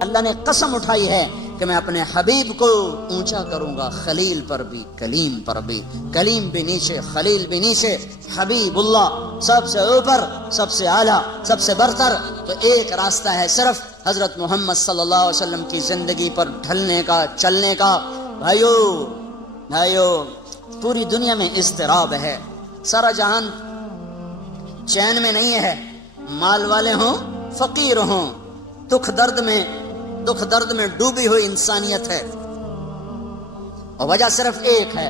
اللہ نے قسم اٹھائی ہے کہ میں اپنے حبیب کو اونچا کروں گا، خلیل پر بھی، کلیم پر بھی، کلیم بھی نیچے، خلیل بھی نیچے، حبیب اللہ سب سے اوپر، سب سے اعلیٰ، سب سے برتر۔ تو ایک راستہ ہے صرف حضرت محمد صلی اللہ علیہ وسلم کی زندگی پر ڈھلنے کا، چلنے کا۔ بھائیو پوری دنیا میں اضطراب ہے، سارا جہان چین میں نہیں ہے، مال والے ہوں فقیر ہوں، دکھ درد میں ڈوبی ہوئی انسانیت ہے، اور وجہ صرف ایک ہے،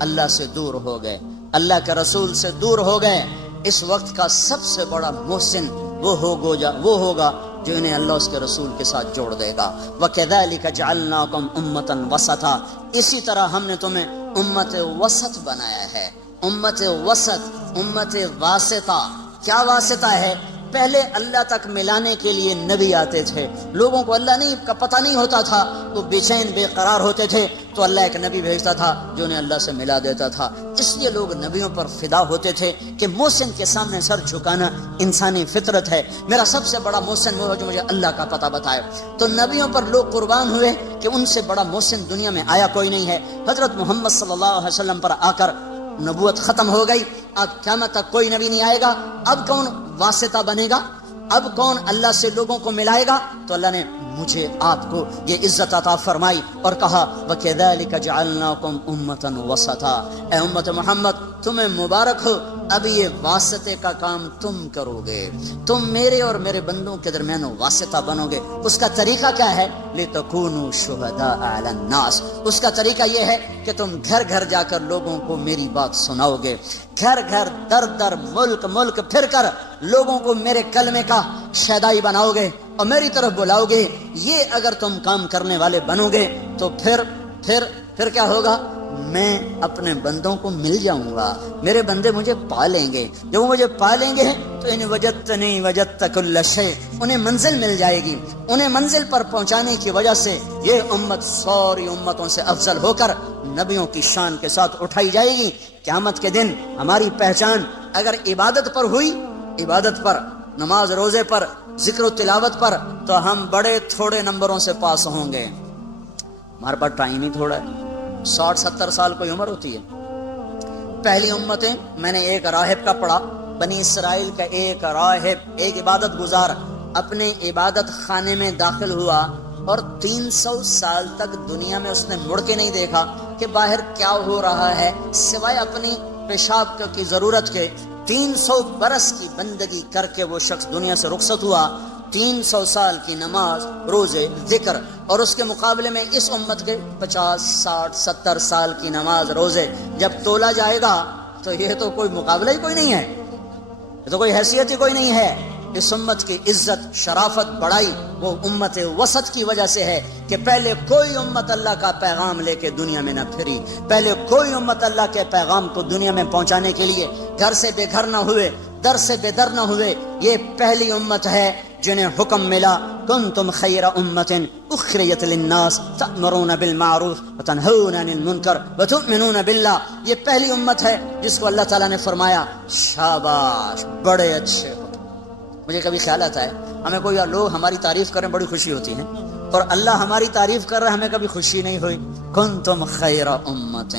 اللہ سے دور ہو گئے، اللہ کے رسول سے دور ہو گئے۔ اس وقت کا سب سے بڑا محسن وہ ہوگا جو انہیں اللہ اس کے رسول کے ساتھ جوڑ دے گا۔ وَكَذَلِكَ جَعَلْنَاكُمْ أُمَّةً وَسَطًا، اسی طرح ہم نے تمہیں امت وسط بنایا ہے۔ امت وسط، امت واسطہ۔ کیا واسطہ ہے؟ پہلے اللہ تک ملانے کے لیے نبی آتے تھے، لوگوں کو اللہ کا پتہ نہیں ہوتا تھا، وہ بے چین بے قرار ہوتے تھے، تو اللہ ایک نبی بھیجتا تھا جو انہیں اللہ سے ملا دیتا تھا۔ اس لیے لوگ نبیوں پر فدا ہوتے تھے کہ محسن کے سامنے سر جھکانا انسانی فطرت ہے، میرا سب سے بڑا محسن وہ ہے جو مجھے اللہ کا پتہ بتائے۔ تو نبیوں پر لوگ قربان ہوئے کہ ان سے بڑا محسن دنیا میں آیا کوئی نہیں ہے۔ حضرت محمد صلی اللہ علیہ وسلم پر آ کر نبوت ختم ہو گئی، اب قیامت تک کوئی نبی نہیں آئے گا۔ اب کون واسطہ بنے گا؟ اب کون اللہ سے لوگوں کو ملائے گا؟ تو اللہ نے مجھے آپ کو یہ عزت عطا فرمائی اور کہا وَكَذَلِكَ جَعَلْنَاكُمْ أُمَّةً وَسَطًا، اے امت محمد تمہیں مبارک ہو، اب یہ واسطے کا کام تم کرو گے، تم میرے اور میرے بندوں کے درمیان واسطہ بنو گے۔ اس کا طریقہ کیا ہے؟ لِتَكُونُوا شُهَدَاءَ عَلَى النَّاسِ، اس کا طریقہ یہ ہے کہ تم گھر گھر جا کر لوگوں کو میری بات سناؤ گے، گھر گھر در در ملک پھر کر لوگوں کو میرے کلمے کا شیدائی بناؤ گے اور میری طرف بلاؤ گے۔ یہ اگر تم کام کرنے والے بنو گے تو پھر کیا ہوگا؟ میں اپنے بندوں کو مل جاؤں گا، میرے بندے مجھے پا لیں گے، جب وہ مجھے پا لیں گے تو ان وجدتنی وجدت کل شیء، انہیں منزل مل جائے گی۔ انہیں منزل پر پہنچانے کی وجہ سے یہ امت ساری امتوں سے افضل ہو کر نبیوں کی شان کے ساتھ اٹھائی جائے گی۔ قیامت کے دن ہماری پہچان اگر عبادت پر ہوئی، عبادت پر، نماز روزے پر، ذکر و تلاوت پر، تو ہم بڑے تھوڑے نمبروں سے پاس ہوں گے۔ ہمارے پاس ٹائم ہی تھوڑا ہے، 60-70 سال کوئی عمر ہوتی ہے۔ پہلی امتیں میں نے ایک راہب کا پڑھا، بنی اسرائیل کا ایک راہب، ایک عبادت گزار اپنے عبادت خانے میں داخل ہوا اور 300 سال تک دنیا میں اس نے مڑ کے نہیں دیکھا کہ باہر کیا ہو رہا ہے، سوائے اپنی پیشاب کی ضرورت کے۔ 300 برس کی بندگی کر کے وہ شخص دنیا سے رخصت ہوا، 300 سال کی نماز روزے ذکر، اور اس کے مقابلے میں اس امت کے 50-60-70 سال کی نماز روزے جب تولا جائے گا تو یہ تو کوئی مقابلہ ہی کوئی نہیں ہے، یہ تو کوئی حیثیت ہی کوئی نہیں ہے۔ اس امت کی عزت، شرافت، بڑائی وہ امت وسط کی وجہ سے ہے کہ پہلے کوئی امت اللہ کا پیغام لے کے دنیا میں نہ پھری، پہلے کوئی امت اللہ کے پیغام کو دنیا میں پہنچانے کے لیے گھر سے بے گھر نہ ہوئے، در سے بے در نہ ہوئے۔ یہ پہلی امت ہے جنہیں حکم ملا کنتم خیر امت اخرجت للناس تأمرون بالمعروف وتنہون عن المنکر وتؤمنون باللہ۔ یہ پہلی امت ہے جس کو اللہ تعالیٰ نے فرمایا شاباش، بڑے اچھے ہو۔ مجھے کبھی خیال آتا ہے ہمیں کوئی لوگ ہماری تعریف کریں بڑی خوشی ہوتی ہے، اور اللہ ہماری تعریف کر رہا ہے ہمیں کبھی خوشی نہیں ہوئی۔ کنتم خیر امت،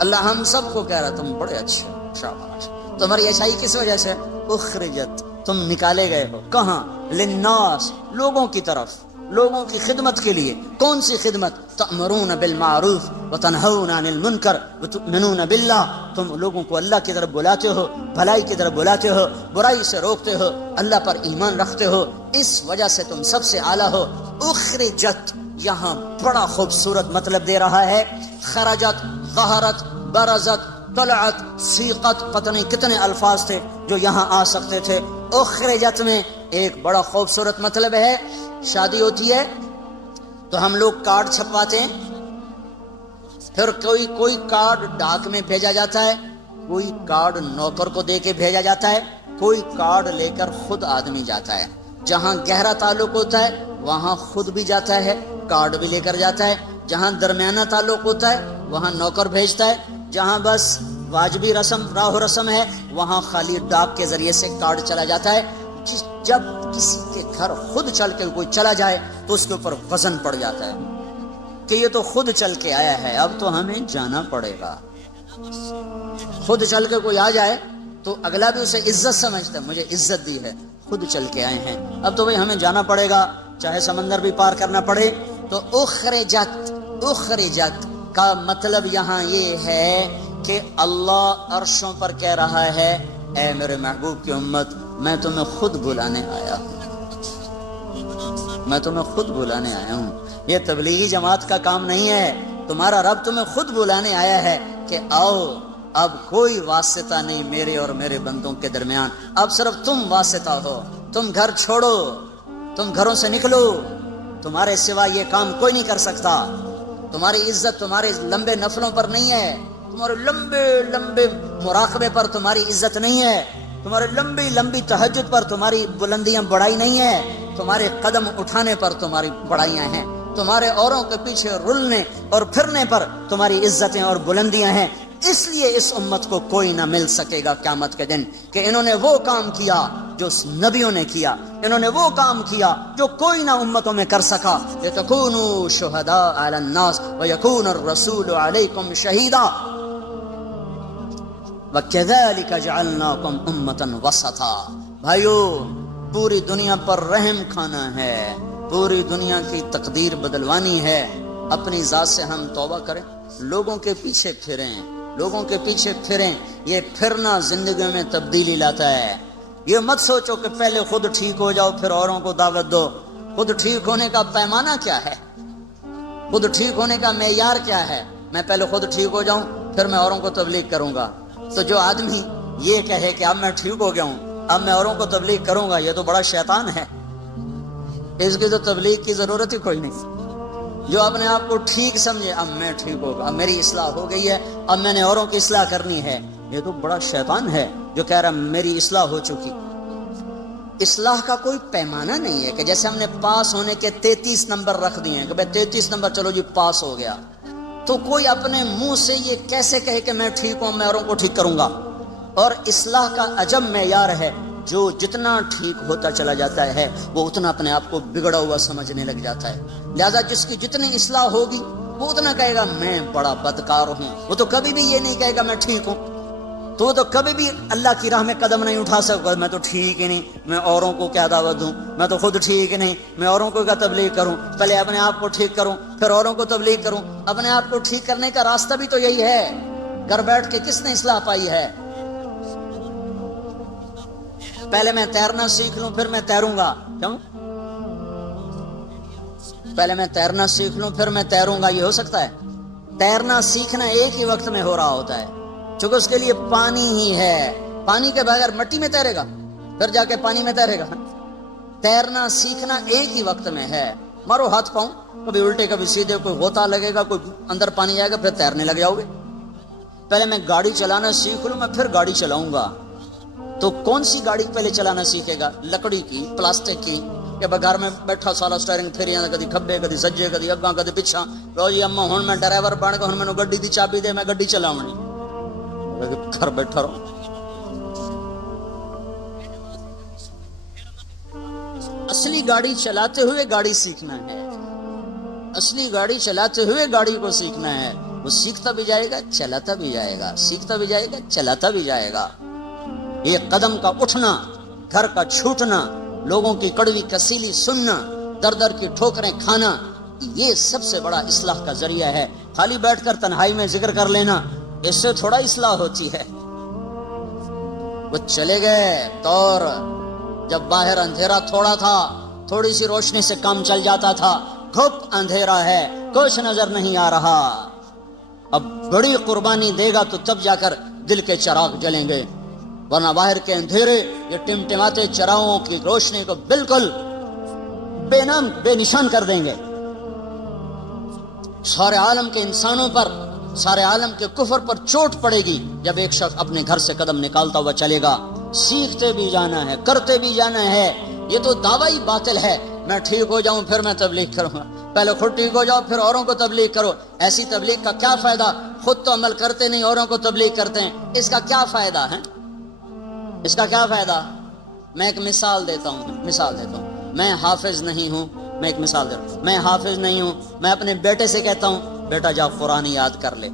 اللہ ہم سب کو کہہ رہا تم بڑے اچھے، شاباش۔ تمہاری اچھائی کس وجہ سے؟ اخرجت، تم نکالے گئے ہو، کہاں؟ للناس، لوگوں کی طرف، لوگوں کی خدمت کے لیے۔ کون سی خدمت؟ تأمرون بالمعروف وتنہون عن المنکر وتؤمنون باللہ، تم لوگوں کو اللہ کی طرف بلاتے ہو، بھلائی کی طرف بلاتے ہو، برائی سے روکتے ہو، اللہ پر ایمان رکھتے ہو، اس وجہ سے تم سب سے اعلیٰ ہو۔ اخرجت یہاں بڑا خوبصورت مطلب دے رہا ہے، خرجت، ظہرت، برزت، طلعت، سیقت، پتہ نہیں کتنے الفاظ تھے جو یہاں آ سکتے تھے۔ اخرجت میں ایک بڑا خوبصورت مطلب ہے، شادی ہوتی ہے تو ہم لوگ کارڈ چھپواتے ہیں، پھر کوئی کارڈ ڈاک میں بھیجا جاتا ہے، کوئی کارڈ نوکر کو دے کے بھیجا جاتا ہے، کوئی کارڈ لے کر خود آدمی جاتا ہے۔ جہاں گہرا تعلق ہوتا ہے وہاں خود بھی جاتا ہے، کارڈ بھی لے کر جاتا ہے۔ جہاں درمیانہ تعلق ہوتا ہے وہاں نوکر بھیجتا ہے۔ جہاں بس واجبی رسم، راہ و رسم ہے وہاں خالی ڈاک کے ذریعے سے کارڈ چلا جاتا ہے۔ جب کسی کے گھر خود چل کے کوئی چلا جائے تو اس کے اوپر وزن پڑ جاتا ہے کہ یہ تو خود چل کے آیا ہے، اب تو ہمیں جانا پڑے گا۔ خود چل کے کوئی آ جائے تو اگلا بھی اسے عزت سمجھتا ہے، مجھے عزت دی ہے، خود چل کے آئے ہیں، اب تو بھئی ہمیں جانا پڑے گا، چاہے سمندر بھی پار کرنا پڑے۔ تو اخرجت کا مطلب یہاں یہ ہے کہ اللہ عرشوں پر کہہ رہا ہے، اے میرے محبوب کی امت، میں تمہیں خود بلانے آیا ہوں، میں تمہیں خود بلانے آیا ہوں۔ یہ تبلیغی جماعت کا کام نہیں ہے، تمہارا رب تمہیں خود بلانے آیا ہے کہ آؤ، اب کوئی واسطہ نہیں میرے اور میرے بندوں کے درمیان، اب صرف تم واسطہ ہو۔ تم گھر چھوڑو، تم گھروں سے نکلو، تمہارے سوا یہ کام کوئی نہیں کر سکتا۔ تمہاری عزت تمہارے لمبے نفلوں پر نہیں ہے، تمہارے لمبے لمبے مراقبے پر تمہاری عزت نہیں ہے، تمہارے لمبی لمبی تہجد پر تمہاری بلندیاں بڑائی نہیں ہے، تمہارے قدم اٹھانے پر تمہاری بڑائیاں ہیں، تمہارے اوروں کے پیچھے رلنے اور پھرنے پر تمہاری عزتیں اور بلندیاں ہیں۔ اس لیے اس امت کو کوئی نہ مل سکے گا قیامت کے دن کہ انہوں نے وہ کام کیا جو نبیوں نے کیا، انہوں نے وہ کام کیا جو کوئی نہ امتوں میں کر سکا۔ لِتَكُونُوا شُهَدَاءَ عَلَى النَّاسِ وَيَكُونَ الرَّسُولُ عَلَيْكُمْ شَهِيدًا وَكَذَلِكَ جَعَلْنَاكُمْ أُمَّةً وَسَطًا۔ بھائیو، پوری دنیا پر رحم کھانا ہے، پوری دنیا کی تقدیر بدلوانی ہے، اپنی ذات سے ہم توبہ کریں، لوگوں کے پیچھے پھریں، لوگوں کے پیچھے پھریں۔ یہ پھرنا زندگی میں تبدیلی لاتا ہے۔ یہ مت سوچو کہ پہلے خود ٹھیک ہو جاؤ پھر اوروں کو دعوت دو۔ خود ٹھیک ہونے کا پیمانہ کیا ہے؟ خود ٹھیک ہونے کا معیار کیا ہے؟ میں پہلے خود ٹھیک ہو جاؤں پھر میں اوروں کو تبلیغ کروں گا۔ تو جو آدمی یہ کہے کہ اب میں ٹھیک ہو گیا ہوں، اب میں اوروں کو تبلیغ کروں گا، یہ تو بڑا شیطان ہے، اس کی تو تبلیغ کی ضرورت ہی کوئی نہیں۔ جو اپنے آپ کو ٹھیک سمجھے، اب میں ٹھیک ہوگا، اب میری اصلاح ہو گئی ہے، اب میں نے اوروں کی اصلاح کرنی ہے، یہ تو بڑا شیطان ہے جو کہہ رہا میری اصلاح ہو چکی۔ اصلاح کا کوئی پیمانہ نہیں ہے کہ جیسے ہم نے پاس ہونے کے 33 نمبر رکھ دیے ہیں کہ بھائی 33 نمبر چلو جی پاس ہو گیا، تو کوئی اپنے منہ سے یہ کیسے کہے کہ میں ٹھیک ہوں، میں اوروں کو ٹھیک کروں گا۔ اور اصلاح کا عجب معیار ہے، جو جتنا ٹھیک ہوتا چلا جاتا ہے وہ اتنا اپنے آپ کو بگڑا ہوا سمجھنے لگ جاتا ہے۔ لہذا جس کی جتنی اصلاح ہوگی وہ اتنا کہے گا میں بڑا بدکار ہوں، وہ تو کبھی بھی یہ نہیں کہے گا میں ٹھیک ہوں، تو وہ تو کبھی بھی اللہ کی راہ میں قدم نہیں اٹھا سکتا، میں تو ٹھیک ہی نہیں، میں اوروں کو کیا دعوت دوں، میں تو خود ٹھیک نہیں، میں اوروں کو کیا تبلیغ کروں، پہلے اپنے آپ کو ٹھیک کروں پھر اوروں کو تبلیغ کروں۔ اپنے آپ کو ٹھیک کرنے کا راستہ بھی تو یہی ہے، گھر بیٹھ کے کس نے اصلاح پائی ہے؟ پہلے میں تیرنا سیکھ لوں پھر میں تیروں گا، کیوں؟ پہلے میں تیرنا سیکھ لوں پھر میں تیروں گا، یہ ہو سکتا ہے؟ تیرنا سیکھنا ایک ہی وقت میں ہو رہا ہوتا ہے، چونکہ اس کے لیے پانی ہی ہے، پانی کے بغیر مٹی میں تیرے گا پھر جا کے پانی میں تیرے گا۔ تیرنا سیکھنا ایک ہی وقت میں ہے، مارو ہاتھ پاؤں، کبھی الٹے کبھی سیدھے، کوئی غوطہ لگے گا، کوئی اندر پانی آئے گا، پھر تیرنے لگ جاؤ گے۔ پہلے میں گاڑی چلانا سیکھ لوں میں پھر گاڑی چلاؤں گا، تو کون سی گاڑی پہلے چلانا سیکھے گا؟ لکڑی کی، پلاسٹک کی، کہ گھر میں بیٹھا سالا سٹیئرنگ پھیریاں کدی کھبے کدی سجے کدی اگاں کدی پچھاں، لو جی اما ہن میں ڈرائیور بن کے ہن مینوں گڈی دی چابی دے، میں گڈی چلاونی، گھر بیٹھا رہو۔ اصلی گاڑی چلاتے ہوئے گاڑی سیکھنا ہے، اصلی گاڑی چلاتے ہوئے گاڑی کو سیکھنا ہے، وہ سیکھتا بھی جائے گا چلاتا بھی جائے گا، سیکھتا بھی جائے گا چلاتا بھی جائے گا۔ یہ قدم کا اٹھنا، گھر کا چھوٹنا، لوگوں کی کڑوی کسیلی سننا، در در کی ٹھوکریں کھانا، یہ سب سے بڑا اصلاح کا ذریعہ ہے۔ خالی بیٹھ کر تنہائی میں ذکر کر لینا، اس سے تھوڑا اصلاح ہوتی ہے۔ وہ چلے گئے دور جب باہر اندھیرا تھوڑا تھا، تھوڑی سی روشنی سے کام چل جاتا تھا، گھپ اندھیرا ہے، کچھ نظر نہیں آ رہا، اب بڑی قربانی دے گا تو تب جا کر دل کے چراغ جلیں گے، ورنہ باہر کے اندھیرے یہ ٹمٹماتے چراغوں کی روشنی کو بالکل بے نام بے نشان کر دیں گے۔ سارے عالم کے انسانوں پر، سارے عالم کے کفر پر چوٹ پڑے گی جب ایک شخص اپنے گھر سے قدم نکالتا ہوا چلے گا۔ سیکھتے بھی جانا ہے، کرتے بھی جانا ہے، یہ تو دعویٰ ہی باطل ہے، میں ٹھیک ہو جاؤں پھر میں تبلیغ کروں گا، پہلے خود ٹھیک ہو جاؤ پھر اوروں کو تبلیغ کرو۔ ایسی تبلیغ کا کیا فائدہ؟ خود تو عمل کرتے نہیں، اوروں کو تبلیغ کرتے ہیں، اس کا کیا فائدہ ہے؟ اس کا کیا فائدہ؟ میں ایک مثال دیتا ہوں، میں حافظ نہیں ہوں، میں ایک مثال دیتا ہوں، میں حافظ نہیں ہوں، میں اپنے بیٹے سے کہتا ہوں بیٹا جا قرآن یاد کر لے،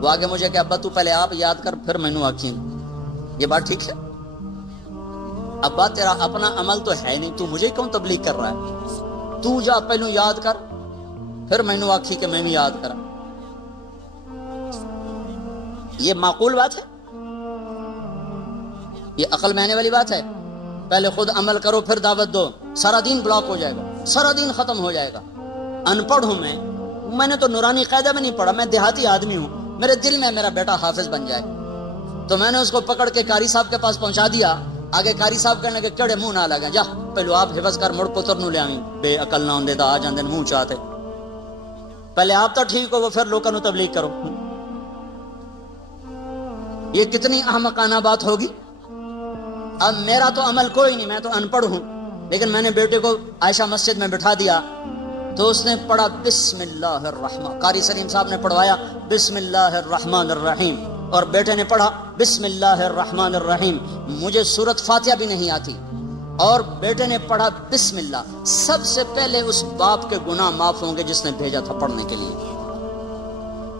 وہ آگے مجھے کہ ابا تو پہلے آپ یاد کر پھر مینوں آکھیں، یہ بات ٹھیک ہے؟ ابا تیرا اپنا عمل تو ہے نہیں، تو مجھے کیوں تبلیغ کر رہا ہے؟ تو جا پہلو یاد کر پھر مینوں آکھی کہ میں بھی یاد کرا۔ یہ معقول بات ہے؟ یہ عقل میں آنے والی بات ہے؟ پہلے خود عمل کرو پھر دعوت دو، سارا دین بلاک ہو جائے گا، سارا دین ختم ہو جائے گا۔ ان پڑھ ہوں میں نے تو نورانی قاعدہ میں نہیں پڑھا، میں دیہاتی آدمی ہوں، میرے دل میں میرا بیٹا حافظ بن جائے، تو میں نے اس کو پکڑ کے قاری صاحب کے پاس پہنچا دیا۔ آگے قاری صاحب کہنے لگے کیڑے منہ نہ لگا، جا پہلو آپ حفظ کر مڑ پتر نو لے آئیں، بے عقل نہ ہوندے دا آ جاندے منہ چاہتے، پہلے آپ تو ٹھیک ہو وہ پھر لوگوں نو تبلیغ کرو۔ یہ کتنی احمقانہ بات ہوگی۔ اب میرا تو عمل کوئی نہیں، میں تو ان پڑھ ہوں، لیکن میں نے بیٹے کو عائشہ مسجد میں بٹھا دیا تو اس نے پڑھا بسم اللہ الرحمن، قاری سلیم صاحب نے پڑھوایا بسم اللہ الرحمن الرحیم، اور بیٹے نے پڑھا بسم اللہ الرحمن الرحیم۔ مجھے سورۃ فاتحہ بھی نہیں آتی، اور بیٹے نے پڑھا بسم اللہ۔ سب سے پہلے اس باپ کے گناہ معاف ہوں گے جس نے بھیجا تھا پڑھنے کے لیے،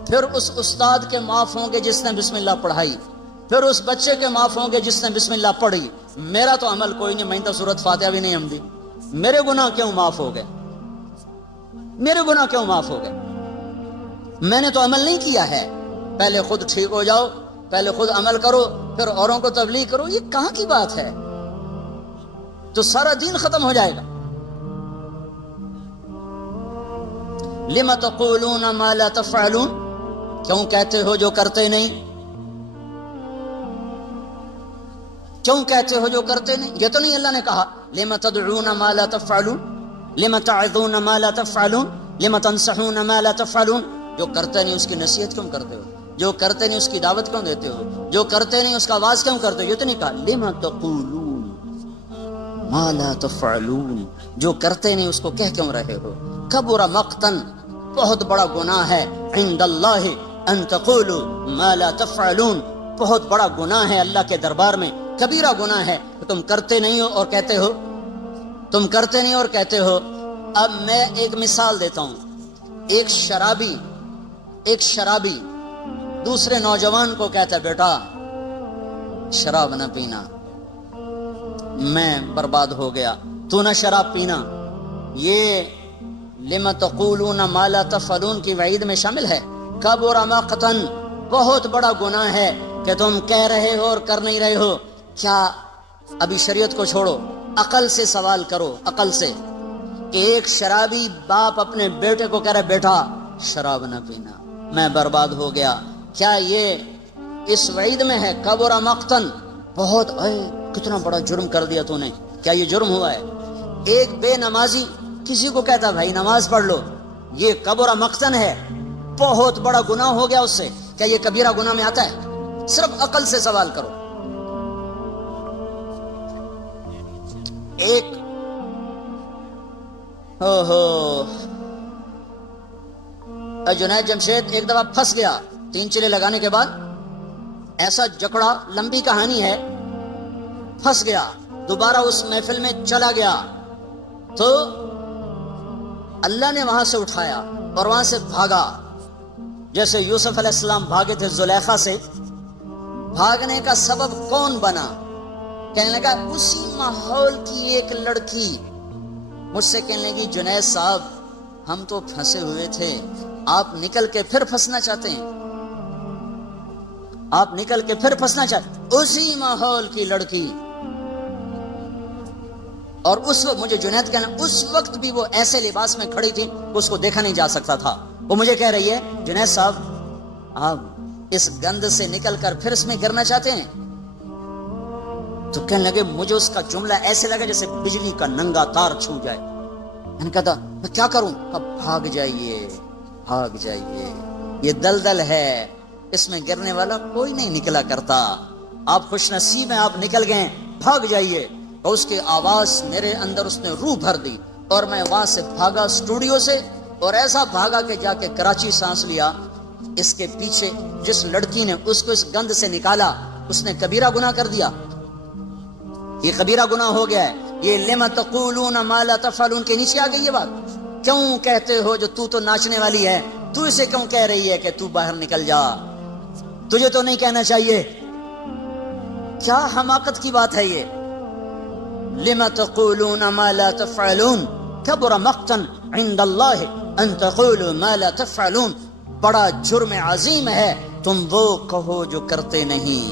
پھر اس استاد کے معاف ہوں گے جس نے بسم اللہ پڑھائی، پھر اس بچے کے معاف ہوں گے جس نے بسم اللہ پڑھی۔ میرا تو عمل کوئی نہیں، میں تو سورۃ فاتحہ بھی نہیں ہم دی، میرے گناہ کیوں معاف ہو گئے؟ میرے گناہ کیوں معاف ہو گئے؟ میں نے تو عمل نہیں کیا ہے۔ پہلے خود ٹھیک ہو جاؤ، پہلے خود عمل کرو پھر اوروں کو تبلیغ کرو، یہ کہاں کی بات ہے؟ تو سارا دین ختم ہو جائے گا۔ لم تقولون ما لا تفعلون، کیوں کہتے ہو جو کرتے نہیں؟ کیوں کہتے ہو جو کرتے نہیں؟ یہ تو نہیں اللہ نے کہا لم تدعون ما لا تفعلون، لم تعظون ما لا تفعلون، لم تنصحون ما لا تفعلون۔ جو کرتے نہیں اس کی نصیحت کیوں کرتے ہو؟ جو کرتے نہیں اس کی دعوت کیوں دیتے ہو؟ جو کرتے نہیں اس کا آواز کیوں کرتے ہو؟ یہ تو نہیں کہا لم تقولون ما لا تفعلون، جو کرتے نہیں اس کو کہہ کیوں رہے ہو؟ کبر مقتا، بہت بڑا گناہ ہے، عند اللہ ان تقولوا ما لا تفعلون، بہت بڑا گناہ ہے اللہ کے دربار میں، کبیرہ گناہ ہے کہ تم کرتے نہیں ہو اور کہتے ہو، تم کرتے نہیں اور کہتے ہو۔ اب میں ایک مثال دیتا ہوں، ایک شرابی دوسرے نوجوان کو کہتا ہے بیٹا شراب نہ پینا، میں برباد ہو گیا، تو نہ شراب پینا۔ یہ لم تقولون ما لا تفعلون کی وعید میں شامل ہے۔ کبر مقتا، بہت بڑا گناہ ہے کہ تم کہہ رہے ہو اور کر نہیں رہے ہو۔ کیا ابھی شریعت کو چھوڑو، عقل سے سوال کرو، عقل سے، کہ ایک شرابی باپ اپنے بیٹے کو کہہ رہا بیٹا شراب نہ پینا، میں برباد ہو گیا، کیا یہ اس وعید میں ہے؟ کبر مقتن، بہت کتنا بڑا جرم کر دیا تو نے، کیا یہ جرم ہوا ہے؟ ایک بے نمازی کسی کو کہتا بھائی نماز پڑھ لو، یہ کبر مقتن ہے، بہت بڑا گناہ ہو گیا اس سے، کیا یہ کبیرہ گناہ میں آتا ہے؟ صرف عقل سے سوال کرو۔ ایک جنید جمشید ایک دفعہ پھنس گیا، 3 چلے لگانے کے بعد، ایسا جکڑا، لمبی کہانی ہے، پھنس گیا، دوبارہ اس محفل میں چلا گیا تو اللہ نے وہاں سے اٹھایا اور وہاں سے بھاگا، جیسے یوسف علیہ السلام بھاگے تھے زلیخا سے۔ بھاگنے کا سبب کون بنا؟ کہنے لگا اسی ماحول کی ایک لڑکی مجھ سے کہنے لگی جنید صاحب ہم تو پھنسے ہوئے تھے، آپ نکل کے پھر پھنسنا چاہتے ہیں، آپ نکل کے پھر پھنسنا چاہتے ہیں۔ اسی ماحول کی لڑکی، اور اس وقت مجھے جنید کہنا، اس وقت بھی وہ ایسے لباس میں کھڑی تھی اس کو دیکھا نہیں جا سکتا تھا، وہ مجھے کہہ رہی ہے جنید صاحب آپ اس گند سے نکل کر پھر اس میں گرنا چاہتے ہیں؟ تو کہنے لگے مجھے اس کا جملہ ایسے لگا جیسے بجلی کا ننگا تار چھو جائے۔ میں نے کہا میں کیا کروں؟ بھاگ جائیے، بھاگ جائیے، یہ دلدل ہے، اس میں گرنے والا کوئی نہیں نکلا کرتا، آپ خوش نصیب ہیں، آپ نکل گئے، بھاگ جائیے۔ اور اس کی آواز میرے اندر اس نے روح بھر دی، اور میں وہاں سے بھاگا اسٹوڈیو سے، اور ایسا بھاگا کہ جا کے کراچی سانس لیا۔ اس کے پیچھے جس لڑکی نے اس کو اس گند سے نکالا اس نے کبیرہ گناہ کر دیا، یہ کبیرہ گناہ ہو گیا ہے. یہ لم تقولون ما لا تفعلون کے نیچے آ گئی یہ بات. کیوں کہتے ہو جو تو ناچنے والی ہے, تو اسے کیوں کہہ رہی ہے کہ تو باہر نکل جا, تجھے تو نہیں کہنا چاہیے. کیا حماقت کی بات ہے یہ. لم تقولون ما لا تفعلون کبر مقتا عند اللہ ان تقولوا ما لا تفعلون. بڑا جرم عظیم ہے تم وہ کہو جو کرتے نہیں.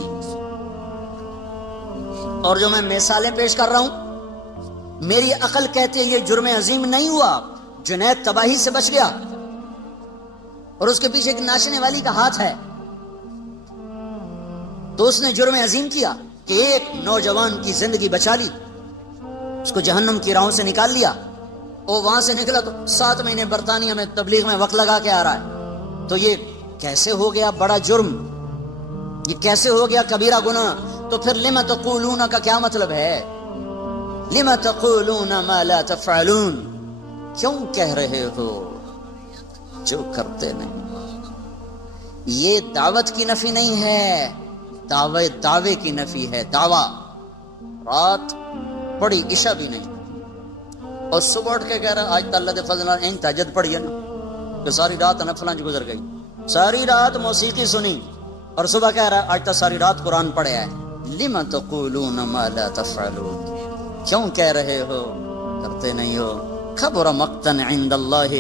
اور جو میں مثالیں پیش کر رہا ہوں, میری عقل کہتی ہے یہ جرم عظیم نہیں ہوا. جنید تباہی سے بچ گیا اور اس کے پیچھے ایک ناچنے والی کا ہاتھ ہے, تو اس نے جرم عظیم کیا کہ ایک نوجوان کی زندگی بچا لی, اس کو جہنم کی راہوں سے نکال لیا. وہ وہاں سے نکلا تو 7 مہینے برطانیہ میں تبلیغ میں وقت لگا کے آ رہا ہے. تو یہ کیسے ہو گیا بڑا جرم, یہ کیسے ہو گیا کبیرہ گناہ. تو پھر لم تقولون کا کیا مطلب ہے؟ لم تقولون ما لا تفعلون, کیوں کہہ رہے ہو جو کرتے نہیں. یہ دعوت کی نفی نہیں ہے, دعوے کی نفی ہے. دعویٰ رات پڑھی عشاء بھی نہیں اور صبح اٹھ کے کہہ رہا آج تو اللہ دے فضل این تہجد پڑھی ہے نا, کہ ساری رات نفلاں گزر گئی, ساری رات موسیقی سنی اور صبح کہہ رہا آج تو ساری رات قرآن پڑھا ہے. لم تقولون ما لا تفعلون, کیوں کہہ رہے ہو کرتے نہیں ہو. کبر مقتا عند اللہ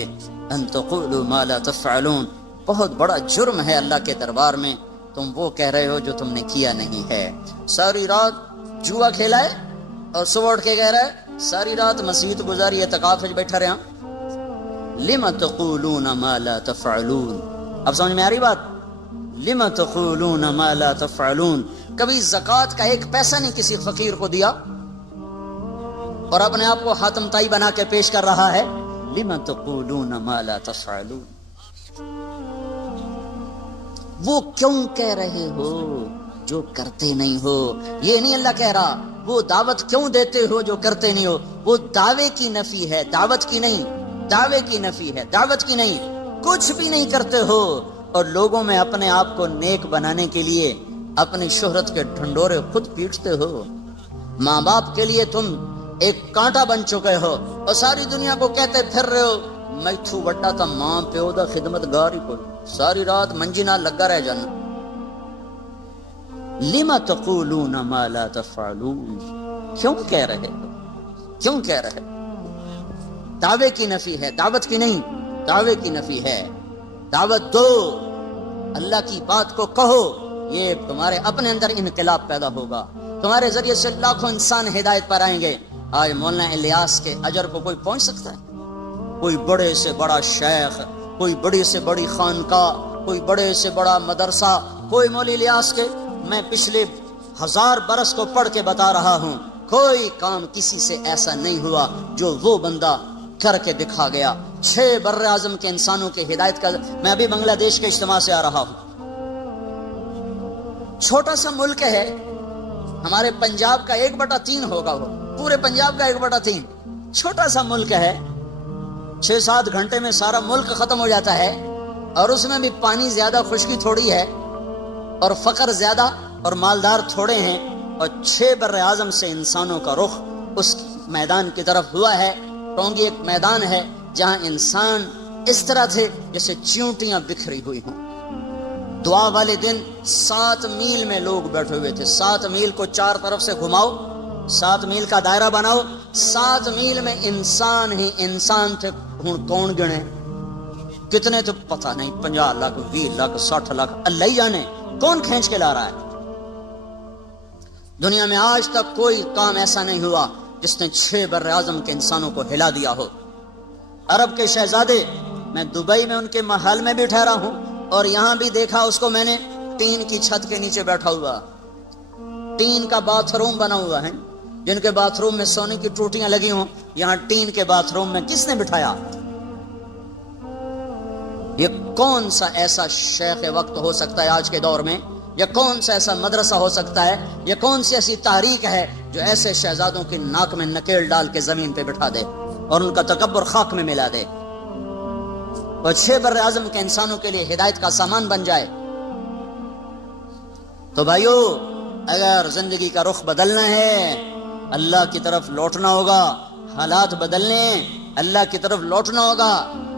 ان تقولوا ما لا تفعلون. بہت بڑا جرم ہے اللہ کے دربار میں تم وہ کہہ رہے ہو جو تم نے کیا نہیں ہے. ساری رات جوا کھیلا ہے اور صبح اٹھ کے کہہ رہا ہے ساری رات مسجد گزاری اعتکاف میں بیٹھا رہا. لم تقولون ما لا تفعلون. اب سمجھ میں آ رہی بات؟ لم تقولون ما لا تفعلون. کبھی زکوٰۃ کا 1 پیسہ نہیں کسی فقیر کو دیا اور اپنے آپ کو حاتم تائی بنا کے پیش کر رہا ہے. لم تقولون ما لا تفعلون. وہ کیوں کہہ رہے ہو جو کرتے نہیں ہو. یہ نہیں اللہ کہہ رہا وہ دعوت کیوں دیتے ہو جو کرتے نہیں ہو. وہ دعوے کی نفی ہے, دعوت کی نہیں. دعوے کی نفی ہے, دعوت کی نہیں. کچھ بھی نہیں کرتے ہو اور لوگوں میں اپنے آپ کو نیک بنانے کے لیے اپنی شہرت کے ڈھنڈورے خود پیٹتے ہو. ماں باپ کے لیے تم ایک کانٹا بن چکے ہو اور ساری دنیا کو کہتے پھر رہے ہو میتھو وڈا تا ماں پیو دا خدمت گار ہی کوئی, ساری رات منجی نال لگا رہ جانا. لم تقولون ما لا تفعلون. کیوں کہہ رہے ہو, کیوں کہہ رہے. دعوے کی نفی ہے, دعوت کی نہیں. دعوے کی نفی ہے. دعوت دو, اللہ کی بات کو کہو, یہ تمہارے اپنے اندر انقلاب پیدا ہوگا. تمہارے ذریعے سے لاکھوں انسان ہدایت پر آئیں گے. آج مولانا الیاس کے اجر کو کوئی پہنچ سکتا ہے؟ کوئی بڑے سے بڑا شیخ, کوئی بڑی سے بڑی خانقاہ, کوئی بڑے سے بڑا مدرسہ, کوئی مولوی الیاس کے میں پچھلے 1000 برس کو پڑھ کے بتا رہا ہوں کوئی کام کسی سے ایسا نہیں ہوا جو وہ بندہ کر کے دکھا گیا. 6 بر اعظم کے انسانوں کے ہدایت کا. میں ابھی بنگلہ دیش کے اجتماع سے آ رہا ہوں. چھوٹا سا ملک ہے ہمارے پنجاب کا 1/3 ہوگا, وہ پورے پنجاب کا 1/3. چھوٹا سا ملک ہے, 6-7 گھنٹے میں سارا ملک ختم ہو جاتا ہے اور اس میں بھی پانی زیادہ, خشکی تھوڑی ہے اور فقر زیادہ اور مالدار تھوڑے ہیں. اور 6 بر اعظم سے انسانوں کا رخ اس میدان کی طرف ہوا ہے. ٹونگی ایک میدان ہے جہاں انسان اس طرح تھے جیسے چیونٹیاں بکھری ہوئی ہوں. دعا والے دن 7 میل میں لوگ بیٹھے ہوئے تھے. 7 میل کو 4 طرف سے گھماؤ, 7 میل کا دائرہ بناؤ. 7 میل میں انسان ہی انسان تھے. کون گنے کتنے تو پتہ نہیں, 50 لاکھ 20 لاکھ 60 لاکھ, اللہ ہی جانے کون کھینچ کے لا رہا ہے. دنیا میں آج تک کوئی کام ایسا نہیں ہوا جس نے 6 بر اعظم کے انسانوں کو ہلا دیا ہو. عرب کے شہزادے, میں دبئی میں ان کے محل میں بھی ٹھہرا ہوں اور یہاں بھی دیکھا اس کو میں نے, ٹین کی چھت کے نیچے بیٹھا ہوا. ٹین کا باتھ روم بنا ہوا ہے, جن کے باتھ روم میں سونے کی ٹوٹیاں لگی ہوں, یہاں ٹین کے باتھ روم میں کس نے بٹھایا؟ یہ کون سا ایسا شیخ وقت ہو سکتا ہے آج کے دور میں؟ یہ کون سا ایسا مدرسہ ہو سکتا ہے؟ یہ کون سی ایسی تحریک ہے جو ایسے شہزادوں کی ناک میں نکیل ڈال کے زمین پہ بٹھا دے اور ان کا تکبر خاک میں ملا دے اور 6 بر اعظم کے انسانوں کے لیے ہدایت کا سامان بن جائے؟ تو بھائیو, اگر زندگی کا رخ بدلنا ہے, اللہ کی طرف لوٹنا ہوگا، حالات بدلنے اللہ کی طرف لوٹنا ہوگا۔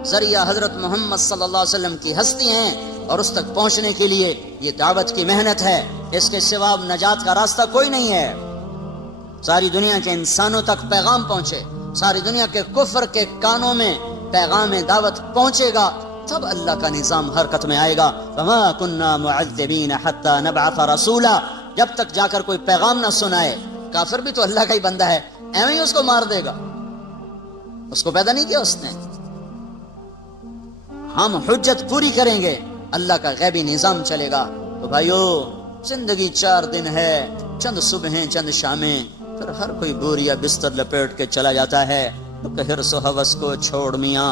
ذریعہ حضرت محمد صلی اللہ علیہ وسلم کی ہستی ہیں اور اس تک پہنچنے کے لیے یہ دعوت کی محنت ہے، اس کے سوا نجات کا راستہ کوئی نہیں ہے۔ ساری دنیا کے انسانوں تک پیغام پہنچے، ساری دنیا کے کفر کے کانوں میں پیغام دعوت پہنچے گا، تب اللہ کا نظام حرکت میں آئے گا۔ فما كنا معذبین حتی نبعث رسولا، جب تک جا کر کوئی پیغام نہ سنائے۔ کافر بھی تو اللہ کا ہی بندہ ہے، ایویں ہی اس کو مار دے گا، اس کو پیدا نہیں کیا اس نے۔ ہم حجت پوری کریں گے، اللہ کا غیبی نظام چلے گا۔ تو بھائیو، زندگی 4 دن ہے، چند صبحیں چند شامیں، پھر ہر کوئی بوریا بستر لپیٹ کے چلا جاتا ہے۔ تو کہ حرص و ہوس کو چھوڑ میاں،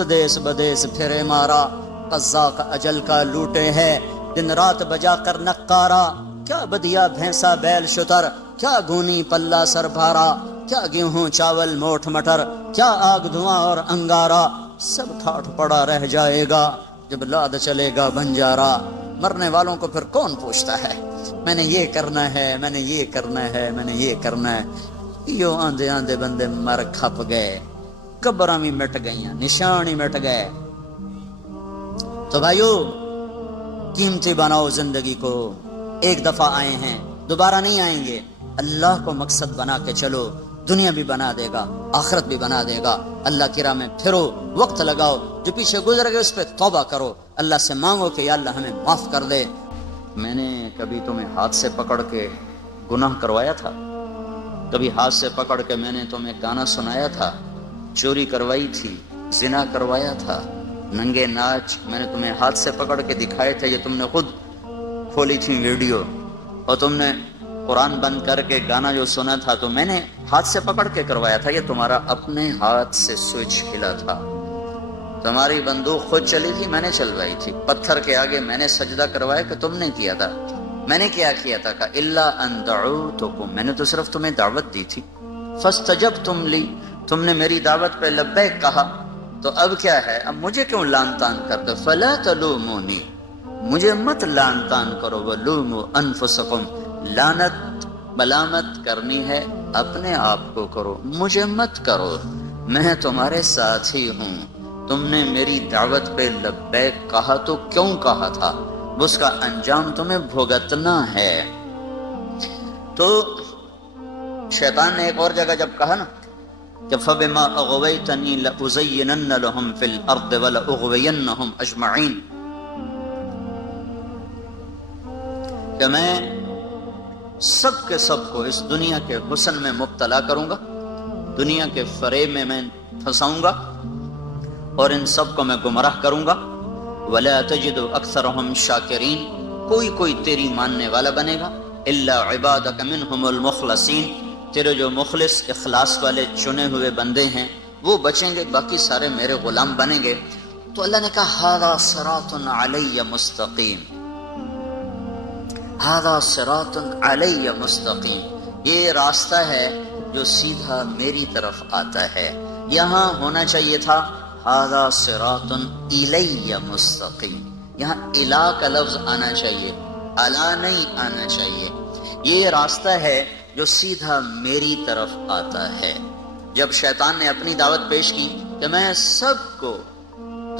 دیس بدیس پھرے مارا، قزاق اجل کا لوٹے ہے، دن رات بجا کر نقارا، کیا بدیا بھینسا بیل شتر، کیا گونی پلہ سر بھارا، کیا گیہوں چاول موٹھ مٹر، کیا آگ دھواں اور انگارا، سب ٹھاٹھ پڑا رہ جائے گا جب لاد چلے گا بنجارا۔ مرنے والوں کو پھر کون پوچھتا ہے میں نے یہ کرنا ہے، میں نے یہ کرنا ہے، میں نے یہ کرنا ہے۔ یوں آندھے آندھے بندے مر کھپ گئے، قبراں بھی مٹ گئیاں، نشان ہی مٹ گئے۔ تو بھائیو، قیمتی بناؤ زندگی کو، ایک دفعہ آئے ہیں، دوبارہ نہیں آئیں گے۔ اللہ کو مقصد بنا کے چلو، دنیا بھی بنا دے گا، آخرت بھی بنا دے گا۔ اللہ کی راہ میں پھرو، وقت لگاؤ، جو پیچھے گزر گئے اس پہ توبہ کرو، اللہ سے مانگو کہ یا اللہ ہمیں معاف کر دے۔ میں نے کبھی تمہیں ہاتھ سے پکڑ کے گناہ کروایا تھا؟ کبھی ہاتھ سے پکڑ کے میں نے تمہیں گانا سنایا تھا؟ چوری کروائی تھی، زنا کروایا تھا، ننگے ناچ میں نے تمہیں ہاتھ سے پکڑ کے دکھائے تھے، یہ تم نے خود کھولی تھی ویڈیو، اور تم نے قرآن بند کر کے گانا جو سنا تھا تو میں نے ہاتھ سے پکڑ کے کروایا تھا، یہ تمہارا اپنے ہاتھ سے سوئچ ہلا تھا۔ تمہاری بندوق خود چلی تھی، میں نے چلوائی تھی، پتھر کے آگے میں نے سجدہ کروایا کہ تم نے کیا تھا۔ میں نے کیا کیا تھا کہ الا ان دعوتکم، میں نے تو صرف تمہیں دعوت دی تھی، فاستجبتم لی، تم نے میری دعوت پہ لبیک کہا، تو اب کیا ہے، اب مجھے کیوں لان تان کرتے؟ فلا تلومونی، مجھے مت لان تان کرو، ولوموا انفسکم، لعنت ملامت کرنی ہے اپنے آپ کو کرو، مجھے مت کرو، میں تمہارے ساتھ ہی ہوں۔ تم نے میری دعوت پہ لبیک کہا تو کیوں کہا تھا، اس کا انجام تمہیں بھگتنا ہے۔ تو شیطان نے ایک اور جگہ جب کہا نا کہ فَبِمَا أَغْوَيْتَنِي لَأُزَيِّنَنَّ لَهُمْ فِي الْأَرْضِ وَلَأُغْوِيَنَّهُمْ أَجْمَعِينَ، کہ میں سب کے سب کو اس دنیا کے حسن میں مبتلا کروں گا، دنیا کے فریب میں پھنساؤں گا، اور ان سب کو میں گمراہ کروں گا۔ وَلَا تَجِدُ أَكْثَرَهُمْ شَاكِرِينَ، کوئی تیری ماننے والا بنے گا، إِلَّا عِبَادَكَ مِنْهُمُ الْمُخْلَصِينَ، تیرے جو مخلص اخلاص والے چنے ہوئے بندے ہیں وہ بچیں گے، باقی سارے میرے غلام بنیں گے۔ تو اللہ نے کہا هَذَا صِرَاطٌ عَلَيَّ مُسْتَقِيم، هَذَا صِرَاطٌ عَلَيَّ مُسْتَقِيم، یہ راستہ ہے جو سیدھا میری طرف آتا ہے۔ یہاں ہونا چاہیے تھا هَذَا صِرَاطٌ إِلَيَّ مُسْتَقِيم، یہاں الہ کا لفظ آنا چاہیے، الا نہیں آنا چاہیے۔ یہ راستہ ہے جو سیدھا میری طرف آتا ہے۔ جب شیطان نے اپنی دعوت پیش کی کہ میں سب کو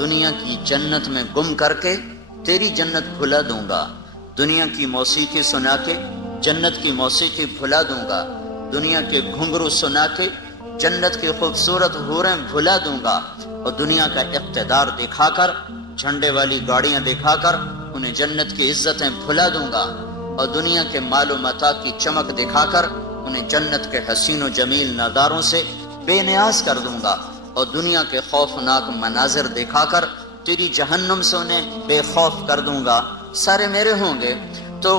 دنیا کی جنت میں گم کر کے تیری جنت بھلا دوں گا، دنیا کی موسیقی سنا کے جنت کی موسیقی بھلا دوں گا، دنیا کے گھنگرو سنا کے جنت کی خوبصورت حوریں بھلا دوں گا، اور دنیا کا اقتدار دکھا کر، جھنڈے والی گاڑیاں دکھا کر انہیں جنت کی عزتیں بھلا دوں گا، اور دنیا کے مال و متاع کی چمک دکھا کر انہیں جنت کے حسین و جمیل نظاروں سے بے نیاز کر دوں گا، اور دنیا کے خوفناک مناظر دکھا کر تیری جہنم سے انہیں بے خوف کر دوں گا، سارے میرے ہوں گے۔ تو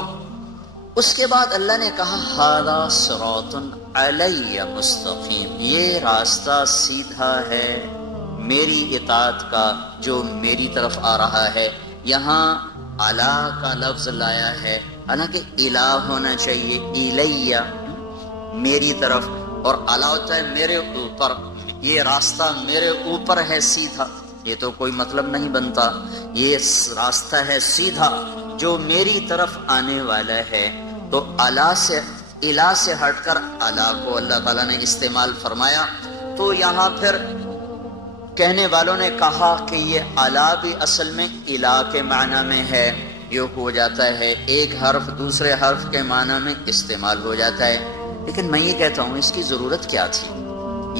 اس کے بعد اللہ نے کہا هَذَا صِرَاطٌ عَلَيَّ مُسْتَقِيم، یہ راستہ سیدھا ہے میری اطاعت کا جو میری طرف آ رہا ہے۔ یہاں اعلیٰ کا لفظ لایا ہے، حالانکہ الہ ہونا چاہیے، الیہ میری طرف، اور اعلیٰ ہوتا ہے میرے اوپر، یہ راستہ میرے اوپر ہے سیدھا، یہ تو کوئی مطلب نہیں بنتا، یہ راستہ ہے سیدھا جو میری طرف آنے والا ہے۔ تو اعلیٰ سے الہ سے ہٹ کر الا کو اللہ تعالیٰ نے استعمال فرمایا، تو یہاں پھر کہنے والوں نے کہا کہ یہ الا بھی اصل میں الہ کے معنی میں ہے، یہ ہو جاتا ہے ایک حرف دوسرے حرف کے معنی میں استعمال ہو جاتا ہے، لیکن میں یہ کہتا ہوں اس کی ضرورت کیا تھی؟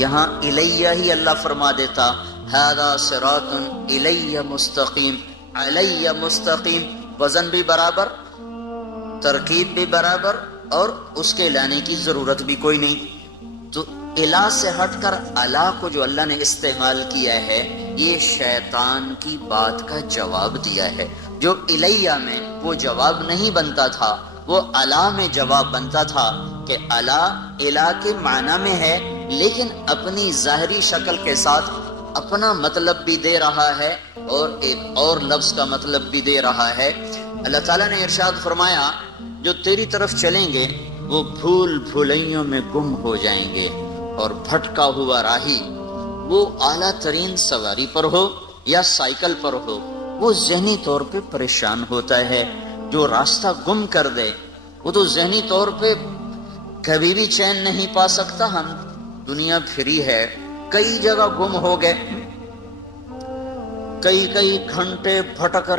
یہاں الیہ ہی اللہ فرما دیتا، ھذا صراط الیہ مستقیم، علیہ مستقیم، وزن بھی برابر، ترکیب بھی برابر، اور اس کے لانے کی ضرورت بھی کوئی نہیں۔ تو الہ سے ہٹ کر الا کو جو اللہ نے استعمال کیا ہے، یہ شیطان کی بات کا جواب دیا ہے۔ جو الیہ میں وہ جواب نہیں بنتا تھا، وہ الا میں جواب بنتا تھا کہ الا الہ کے معنی میں ہے، لیکن اپنی ظاہری شکل کے ساتھ اپنا مطلب بھی دے رہا ہے اور ایک اور لفظ کا مطلب بھی دے رہا ہے۔ اللہ تعالیٰ نے ارشاد فرمایا، جو تیری طرف چلیں گے وہ بھول بھلائیوں میں گم ہو جائیں گے، اور بھٹکا ہوا راہی، وہ اعلیٰ ترین سواری پر ہو یا سائیکل پر ہو، وہ ذہنی طور پہ پریشان ہوتا ہے۔ جو راستہ گم کر دے وہ تو ذہنی طور پہ کبھی بھی چین نہیں پا سکتا۔ ہم دنیا پھری ہے، کئی جگہ گم ہو گئے، کئی گھنٹے بھٹک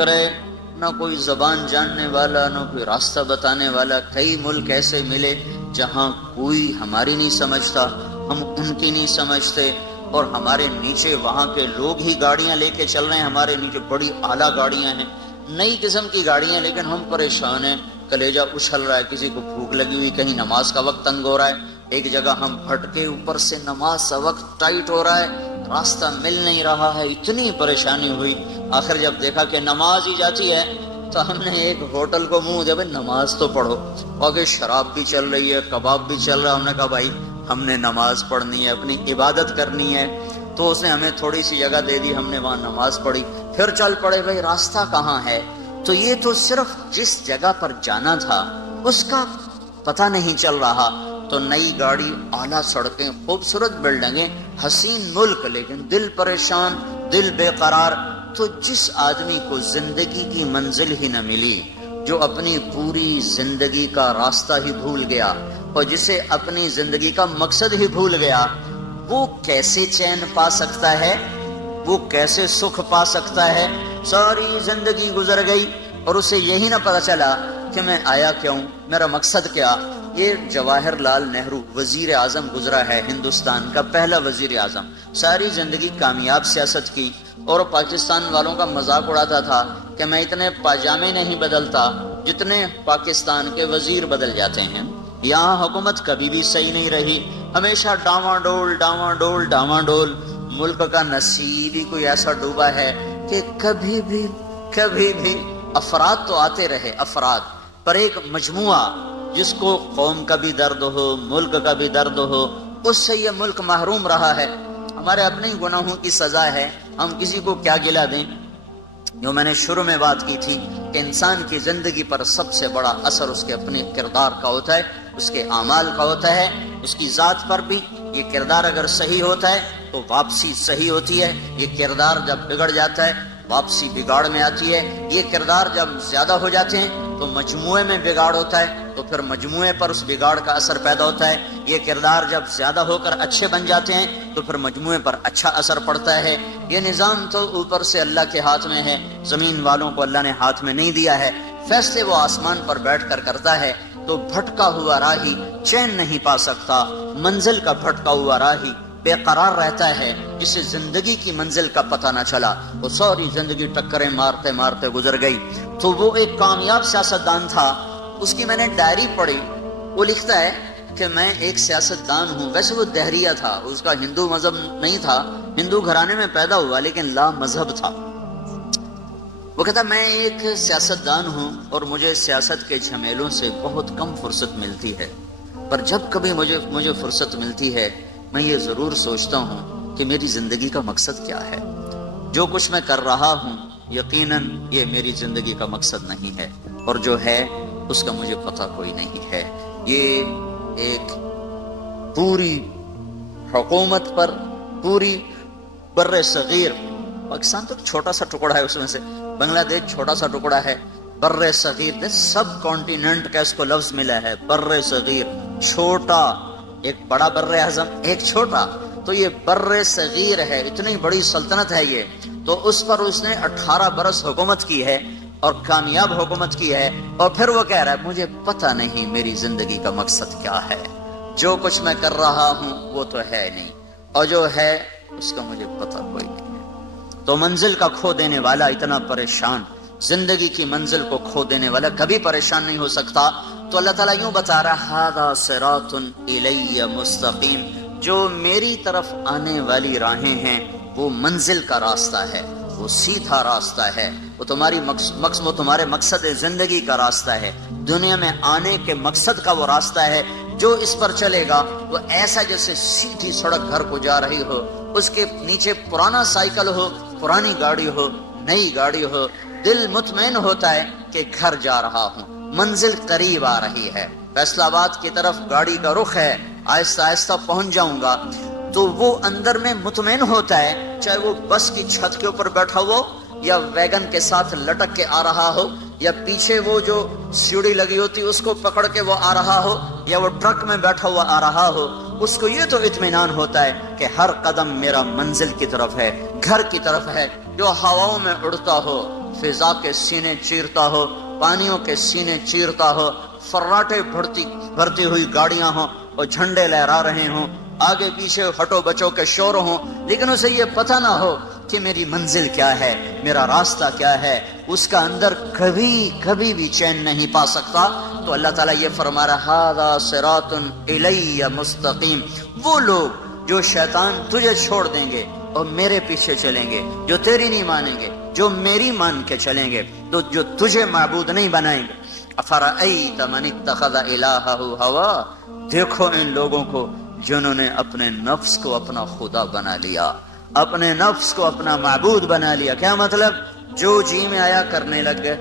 رہے، نہ کوئی زبان جاننے والا، نہ کوئی راستہ بتانے والا۔ کئی ملک ایسے ملے جہاں کوئی ہماری نہیں سمجھتا، ہم ان کی نہیں سمجھتے، اور ہمارے نیچے وہاں کے لوگ ہی گاڑیاں لے کے چل رہے ہیں، ہمارے نیچے بڑی اعلیٰ گاڑیاں ہیں، نئی قسم کی گاڑیاں، لیکن ہم پریشان ہیں، کلیجہ اچھل رہا ہے، کسی کو بھوک لگی ہوئی، کہیں نماز کا وقت تنگ ہو رہا ہے، ایک جگہ ہم بھٹکے، اوپر سے نماز کا وقت ٹائٹ ہو رہا ہے، راستہ مل نہیں رہا ہے، اتنی پریشانی ہوئی۔ آخر جب دیکھا کہ نماز ہی جاتی ہے تو ہم نے ایک ہوٹل کو منہ دیا، بھائی نماز تو پڑھو، اور شراب بھی چل رہی ہے، کباب بھی چل رہا ہے، ہم نے کہا بھائی ہم نے نماز پڑھنی ہے، اپنی عبادت کرنی ہے۔ تو اس نے ہمیں تھوڑی سی جگہ دے دی، ہم نے وہاں نماز پڑھی، پھر چل پڑے، بھائی راستہ کہاں ہے؟ تو یہ تو صرف جس جگہ پر جانا تھا اس کا پتہ نہیں چل رہا۔ تو نئی گاڑی، اعلیٰ سڑکیں، خوبصورت بلڈنگیں، حسین ملک، لیکن دل پریشان، دل بے قرار۔ تو جس آدمی کو زندگی کی منزل ہی نہ ملی، جو اپنی پوری زندگی کا راستہ ہی بھول گیا، اور جسے اپنی زندگی کا مقصد ہی بھول گیا، وہ کیسے چین پا سکتا ہے؟ وہ کیسے سکھ پا سکتا ہے؟ ساری زندگی گزر گئی اور اسے یہی نہ پتا چلا کہ میں آیا کیوں، میرا مقصد کیا۔ یہ جواہر لال نہرو وزیر اعظم گزرا ہے، ہندوستان کا پہلا وزیر اعظم، ساری زندگی کامیاب سیاست کی، اور پاکستان والوں کا مذاق اڑاتا تھا کہ میں اتنے پاجامے نہیں بدلتا جتنے پاکستان کے وزیر بدل جاتے ہیں۔ یہاں حکومت کبھی بھی صحیح نہیں رہی، ہمیشہ ڈاواں ڈول۔ ملک کا نصیب ہی کوئی ایسا ڈوبا ہے کہ کبھی بھی افراد تو آتے رہے، افراد پر ایک مجموعہ جس کو قوم کا بھی درد ہو، ملک کا بھی درد ہو، اس سے یہ ملک محروم رہا ہے۔ ہمارے اپنے ہی گناہوں کی سزا ہے، ہم کسی کو کیا گلا دیں۔ جو میں نے شروع میں بات کی تھی کہ انسان کی زندگی پر سب سے بڑا اثر اس کے اپنے کردار کا ہوتا ہے، اس کے اعمال کا ہوتا ہے، اس کی ذات پر بھی۔ یہ کردار اگر صحیح ہوتا ہے تو واپسی صحیح ہوتی ہے، یہ کردار جب بگڑ جاتا ہے واپسی بگاڑ میں آتی ہے، یہ کردار جب زیادہ ہو جاتے ہیں تو مجموعے میں بگاڑ ہوتا ہے، تو پھر مجموعے پر اس بگاڑ کا اثر پیدا ہوتا ہے۔ یہ کردار جب زیادہ ہو کر اچھے بن جاتے ہیں تو پھر مجموعے پر اچھا اثر پڑتا ہے۔ یہ نظام تو اوپر سے اللہ کے ہاتھ میں ہے، زمین والوں کو اللہ نے ہاتھ میں نہیں دیا ہے، فیصلے وہ آسمان پر بیٹھ کر کرتا ہے۔ تو بھٹکا ہوا راہی چین نہیں پا سکتا، منزل کا بھٹکا ہوا راہی بے قرار رہتا ہے، جسے زندگی کی منزل کا پتہ نہ چلا، وہ ساری زندگی ٹکریں مارتے مارتے گزر گئی۔ تو وہ ایک کامیاب سیاستدان تھا، اس کی میں نے ڈائری پڑھی، وہ لکھتا ہے کہ میں ایک سیاستدان ہوں۔ ویسے وہ دہریہ تھا، اس کا ہندو مذہب نہیں تھا، ہندو گھرانے میں پیدا ہوا لیکن لا مذہب تھا۔ وہ کہتا میں ایک سیاستدان ہوں اور مجھے سیاست کے جھمیلوں سے بہت کم فرصت ملتی ہے، پر جب کبھی مجھے فرصت ملتی ہے میں یہ ضرور سوچتا ہوں کہ میری زندگی کا مقصد کیا ہے۔ جو کچھ میں کر رہا ہوں یقیناً یہ میری زندگی کا مقصد نہیں ہے، اور جو ہے اس کا مجھے پتہ کوئی نہیں ہے۔ یہ ایک پوری حکومت پر، پوری بر صغیر، پاکستان تو چھوٹا سا ٹکڑا ہے، اس میں سے بنگلہ دیش چھوٹا سا ٹکڑا ہے، بر صغیر سب کانٹیننٹ کا اس کو لفظ ملا ہے، بر صغیر چھوٹا، ایک بڑا بر اعظم ایک چھوٹا، تو یہ بر صغیر ہے، اتنی بڑی سلطنت ہے یہ، تو اس پر اس نے 18 برس حکومت کی ہے اور کامیاب حکومت کی ہے، اور پھر وہ کہہ رہا ہے مجھے پتہ نہیں میری زندگی کا مقصد کیا ہے، جو کچھ میں کر رہا ہوں وہ تو ہے نہیں، اور جو ہے اس کا مجھے پتہ کوئی نہیں ہے۔ تو منزل کا کھو دینے والا اتنا پریشان، زندگی کی منزل کو کھو دینے والا کبھی پریشان نہیں ہو سکتا۔ تو اللہ تعالیٰ یوں بتا رہا ہے ھذا صراط الی مستقیم، جو میری طرف آنے والی راہیں ہیں وہ منزل کا راستہ ہے، وہ سیدھا راستہ ہے، وہ تمہارے مقصد زندگی کا راستہ ہے، دنیا میں آنے کے مقصد کا وہ راستہ ہے۔ جو اس پر چلے گا وہ ایسا جیسے سیدھی سڑک گھر کو جا رہی ہو، اس کے نیچے پرانا سائیکل ہو، پرانی گاڑی ہو، نئی گاڑی ہو، دل مطمئن ہوتا ہے کہ گھر جا رہا ہوں، منزل قریب آ رہی ہے، فیصل آباد کی طرف گاڑی کا رخ ہے، آہستہ آہستہ پہنچ جاؤں گا، تو وہ اندر میں مطمئن ہوتا ہے، چاہے وہ بس کی چھت کے اوپر بیٹھا ہو یا ویگن کے ساتھ لٹک کے آ رہا ہو، یا پیچھے وہ جو سیڑھی لگی ہوتی اس کو پکڑ کے وہ آ رہا ہو، یا وہ ٹرک میں بیٹھا ہوا آ رہا ہو، اس کو یہ تو اطمینان ہوتا ہے کہ ہر قدم میرا منزل کی طرف ہے، گھر کی طرف ہے۔ جو ہواؤں میں اڑتا ہو، فضا کے سینے چیرتا ہو، پانیوں کے سینے چیرتا ہو، فراٹے بھرتی ہوئی گاڑیاں ہوں اور جھنڈے لہرا رہے ہوں، آگے پیچھے ہٹو بچوں کے شور ہوں، لیکن اسے یہ پتہ نہ ہو کہ میری منزل کیا ہے، میرا راستہ کیا ہے، اس کا اندر کبھی بھی چین نہیں پا سکتا۔ تو اللہ تعالیٰ یہ فرما رہا ھذا صراط الی مستقیم، وہ لوگ جو شیطان تجھے چھوڑ دیں گے اور میرے پیچھے چلیں گے، جو تیری نہیں مانیں گے، جو میری مان کے چلیں گے، تو جو تجھے معبود نہیں بنائیں گے۔ افرأیت من اتخذ الہہ ہوا، دیکھو ان لوگوں کو جنہوں نے اپنے نفس کو اپنا خدا بنا لیا، اپنے نفس کو اپنا معبود بنا لیا۔ کیا مطلب؟ جو جی میں آیا کرنے لگ گئے،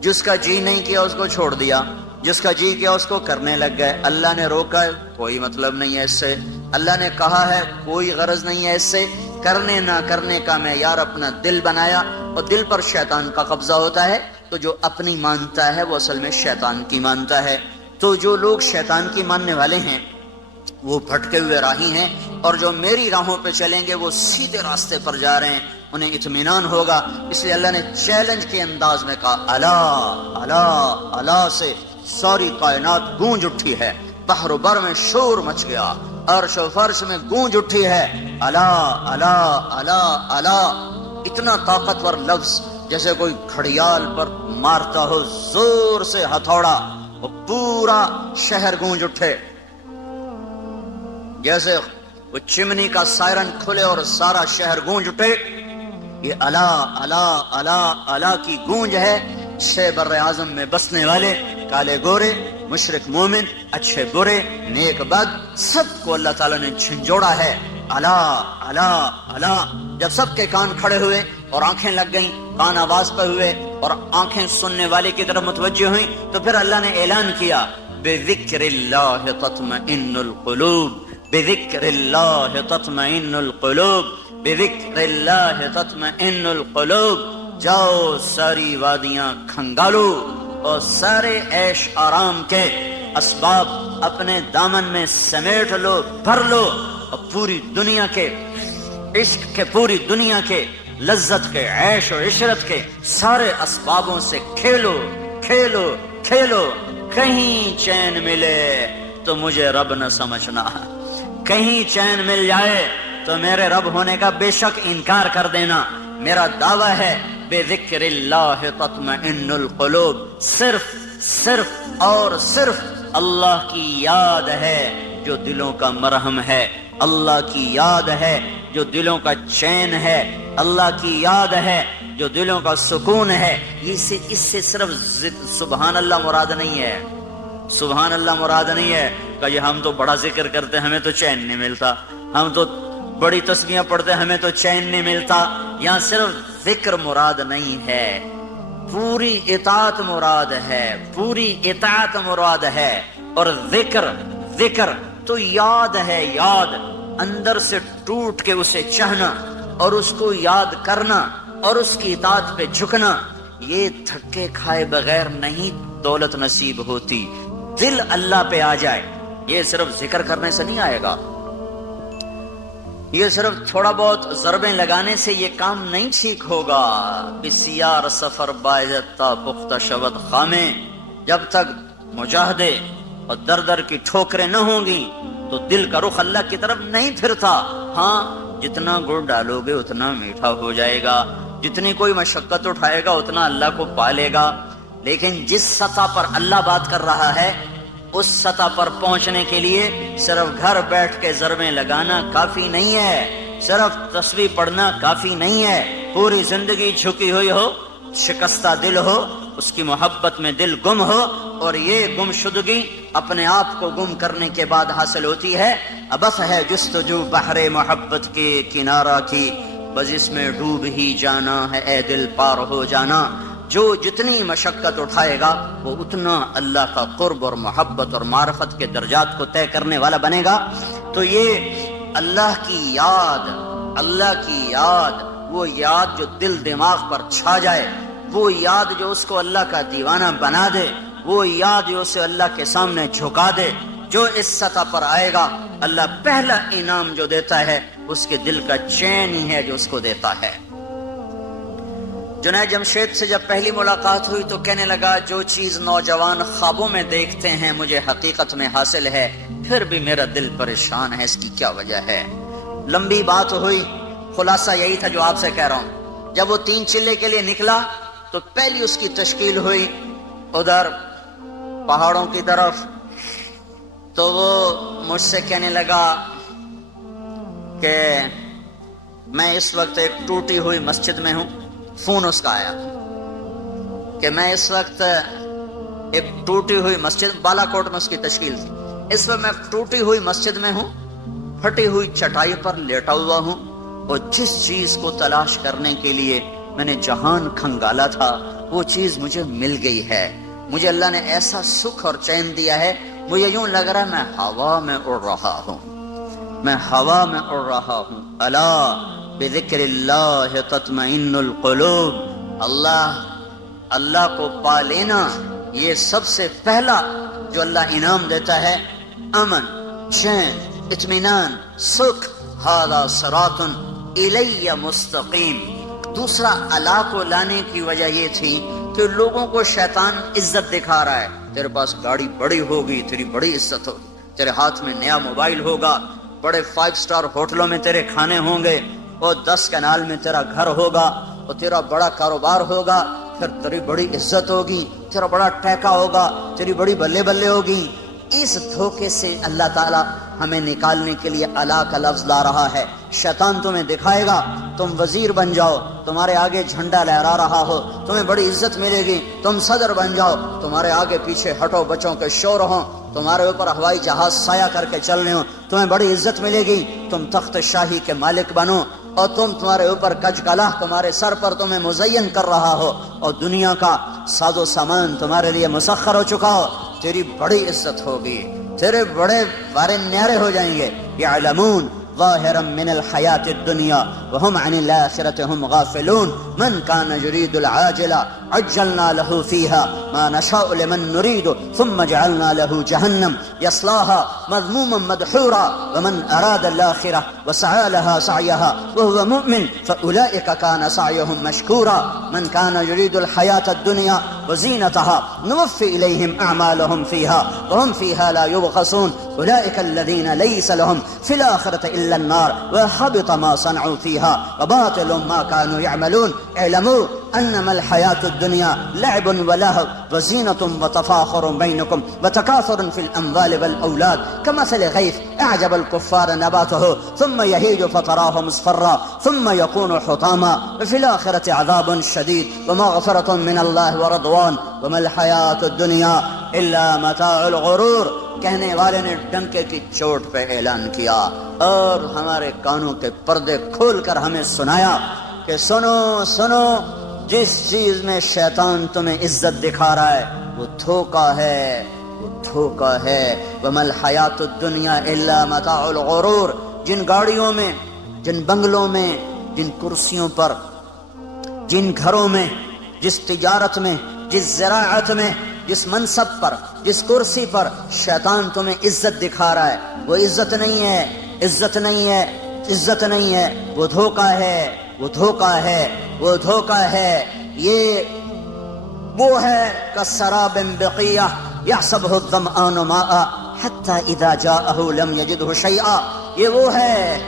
جس کا جی نہیں کیا اس کو چھوڑ دیا، جس کا جی کیا اس کو کرنے لگ گئے۔ اللہ نے روکا ہے کوئی مطلب نہیں ہے اس سے، اللہ نے کہا ہے کوئی غرض نہیں ہے اس سے، کرنے نہ کرنے کا معیار اپنا دل بنایا، اور دل پر شیطان کا قبضہ ہوتا ہے، تو جو اپنی مانتا ہے وہ اصل میں شیطان کی مانتا ہے۔ تو جو لوگ شیطان کی ماننے والے ہیں وہ بھٹکے ہوئے راہی ہیں، اور جو میری راہوں پہ چلیں گے وہ سیدھے راستے پر جا رہے ہیں، انہیں اطمینان ہوگا۔ اس لیے اللہ نے چیلنج کے انداز میں کہا الا الا الا سے ساری کائنات گونج اٹھی ہے، بحر و بر میں شور مچ گیا، عرش و فرش میں گونج اٹھی ہے، الا الا الا الا، اتنا طاقتور لفظ جیسے کوئی گھڑیال پر مارتا ہو زور سے ہتھوڑا، وہ پورا شہر گونج اٹھے، جیسے وہ چمنی کا سائرن کھلے اور سارا شہر گونج اٹھے۔ یہ الا الا الا الا کی گونج ہے۔ چھ بر اعظم میں بسنے والے، کالے گورے، مشرق مومن، اچھے برے، نیک بد، سب کو اللہ تعالیٰ نے جھنجھوڑا ہے۔ الا الا الا، جب سب کے کان کھڑے ہوئے اور آنکھیں لگ گئیں، کان آواز پہ ہوئے اور آنکھیں سننے والے کی طرف متوجہ ہوئیں، تو پھر اللہ نے اعلان کیا بذکر اللہ تطمئن القلوب، بذکر اللہ تطمئن القلوب، بذکر اللہ تطمئن القلوب۔ جاؤ ساری وادیاں کھنگالو اور سارے عیش آرام کے اسباب اپنے دامن میں سمیٹ لو، بھر لو، اور پوری دنیا کے عشق کے، پوری دنیا کے لذت کے، عیش و عشرت کے سارے اسبابوں سے کھیلو کھیلو کھیلو۔ کہیں چین ملے تو مجھے رب نہ سمجھنا، کہیں چین مل جائے تو میرے رب ہونے کا بے شک انکار کر دینا۔ میرا دعویٰ ہے بذکر اللہ تطمئن القلوب، صرف اور صرف اللہ کی یاد ہے جو دلوں کا مرہم ہے، اللہ کی یاد ہے جو دلوں کا چین ہے، اللہ کی یاد ہے جو دلوں کا سکون ہے۔ اس سے صرف سبحان اللہ مراد نہیں ہے، سبحان اللہ مراد نہیں ہے کہ یہ ہم تو بڑا ذکر کرتے ہمیں تو چین نہیں ملتا، ہم تو بڑی تسبیحاں پڑھتے ہمیں تو چین نہیں ملتا۔ یہاں صرف ذکر مراد نہیں ہے، پوری اطاعت مراد ہے، پوری اطاعت مراد ہے۔ اور ذکر تو یاد ہے، یاد اندر سے ٹوٹ کے اسے چاہنا اور اس کو یاد کرنا اور اس کی اطاعت پہ جھکنا، یہ تھکے کھائے بغیر نہیں دولت نصیب ہوتی، دل اللہ پہ آ جائے۔ یہ صرف ذکر کرنے سے نہیں آئے گا، یہ صرف تھوڑا بہت ضربیں لگانے سے یہ کام نہیں ٹھیک ہوگا۔ بسیار سفر باعزت تا پختہ شود خامیں، جب تک مجاہدے اور در در کی ٹھوکریں نہ ہوں گی تو دل کا رخ اللہ کی طرف نہیں پھرتا۔ ہاں جتنا گڑ ڈالو گے اتنا میٹھا ہو جائے گا، جتنی کوئی مشقت اٹھائے گا اتنا اللہ کو پالے گا، لیکن جس سطح پر اللہ بات کر رہا ہے اس سطح پر پہنچنے کے لیے صرف گھر بیٹھ کے ضربیں لگانا کافی نہیں ہے، صرف تسبیح پڑھنا کافی نہیں ہے۔ پوری زندگی جھکی ہوئی ہو، شکستہ دل ہو، اس کی محبت میں دل گم ہو، اور یہ گم شدگی اپنے آپ کو گم کرنے کے بعد حاصل ہوتی ہے۔ ابس ہے جستجو بحر محبت کے کنارہ کی، بس اس میں ڈوب ہی جانا ہے اے دل پار ہو جانا۔ جو جتنی مشقت اٹھائے گا وہ اتنا اللہ کا قرب اور محبت اور معرفت کے درجات کو طے کرنے والا بنے گا۔ تو یہ اللہ کی یاد، اللہ کی یاد، وہ یاد جو دل دماغ پر چھا جائے، وہ یاد جو اس کو اللہ کا دیوانہ بنا دے، وہ یاد جو اسے اللہ کے سامنے جھکا دے، جو اس سطح پر آئے گا اللہ پہلا انعام جو دیتا ہے اس کے دل کا چین ہی ہے جو اس کو دیتا ہے۔ جنید جمشید سے جب پہلی ملاقات ہوئی تو کہنے لگا جو چیز نوجوان خوابوں میں دیکھتے ہیں مجھے حقیقت میں حاصل ہے، پھر بھی میرا دل پریشان ہے، اس کی کیا وجہ ہے؟ لمبی بات ہوئی، خلاصہ یہی تھا جو آپ سے کہہ رہا ہوں۔ جب وہ 3 چلے کے لیے نکلا تو پہلی اس کی تشکیل ہوئی ادھر پہاڑوں کی طرف، تو وہ مجھ سے کہنے لگا کہ میں اس وقت ایک ٹوٹی ہوئی مسجد میں ہوں۔ فون اس کا آیا کہ میں اس وقت ایک ٹوٹی ہوئی مسجد، بالا کوٹ میں اس کی تشکیل تھی، اس وقت میں ٹوٹی ہوئی مسجد میں ہوں، پھٹی ہوئی چٹائی پر لیٹا ہوا ہوں، اور جس چیز کو تلاش کرنے کے لیے میں نے جہان کھنگالا تھا وہ چیز مجھے مل گئی ہے۔ مجھے اللہ نے ایسا سکھ اور چین دیا ہے، مجھے یوں لگ رہا ہے میں ہوا میں اڑ رہا ہوں، میں ہوا میں اڑ رہا ہوں۔ الا بذکر اللہ تطمئن القلوب، اللہ کو پا لینا یہ سب سے پہلا جو اللہ انعام دیتا ہے، امن، چین، اطمینان، سکھ۔ ھذا صراط الی مستقیم۔ دوسرا اللہ کو لانے کی وجہ یہ تھی کہ لوگوں کو شیطان عزت دکھا رہا ہے، تیرے پاس گاڑی بڑی ہوگی، تیری بڑی عزت ہوگی، تیرے ہاتھ میں نیا موبائل ہوگا، بڑے 5 سٹار ہوٹلوں میں تیرے کھانے ہوں گے، اور 10 کنال میں تیرا گھر ہوگا، اور تیرا بڑا کاروبار ہوگا، پھر تیری بڑی عزت ہوگی، تیرا بڑا ٹیکا ہوگا، تیری بڑی بلے بلے ہوگی۔ اس دھوکے سے اللہ تعالیٰ ہمیں نکالنے کے لیے اللہ کا لفظ لا رہا ہے۔ شیطان تمہیں دکھائے گا تم وزیر بن جاؤ، تمہارے آگے جھنڈا لہرا رہا ہو، تمہیں بڑی عزت ملے گی، تم صدر بن جاؤ، تمہارے آگے پیچھے ہٹو بچوں کے شور ہوں، تمہارے اوپر ہوائی جہاز سایہ کر کے چل رہے ہوں، تمہیں بڑی عزت ملے گی، تم تخت شاہی کے مالک بنو، اور تمہارے اوپر کج کلہ تمہارے سر پر تمہیں مزین کر رہا ہو، اور دنیا کا ساز و سامان تمہارے لیے مسخر ہو چکا ہو، تیری بڑی عزت ہوگی، تیرے بڑے بارے نیارے ہو جائیں گے۔ یعلمون ظاہرا من الحیات الدنیا وهم عن الآخرة هم غافلون من كان يريد العاجلة عجلنا له فيها ما نشاء لمن نريد ثم جعلنا له جهنم يصلاها مذموما مدحورا ومن أراد الآخرة وسعى لها سعيها وهو مؤمن فأولئك كان سعيهم مشكورا من كان يريد الحياة الدنيا وزينتها نوفي إليهم أعمالهم فيها وهم فيها لا يبخسون أولئك الذين ليس لهم في الآخرة إلا النار وحبط ما صنعوا فيها وباطل ما كانوا يعملون اعلموا أنما الحياة الدنيا لعب ولهو وزينة وتفاخر بينكم وتكاثر في الأموال والأولاد كمثل غيث أعجب الكفار نباته ثم يهيج فتراه مصفرا ثم يكون حطاما وفي الآخرة عذاب شديد ومغفرة من الله ورضوان وما الحياة الدنيا إلا متاع الغرور۔ کہنے والے نے ڈنکے کی چوٹ پہ اعلان کیا اور ہمارے کانوں کے پردے کھول کر ہمیں سنایا کہ سنو سنو، جس چیز میں شیطان تمہیں عزت دکھا رہا ہے وہ دھوکا ہے، وہ دھوکا ہے۔ وَمَا الْحَيَاةُ الدُّنْيَا إِلَّا مَتَاعُ الْغُرُورِ۔ جن گاڑیوں میں، جن بنگلوں میں، جن کرسیوں پر، جن گھروں میں جس تجارت میں، جس زراعت میں، جس منصب پر، جس کرسی پر شیطان تمہیں عزت دکھا رہا ہے، وہ عزت نہیں ہے، عزت نہیں ہے، عزت نہیں ہے، وہ دھوکہ ہے، وہ دھوکہ ہے، وہ دھوکہ ہے۔ یہ وہ ہے کسراب بقیہ یحسبہ الظمآن ماء حتی اذا جاءہ لم یجدہ شیئا۔ یہ وہ ہے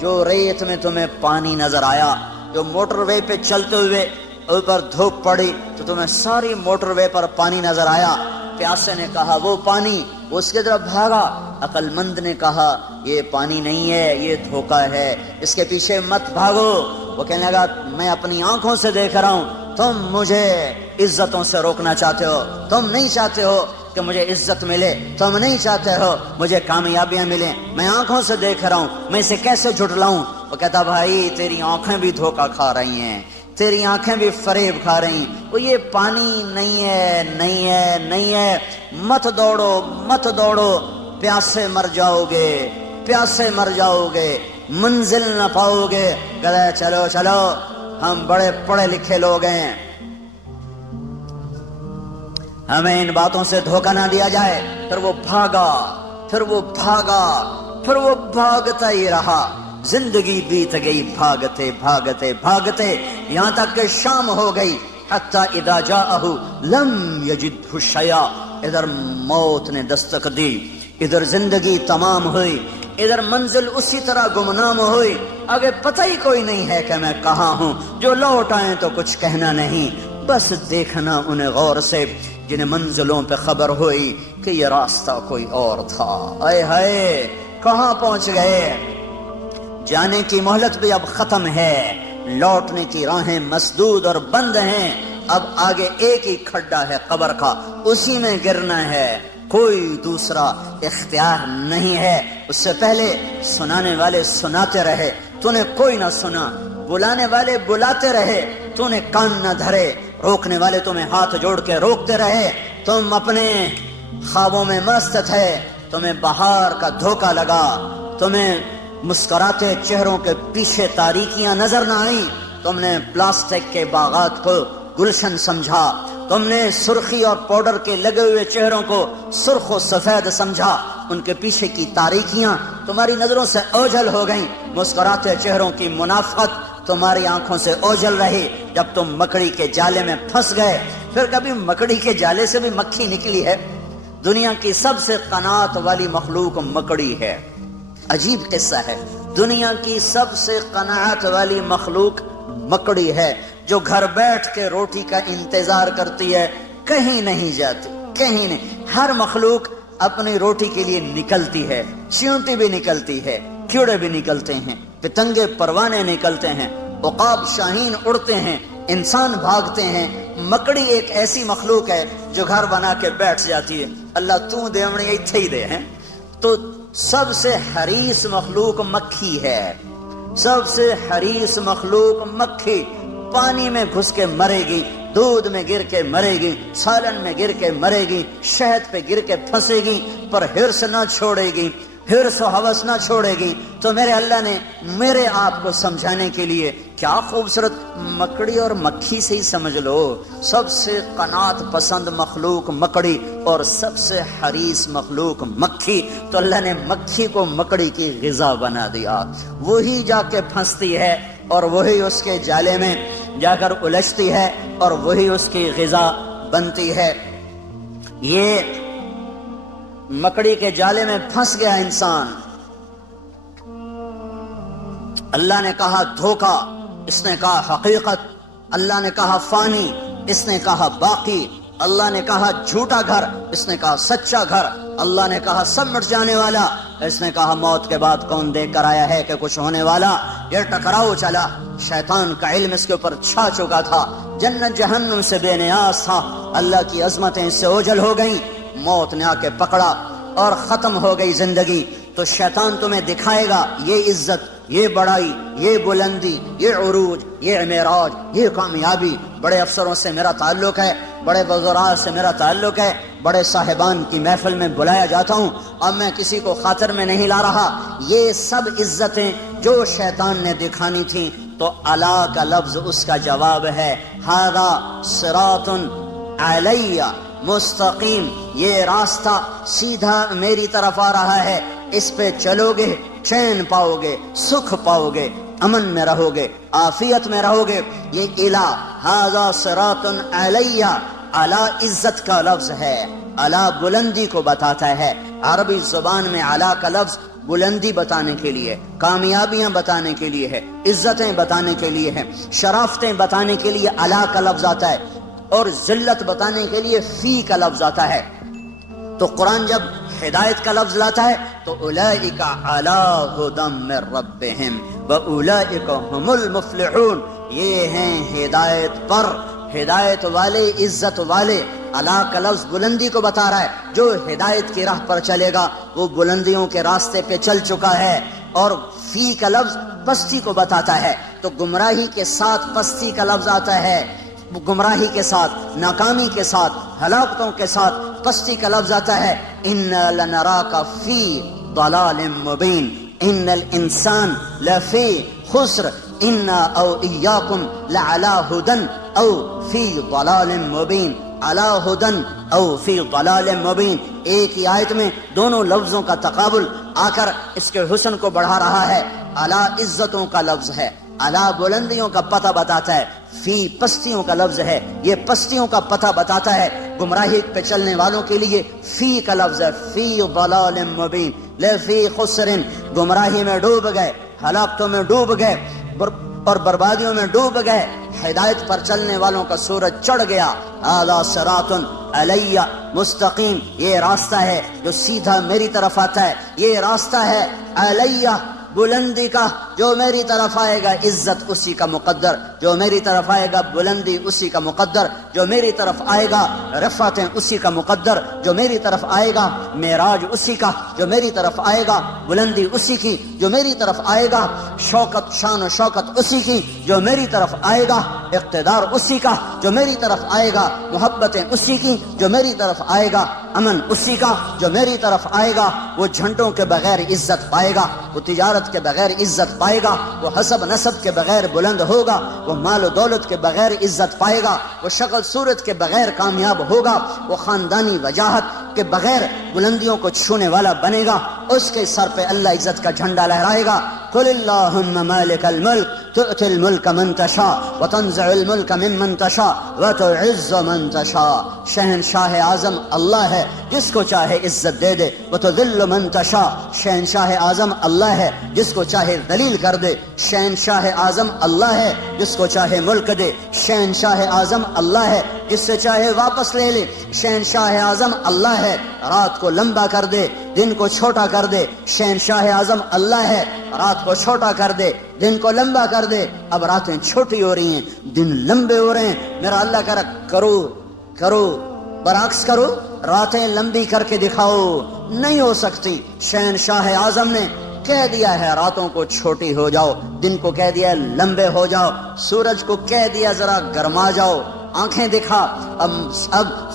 جو ریت میں تمہیں پانی نظر آیا، جو موٹر وے پہ چلتے ہوئے اوپر دھوپ پڑی تو تمہیں ساری موٹر وے پر پانی نظر آیا۔ پیاسے نے کہا وہ پانی، وہ اس کی طرف بھاگا۔ عقل مند نے کہا یہ پانی نہیں ہے، یہ دھوکہ ہے، اس کے پیچھے مت بھاگو۔ وہ کہنے لگا میں اپنی آنکھوں سے دیکھ رہا ہوں، تم مجھے عزتوں سے روکنا چاہتے ہو، تم نہیں چاہتے ہو کہ مجھے عزت ملے، تم نہیں چاہتے ہو مجھے کامیابیاں ملیں، میں آنکھوں سے دیکھ رہا ہوں، میں اسے کیسے جھٹلاؤں؟ وہ کہتا بھائی تیری آنکھیں بھی دھوکہ کھا رہی ہیں، تیری آنکھیں بھی فریب کھا رہی ہیں، وہ یہ پانی نہیں ہے، نہیں ہے، نہیں ہے، مت دوڑو، مت دوڑو، پیاسے مر جاؤ گے، پیاسے مر جاؤ گے، منزل نہ پاؤ گے۔ کہتا ہے چلو چلو ہم بڑے پڑھے لکھے لوگ ہیں، ہمیں ان باتوں سے دھوکہ نہ دیا جائے۔ پھر وہ بھاگا، پھر وہ بھاگا، پھر وہ بھاگتا ہی رہا، زندگی بیت گئی بھاگتے بھاگتے بھاگتے، یہاں تک کہ شام ہو گئی۔ حتی اذا جاءہ لم یجدہ شیئا، ادھر موت نے دستک دی، ادھر زندگی تمام ہوئی، ادھر منزل اسی طرح گمنام ہوئی، آگے پتہ ہی کوئی نہیں ہے کہ میں کہاں ہوں، جو لوٹ آئیں تو کچھ کہنا نہیں، بس دیکھنا انہیں غور سے جنہیں منزلوں پہ خبر ہوئی کہ یہ راستہ کوئی اور تھا۔ اے ہائے کہاں پہنچ گئے؟ جانے کی مہلت بھی اب ختم ہے، لوٹنے کی راہیں مسدود اور بند ہیں، اب آگے ایک ہی کھڈا ہے قبر کا، اسی میں گرنا ہے، کوئی دوسرا اختیار نہیں ہے۔ اس سے پہلے سنانے والے سناتے رہے، تو نے کوئی نہ سنا، بلانے والے بلاتے رہے، تو نے کان نہ دھرے، روکنے والے تمہیں ہاتھ جوڑ کے روکتے رہے، تم اپنے خوابوں میں مست تھے، تمہیں بہار کا دھوکہ لگا، تمہیں مسکراتے چہروں کے پیچھے تاریکیاں نظر نہ آئیں، تم نے پلاسٹک کے باغات کو گلشن سمجھا، تم نے سرخی اور پاؤڈر کے لگے ہوئے چہروں کو سرخ و سفید سمجھا، ان کے پیچھے کی تاریکیاں تمہاری نظروں سے اوجھل ہو گئیں، مسکراتے چہروں کی منافقت تمہاری آنکھوں سے اوجھل رہی جب تم مکڑی کے جالے میں پھنس گئے۔ پھر کبھی مکڑی کے جالے سے بھی مکھی نکلی ہے؟ دنیا کی سب سے قناعت والی مخلوق مکڑی ہے، عجیب قصہ ہے، دنیا کی سب سے قناعت والی مخلوق مکڑی ہے، جو گھر بیٹھ کے روٹی کا انتظار کرتی ہے، کہیں نہیں جاتی، کہیں نہیں۔ ہر مخلوق اپنی روٹی کے لیے نکلتی ہے، چیونٹی بھی نکلتی ہے، کیڑے بھی نکلتے ہیں، پتنگے پروانے نکلتے ہیں، عقاب شاہین اڑتے ہیں، انسان بھاگتے ہیں، مکڑی ایک ایسی مخلوق ہے جو گھر بنا کے بیٹھ جاتی ہے، اللہ تو دے ہمیں ایتھے ہی دے ہیں۔ تو سب سے حریص مخلوق مکھی ہے، سب سے حریص مخلوق مکھی، پانی میں گھس کے مرے گی، دودھ میں گر کے مرے گی، سالن میں گر کے مرے گی، شہد پہ گر کے پھنسے گی، پر حرص نہ چھوڑے گی، حرص و ہوس نہ چھوڑے گی۔ تو میرے اللہ نے میرے آپ کو سمجھانے کے لیے کیا خوبصورت، مکڑی اور مکھی سے ہی سمجھ لو، سب سے قناعت پسند مخلوق مکڑی اور سب سے حریص مخلوق مکھی، تو اللہ نے مکھی کو مکڑی کی غذا بنا دیا، وہی جا کے پھنستی ہے اور وہی اس کے جالے میں جا کر الجھتی ہے اور وہی اس کی غذا بنتی ہے۔ یہ مکڑی کے جالے میں پھنس گیا انسان، اللہ نے کہا دھوکا، اس نے کہا حقیقت، اللہ نے کہا فانی، اس نے کہا باقی، اللہ نے کہا جھوٹا گھر، اس نے کہا سچا گھر، اللہ نے کہا سب مٹ جانے والا، اس نے کہا موت کے بعد کون دیکھ کر آیا ہے کہ کچھ ہونے والا۔ یہ ٹکراؤ چلا، شیطان کا علم اس کے اوپر چھا چکا تھا، جنت جہنم سے بے نیاز تھا، اللہ کی عظمتیں اس سے اوجھل ہو گئیں، موت نے آ کے پکڑا اور ختم ہو گئی زندگی۔ تو شیطان تمہیں دکھائے گا یہ عزت، یہ بڑائی، یہ بلندی، یہ عروج، یہ معراج، یہ کامیابی، بڑے افسروں سے میرا تعلق ہے، بڑے وزراء سے میرا تعلق ہے، بڑے صاحبان کی محفل میں بلایا جاتا ہوں، اب میں کسی کو خاطر میں نہیں لا رہا۔ یہ سب عزتیں جو شیطان نے دکھانی تھیں تو الا کا لفظ اس کا جواب ہے. ھذا صراط علی مستقیم، یہ راستہ سیدھا میری طرف آ رہا ہے، اس پہ چلو گے چین پاؤ گے، سکھ پاؤ گے، امن میں رہو گے، عافیت میں رہو گے. یہ الا ھذا صراط علی، اعلی عزت کا لفظ ہے، اعلی بلندی کو بتاتا ہے. عربی زبان میں اعلی کا لفظ بلندی بتانے کے لیے، کامیابیاں بتانے کے لیے ہے، عزتیں بتانے کے لیے ہے، شرافتیں بتانے کے لیے اعلی کا لفظ آتا ہے، اور ذلت بتانے کے لیے فی کا لفظ آتا ہے. تو قرآن جب ہدایت کا لفظ لاتا ہے تو اولئک علی ھدی من ربہم واولئک ھم المفلحون، یہ ہیں ہدایت پر، ہدایت والے، عزت والے. اعلی کا لفظ بلندی کو بتا رہا ہے، جو ہدایت کی راہ پر چلے گا وہ بلندیوں کے راستے پہ چل چکا ہے. اور فی کا لفظ پستی کو بتاتا ہے، تو گمراہی کے ساتھ پستی کا لفظ آتا ہے، گمراہی کے ساتھ، ناکامی کے ساتھ، ہلاکتوں کے ساتھ پستی کا لفظ آتا ہے. انا لنراک فی ضلال مبین، ان الانسان لفی خسر انا او ایاکم لعلی ھدی او فی ضلال مبین، علی ھدی او فی ضلال مبین. ایک ہی آیت میں دونوں لفظوں کا تقابل آ کر اس کے حسن کو بڑھا رہا ہے. اعلی عزتوں کا لفظ ہے، اعلی بلندیوں کا پتہ بتاتا ہے. فی پستیوں کا لفظ ہے، یہ پستیوں کا پتہ بتاتا ہے. گمراہی پہ چلنے والوں کے لیے فی کا لفظ ہے، فی ضلال مبین لفی خسر، گمراہی میں ڈوب گئے، ہلاکتوں میں ڈوب گئے اور بربادیوں میں ڈوب گئے. ہدایت پر چلنے والوں کا سورج چڑھ گیا. ھذا صراط علی مستقیم، یہ راستہ ہے جو سیدھا میری طرف آتا ہے، یہ راستہ ہے علی بلندی کا، جو میری طرف آئے گا عزت اسی کا مقدر، جو میری طرف آئے گا بلندی اسی کا مقدر، جو میری طرف آئے گا رفعتیں اسی کا مقدر، جو میری طرف آئے گا معراج اسی کا، جو میری طرف آئے گا بلندی اسی کی، جو میری طرف آئے گا شوکت، شان و شوکت اسی کی، جو میری طرف آئے گا اقتدار اسی کا، جو میری طرف آئے گا محبتیں اسی کی، جو میری طرف آئے گا امن اسی کا، جو میری طرف آئے گا وہ جھنڈوں کے بغیر عزت پائے گا، وہ تجارت کے بغیر عزت پائے گا، وہ حسب نسب کے بغیر بلند ہوگا، وہ مال و دولت کے بغیر عزت پائے گا، وہ شکل صورت کے بغیر کامیاب ہوگا، وہ خاندانی وجاہت کے بغیر بلندیوں کو چھونے والا بنے گا. اس کے سر پہ اللہ عزت کا جھنڈا لہرائے گا. قل اللہم مالک الملک تؤتی الملک من تشاء وتنزع الملک ممن تشاء وتعز من تشاء. شہنشاہ اعظم اللہ ہے، جس کو چاہے عزت دے دے. وتذل من تشاء، شہنشاہ اعظم اللہ ہے، جس کو چاہے ذلیل کر دے. شہنشاہ اعظم اللہ ہے، جس کو چاہے ملک دے. شہنشاہ اعظم اللہ ہے، جس سے چاہے واپس لے لے. شہنشاہ اعظم اللہ ہے، رات کو لمبا کر دے، دن کو چھوٹا کر دے. شہنشاہ اعظم اللہ ہے، رات کو چھوٹا کر دے، دن کو لمبا کر دے. اب راتیں چھوٹی ہو رہی ہیں، دن لمبے ہو رہے ہیں. میرا اللہ کہہ کرو برعکس کرو، راتیں لمبی کر کے دکھاؤ. نہیں ہو سکتی. شہنشاہ اعظم نے کہہ دیا ہے راتوں کو چھوٹی ہو جاؤ، دن کو کہہ دیا لمبے ہو جاؤ، سورج کو کہہ دیا ذرا گرما جاؤ، آنکھیں دکھا. اب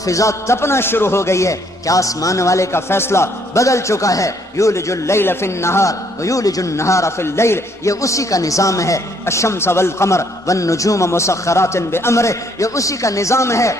فضا تپنا شروع ہو گئی ہے کہ آسمان والے کا فیصلہ بدل چکا ہے. یولج اللیل فی النہار ویولج النہار فی اللیل، یہ اسی کا نظام ہے. الشمس والقمر والنجوم مسخرات بامرہ، یہ اسی کا نظام ہے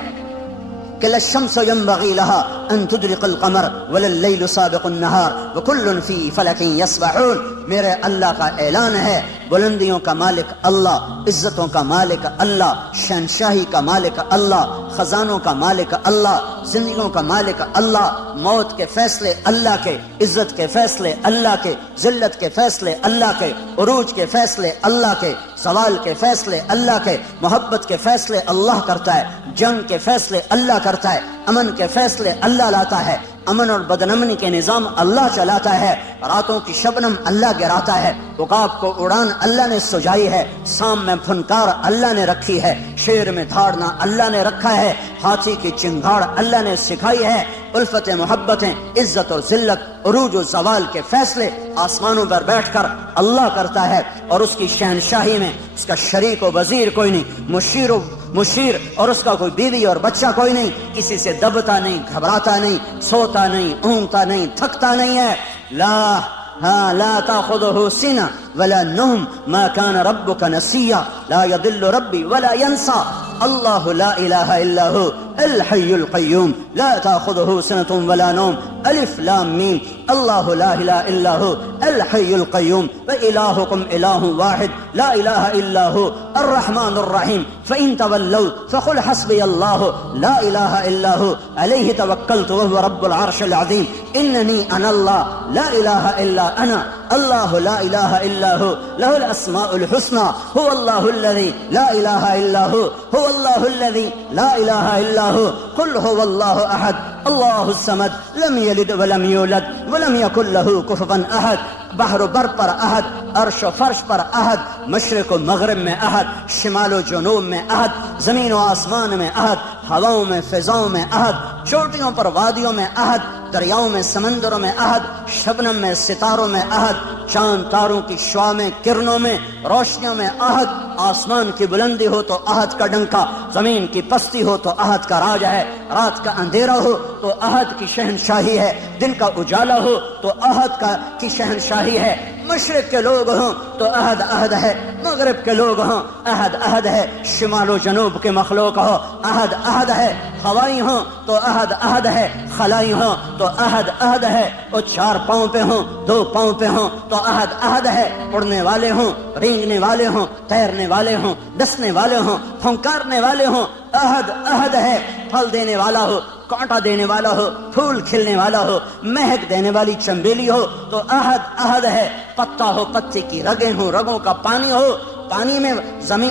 کہ الشمس ينبغي لها ان تدرك القمر ولا الليل سابق النهار وكل في فلك يسبحون. میرے اللہ کا اعلان ہے، بلندیوں کا مالک اللہ، عزتوں کا مالک اللہ، شہنشاہی کا مالک اللہ، خزانوں کا مالک اللہ، زندگیوں کا مالک اللہ. موت کے فیصلے اللہ کے، عزت کے فیصلے اللہ کے، ذلت کے فیصلے اللہ کے، عروج کے فیصلے اللہ کے، سوال کے فیصلے اللہ کے، محبت کے فیصلے اللہ کرتا ہے، جنگ کے فیصلے اللہ کرتا ہے، امن کے فیصلے اللہ لاتا ہے، امن اور بدنمنی کے نظام اللہ چلاتا ہے، راتوں کی شبنم اللہ گراتا ہے، عقاب کو اڑان اللہ نے سجائی ہے، سام میں پھنکار اللہ نے رکھی ہے، شیر میں دھاڑنا اللہ نے رکھا ہے، ہاتھی کی چنگھاڑ اللہ نے سکھائی ہے. الفت محبتیں، عزت اور ذلت، عروج و زوال کے فیصلے آسمانوں پر بیٹھ کر اللہ کرتا ہے. اور اس کی شہنشاہی میں اس کا شریک و وزیر کوئی نہیں، مشیر اور اس کا کوئی بیوی اور بچہ کوئی نہیں، کسی سے دبتا نہیں، گھبراتا نہیں، سوتا نہیں، اونگتا نہیں، تھکتا نہیں ہے. لا ها لا تأخذه سنة ولا نوم ما كان ربك نسيا لا يضل ربي ولا ينسى الله لا إله إلا هو الحي القيوم لا تأخذه سنة ولا نوم ألف لام ميم الله لا إله إلا هو الحي القيوم وإلهكم إله واحد لا إله إلا هو الرحمن الرحيم فإن تولوا فقل حسبي الله لا إله إلا هو عليه توكلت وهو رب العرش العظيم إنني أنا الله لا إله إلا أنا الله لا إله إلا هو له الأسماء الحسنى هو الله الذي لا إله إلا هو هو الله الذي لا إله إلا هو قل هو الله أحد الله الصمد لم يلد ولم يولد ولم يكن له كفوا أحد بحر بر پر احد عرش و فرش پر احد مشرق و مغرب میں احد شمال و جنوب میں احد زمین و آسمان میں احد ہواؤں میں فضاؤں میں احد چوٹیوں پر وادیوں میں احد دریاؤں میں سمندروں میں احد شبنم میں ستاروں میں احد چاند تاروں کی شعاع میں کرنوں میں روشنیوں میں احد آسمان کی بلندی ہو تو احد کا ڈنکا زمین کی پستی ہو تو احد کا راج ہے رات کا اندھیرا ہو تو احد کی شہنشاہی ہے دن کا اجالا ہو تو احد کی شہنشاہی ہے مشرق کے لوگ ہوں تو احد احد ہے مغرب کے لوگ ہوں احد احد ہے شمال و جنوب کے مخلوق ہو احد احد ہے ہوائی ہوں تو احد احد ہے خلائی ہوں تو احد احد ہے وہ 4 پاؤں پہ ہوں 2 پاؤں پہ ہوں تو احد احد ہے اڑنے والے ہوں رینگنے والے ہوں تیرنے والے ہوں ڈسنے والے ہوں پھنکارنے والے ہوں احد احد ہے پھل دینے والا ہو کانٹا دینے والا ہو پھول کھلنے والا ہو مہک دینے والی چنبیلی ہو تو احد احد ہے پتا ہو پتے کی رگیں ہوں رگوں کا پانی ہو پانی میں زمین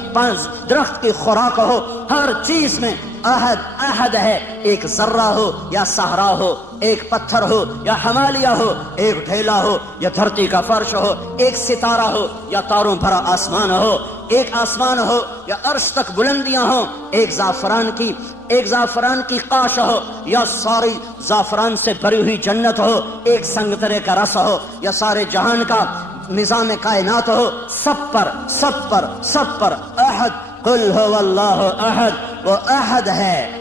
درخت کی خوراک ہو ہر چیز میں احد احد ہے ایک ذرہ ہو یا صحرا ہو ایک پتھر ہو یا ہمالیہ ہو ایک ڈھیلا ہو یا دھرتی کا فرش ہو ایک ستارہ ہو یا تاروں بھرا آسمان ہو ایک آسمان ہو یا عرش تک بلندیاں ہوں ایک زعفران کی قاش ہو یا ساری زعفران سے بھری ہوئی جنت ہو ایک سنگترے کا رس ہو یا سارے جہان کا نظام کائنات ہو سب پر احد قل هو اللہ احد وہ احد ہے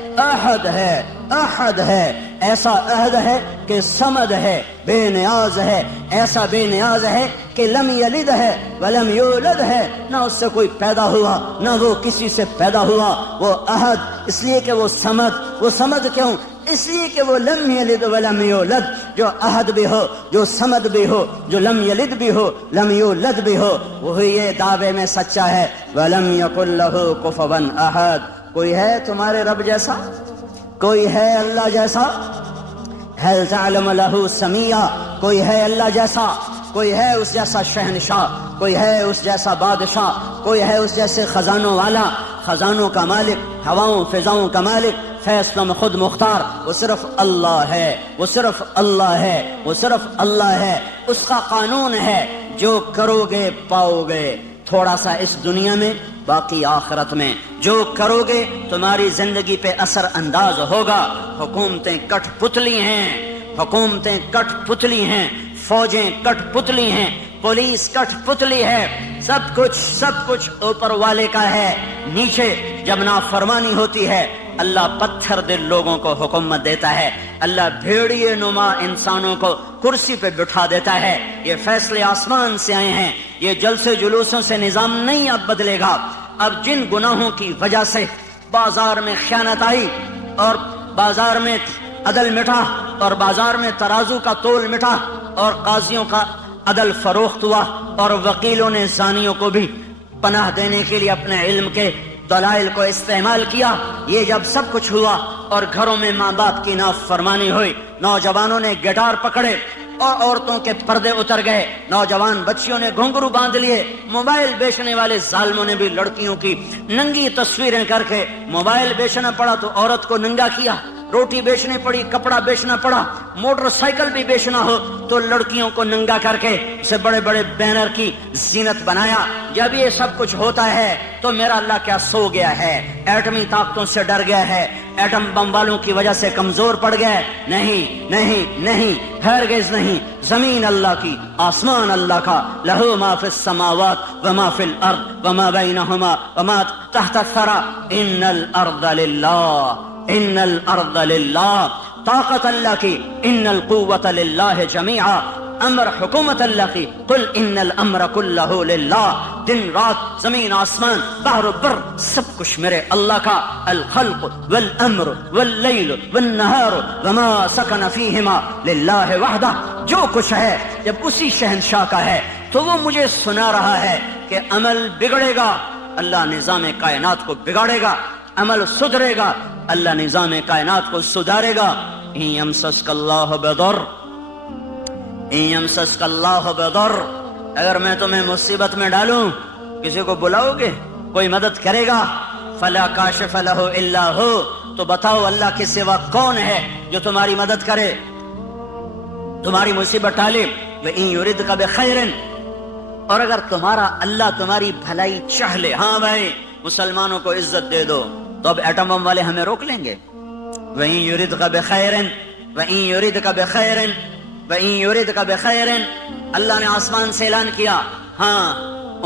ایسا عہد ہے کہ صمد ہے بے نیاز ہے ایسا بے نیاز ہے کہ لم یلد ہے ولم یولد ہے نہ اس سے کوئی پیدا ہوا نہ وہ کسی سے پیدا ہوا وہ عہد اس لیے کہ وہ صمد کیوں اس لیے کہ وہ لم یلد ولم یولد جو عہد بھی ہو جو صمد بھی ہو جو لم یلد بھی ہو لم یولد بھی ہو وہی یہ دعوے میں سچا ہے ولم یکن لہ کفوا احد کوئی ہے تمہارے رب جیسا کوئی ہے اللہ جیسا هل تعلم له سمیا کوئی ہے اللہ جیسا کوئی ہے اس جیسا شہنشاہ کوئی ہے اس جیسا بادشاہ کوئی ہے اس جیسے خزانوں والا خزانوں کا مالک ہواؤں فضاؤں کا مالک فیصلوں میں خود مختار وہ صرف اللہ ہے وہ صرف اللہ ہے اس کا قانون ہے جو کرو گے پاؤ گے تھوڑا سا اس دنیا میں باقی آخرت میں جو کرو گے تمہاری زندگی پہ اثر انداز ہوگا حکومتیں کٹ پتلی ہیں فوجیں کٹ پتلی ہیں پولیس کٹ پتلی ہے سب کچھ اوپر والے کا ہے نیچے جب نافرمانی ہوتی ہے اللہ پتھر دل لوگوں کو حکومت دیتا ہے اللہ بھیڑیے نما انسانوں کو کرسی پہ بٹھا دیتا ہے یہ فیصلے آسمان سے آئے ہیں یہ جلسے جلوسوں سے نظام نہیں اب بدلے گا اب جن گناہوں کی وجہ سے بازار میں خیانت آئی اور بازار میں عدل مٹا اور بازار میں ترازو کا تول مٹا اور قاضیوں کا عدل فروخت ہوا اور وکیلوں نے زانیوں کو بھی پناہ دینے کے لیے اپنے علم کے دلائل کو استعمال کیا یہ جب سب کچھ ہوا اور گھروں میں ماں باپ کی نافرمانی ہوئی نوجوانوں نے گٹار پکڑے اور عورتوں کے پردے اتر گئے نوجوان بچیوں نے گھنگرو باندھ لیے موبائل بیچنے والے ظالموں نے بھی لڑکیوں کی ننگی تصویریں کر کے موبائل بیچنا پڑا تو عورت کو ننگا کیا روٹی بیچنی پڑی کپڑا بیچنا پڑا موٹر سائیکل بھی بیچنا ہو تو لڑکیوں کو ننگا کر کے اسے بڑے بڑے بینر کی زینت بنایا جب یہ سب کچھ ہوتا ہے تو میرا اللہ کیا سو گیا ہے ایٹمی طاقتوں سے ڈر گیا ہے ایٹم بم والوں کی وجہ سے کمزور پڑ گئے نہیں ہرگز نہیں زمین اللہ کی آسمان اللہ کا لہو ما فی السماوات وما فی الارض وما بینہما وما تحت الثری ان الارض للہ طاقت اللہ کی ان القوت للہ جمیعا امر حکومت اللہ کی. قل ان الامر کلہ للہ. دن رات زمین آسمان بحر و بر سب کچھ میرے اللہ کا. الخلق والامر واللیل والنہار وما سکن فیہما للہ وحدہ. جو کچھ ہے جب اسی شہنشاہ کا ہے تو وہ مجھے سنا رہا ہے کہ عمل بگڑے گا اللہ نظام کائنات کو بگاڑے گا, عمل سدھرے گا اللہ نظام کائنات کو سدھارے گا. ان یمسسک اللہ بضر, ان یمسسک اللہ بضر, اگر میں تمہیں مصیبت میں ڈالوں کسی کو بلاؤ گے کوئی مدد کرے گا؟ فلا کاشف لہ الا ہو, تو بتاؤ اللہ کے سوا کون ہے جو تمہاری مدد کرے, تمہاری مصیبت ٹالے. وَإِن يُرِدْكَ بِخَيْرٍ, اور اگر تمہارا اللہ تمہاری بھلائی چاہ لے, ہاں بھائی مسلمانوں کو عزت دے دو, تو اب ایٹم بم والے ہمیں روک لیں گے؟ وَإِن يُرِدْكَ بِخَيْرٍ وَإِن يُرِدْكَ بِخَيْرٍ وَإِن يُرِدْكَ بِخَيْرٍ. اللہ نے آسمان سے اعلان کیا ہاں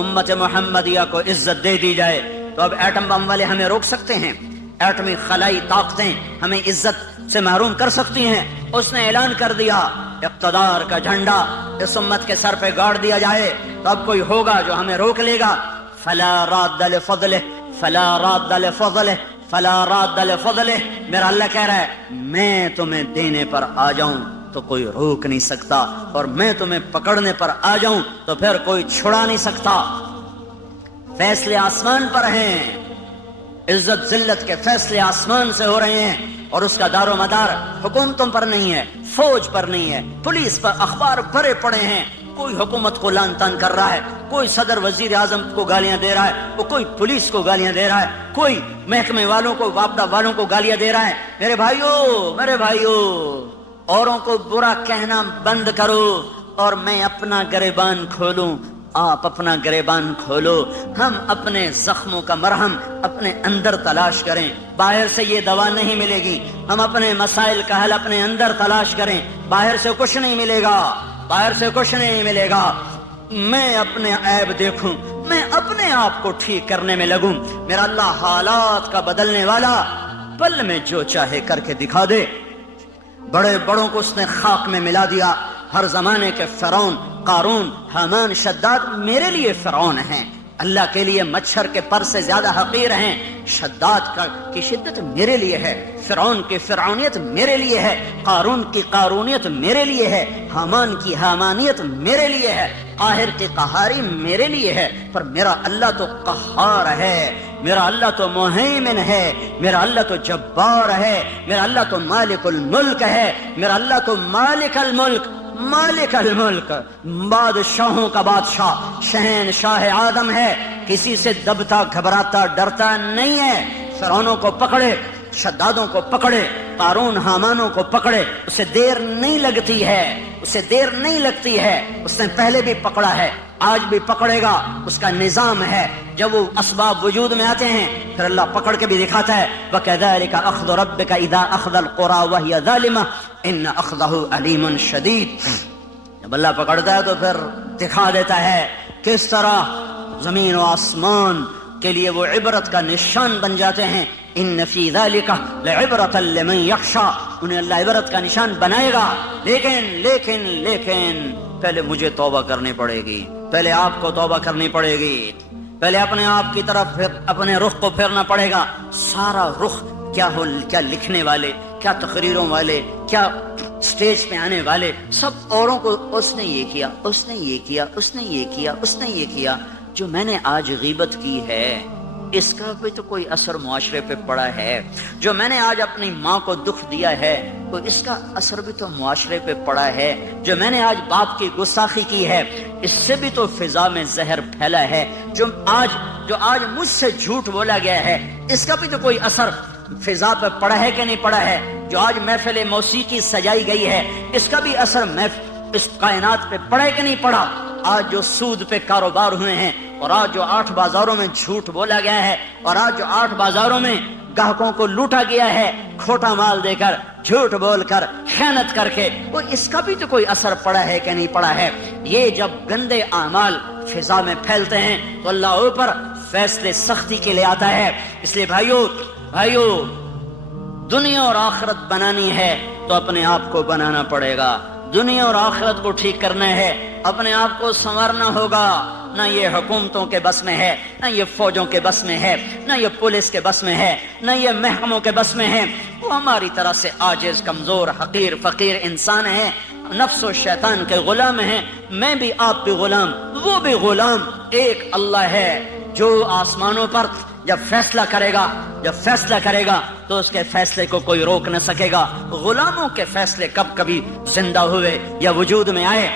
امت محمدیہ کو عزت دے دی جائے, تو اب ایٹم بم والے ہمیں روک سکتے ہیں؟ ایٹمی خلائی طاقتیں ہمیں عزت سے محروم کر سکتی ہیں؟ اس نے اعلان کر دیا اقتدار کا جھنڈا اس امت کے سر پہ گاڑ دیا جائے, تو اب کوئی ہوگا جو ہمیں روک لے گا؟ فلا راد لفضلہ فلا راد لفضلہ فلا راد لفضلہ. میرا اللہ کہہ رہا ہے میں تمہیں دینے پر آ جاؤں تو کوئی روک نہیں سکتا, اور میں تمہیں پکڑنے پر آ جاؤں تو پھر کوئی چھڑا نہیں سکتا. فیصلے آسمان پر ہیں, عزت ذلت کے فیصلے آسمان سے ہو رہے ہیں, اور اس کا دار و مدار حکومتوں پر نہیں ہے, فوج پر نہیں ہے, پولیس پر. اخبار بھرے پڑے ہیں, کوئی حکومت کو لان تان کر رہا ہے, کوئی صدر وزیر اعظم کو گالیاں دے رہا ہے, وہ کوئی پولیس کو گالیاں دے رہا ہے, کوئی محکمے والوں کو واپڈا والوں کو گالیاں دے رہا ہے. میرے بھائیو اوروں کو برا کہنا بند کرو اور میں اپنا گریبان کھولوں, آپ اپنا گریبان کھولو. ہم اپنے زخموں کا مرہم اپنے اندر تلاش کریں, باہر سے یہ دوا نہیں ملے گی. ہم اپنے مسائل کا حل اپنے اندر تلاش کریں, باہر سے کچھ نہیں ملے گا, باہر سے کچھ نہیں ملے گا. میں اپنے عیب دیکھوں, میں اپنے آپ کو ٹھیک کرنے میں لگوں. میرا اللہ حالات کا بدلنے والا, پل میں جو چاہے کر کے دکھا دے. بڑے بڑوں کو اس نے خاک میں ملا دیا. ہر زمانے کے فرعون, قارون, حامان, شداد میرے لیے فرعون ہیں, اللہ کے لیے مچھر کے پر سے زیادہ حقیر ہیں. شداد کی شدت میرے لیے ہے, فرعون کی فرعونیت میرے لیے ہے, قارون کی قارونیت میرے لیے ہے, حامان کی حامانیت میرے لیے ہے, قاہر کی قہاری میرے لیے ہے. پر میرا اللہ تو قہار ہے, میرا اللہ تو مہیمن ہے, میرا اللہ تو جبار ہے, میرا اللہ تو مالک الملک ہے, میرا اللہ تو مالک الملک, مالک الملک, بادشاہوں کا بادشاہ, شہنشاہ آدم ہے, کسی سے دبتا گھبراتا ڈرتا نہیں ہے. فرعونوں کو پکڑے, شدادوں کو پکڑے, قارون حامانوں کو پکڑے, اسے دیر نہیں لگتی ہے, اسے دیر نہیں لگتی ہے. اس نے پہلے بھی پکڑا ہے, آج بھی پکڑے گا. اس کا نظام ہے, جب وہ اسباب وجود میں آتے ہیں پھر اللہ پکڑ کے بھی دکھاتا ہے. وَكَذَلِكَ أَخْذُ رَبِّكَ إِذَا أَخْذَ الْقُرَى وَهِيَ ظَالِمَةٌ إِنَّ أَخْذَهُ أَلِيمٌ شَدِيدٌ. جب اللہ پکڑتا ہے تو پھر دکھا دیتا ہے کس طرح زمین و آسمان کے لیے وہ عبرت کا نشان بن جاتے ہیں. ان فی ذالک لعبرۃ لمن یخشی, انہیں اللہ عبرت کا نشان بنائے گا. لیکن پہلے مجھے توبہ کرنی پڑے گی, پہلے آپ کو توبہ کرنی پڑے گی, پہلے اپنے آپ کی طرف اپنے رخ کو پھیرنا پڑے گا. سارا رخ کیا لکھنے والے, کیا تقریروں والے, کیا سٹیج پہ آنے والے, سب اوروں کو اس نے یہ کیا, اس نے یہ کیا, اس نے یہ کیا, اس نے یہ کیا. جو میں نے آج غیبت کی ہے اس کا بھی تو کوئی اثر معاشرے پہ پڑا ہے. جو میں نے آج اپنی ماں کو دکھ دیا ہے تو اس کا اثر بھی تو معاشرے پہ پڑا ہے. جو میں نے آج باپ کی گستاخی کی ہے اس سے بھی تو فضا میں زہر پھیلا ہے. جو آج مجھ سے جھوٹ بولا گیا ہے اس کا بھی تو کوئی اثر فضا پہ پڑا ہے کہ نہیں پڑا ہے. جو آج محفل موسیقی سجائی گئی ہے اس کا بھی اثر اس کائنات پہ پڑا ہے کہ نہیں پڑا. آج جو سود پہ کاروبار ہوئے ہیں, اور آج جو 8 بازاروں میں جھوٹ بولا گیا ہے, اور آج جو 8 بازاروں میں گاہکوں کو لوٹا گیا ہے کھوٹا مال دے کر, جھوٹ بول کر, خیانت کر کے, وہ اس کا بھی تو کوئی اثر پڑا ہے کہ نہیں پڑا ہے. یہ جب گندے اعمال فضا میں پھیلتے ہیں تو اللہ اوپر فیصلے سختی کے لیے آتا ہے. اس لیے بھائیو دنیا اور آخرت بنانی ہے تو اپنے آپ کو بنانا پڑے گا. دنیا اور آخرت کو ٹھیک کرنا ہے، اپنے آپ کو سنوارنا ہوگا. نہ یہ حکومتوں کے بس میں ہے، نہ یہ فوجوں کے بس میں ہے، نہ یہ پولیس کے بس میں ہے، نہ یہ محکموں کے بس میں ہے. وہ ہماری طرح سے عاجز، کمزور، حقیر، فقیر انسان ہیں، نفس و شیطان کے غلام ہیں. میں بھی، آپ بھی غلام، وہ بھی غلام. ایک اللہ ہے جو آسمانوں پر جب فیصلہ کرے گا تو اس کے فیصلے کو کوئی روک نہ سکے گا. غلاموں کے فیصلے کبھی زندہ ہوئے یا وجود میں آئے،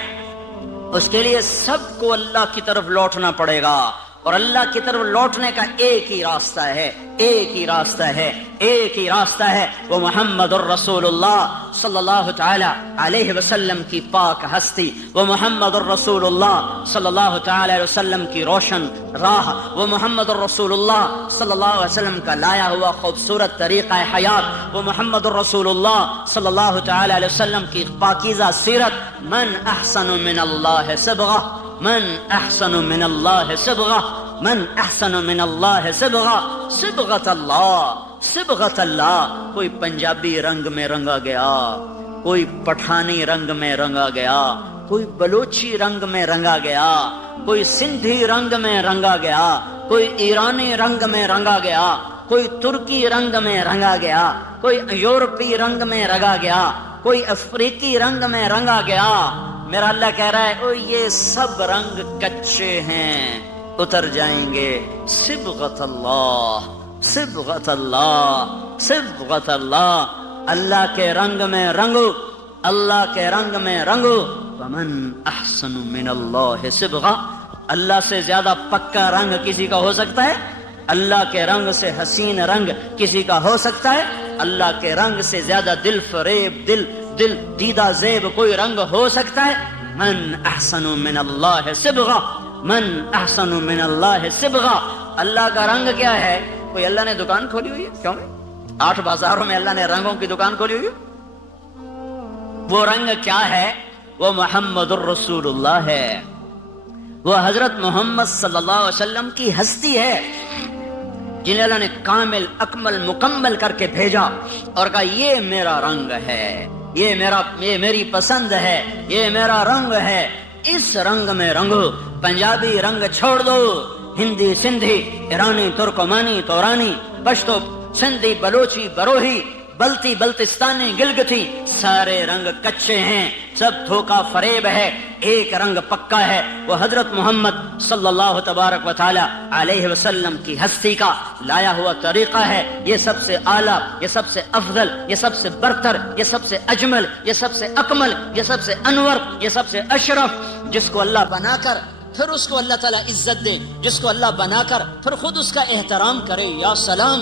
اس کے لیے سب کو اللہ کی طرف لوٹنا پڑے گا. اور اللہ کی طرف لوٹنے کا ایک ہی راستہ ہے، وہ محمد الرسول اللہ صلی اللہ تعالی علیہ وسلم کی پاک ہستی، وہ محمد الرسول اللہ صلی اللہ تعالی علیہ وسلم کی روشن راہ، وہ محمد الرسول اللہ صلی اللہ علیہ وسلم کا لایا ہوا خوبصورت طریقہ حیات، وہ محمد الرسول اللہ صلی اللہ تعالی علیہ وسلم کی پاکیزہ سیرت. من احسن من اللہ صبغہ، من احسن من اللہ صبغہ، من احسن من اللہ صبغہ. صبغۃ اللہ. کوئی پنجابی رنگ میں رنگا گیا، کوئی پٹھانی رنگ میں رنگا گیا، کوئی بلوچی رنگ میں رنگا گیا، کوئی سندھی رنگ میں رنگا گیا، کوئی ایرانی رنگ میں رنگا گیا، کوئی ترکی رنگ میں رنگا گیا، کوئی یورپی رنگ میں رنگا گیا، کوئی افریقی رنگ میں رنگا گیا. میرا اللہ کہہ رہا ہے او یہ سب رنگ کچے ہیں، اتر جائیں گے. صبغۃ اللہ، صبغۃ اللہ، صبغۃ اللہ. اللہ کے رنگ میں رنگو، اللہ کے رنگ میں رنگو. ومن احسن من اللہ صبغہ. اللہ سے زیادہ پکا رنگ کسی کا ہو سکتا ہے؟ اللہ کے رنگ سے حسین رنگ کسی کا ہو سکتا ہے؟ اللہ کے رنگ سے زیادہ دل فریب، دل دیدہ زیب کوئی رنگ ہو سکتا ہے؟ من احسن من اللہ صبغہ، من احسن من اللہ صبغہ. اللہ کا رنگ کیا ہے؟ کوئی اللہ نے دکان کھولی ہوئی ہے؟ کیوں؟ 8 بازاروں میں اللہ نے رنگوں کی دکان کھولی ہوئی ہے. وہ رنگ کیا ہے؟ وہ محمد الرسول اللہ ہے، وہ حضرت محمد صلی اللہ علیہ وسلم کی ہستی ہے جنہیں اللہ نے کامل، اکمل، مکمل کر کے بھیجا اور کہا یہ میرا رنگ ہے، یہ میری پسند ہے، یہ میرا رنگ ہے. اس رنگ میں رنگو. پنجابی رنگ چھوڑ دو، ہندی، سندھی، ایرانی، ترکمانی، تورانی، پشتو، سندھی، بلوچی، بروہی، بلتی، بلتستانی، گلگتی، سارے رنگ کچے ہیں، سب دھوکہ فریب ہے. ایک رنگ پکا ہے، وہ حضرت محمد صلی اللہ تبارک و تعالی علیہ وسلم کی ہستی کا لایا ہوا طریقہ ہے. یہ سب سے اعلیٰ، یہ سب سے افضل، یہ سب سے برتر، یہ سب سے اجمل، یہ سب سے اکمل، یہ سب سے انور، یہ سب سے اشرف. جس کو اللہ بنا کر پھر اس کو اللہ تعالیٰ عزت دے، جس کو اللہ بنا کر پھر خود اس کا احترام کرے. یا سلام،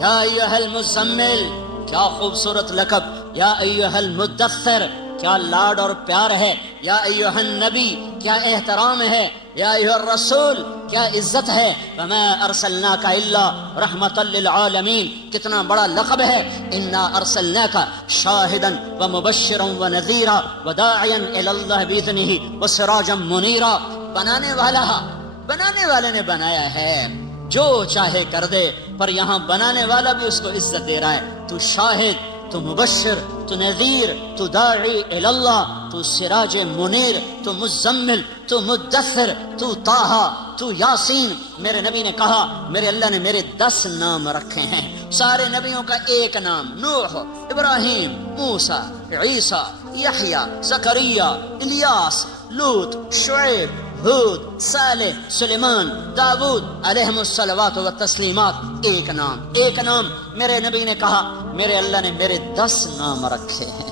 یا ایھا المزمل، کیا خوبصورت لقب. یا ایھا المدثر، کیا لاڈ اور پیار ہے. یا ایھا النبی، کیا احترام ہے. یا ایھا الرسول، کیا عزت ہے. وما ارسلناک الا رحمتا للعالمین، کتنا بڑا لقب ہے. انا ارسلناک شاہدا ومبشرا ونذیرا وداعیا الی اللہ باذنہ وسراجا منیرا. بنانے والے نے بنایا ہے، جو چاہے کر دے، پر یہاں بنانے والا بھی اس کو عزت دے رہا ہے. تو شاہد، تو مبشر، تو نذیر، تو داعی الی اللہ، تو سراج منیر، تو مزمل، تو مدثر، تو طٰہٰ، تو یاسین. میرے نبی نے کہا میرے اللہ نے میرے 10 نام رکھے ہیں. سارے نبیوں کا ایک نام، نوح، ابراہیم، موسیٰ، عیسیٰ، یحییٰ، زکریا، الیاس، لوط، شعیب، ہود، صالح، سلیمان، داؤد علیہم الصلوات والتسلیمات. ایک نام، ایک نام. میرے نبی نے کہا میرے اللہ نے میرے 10 نام رکھے ہیں.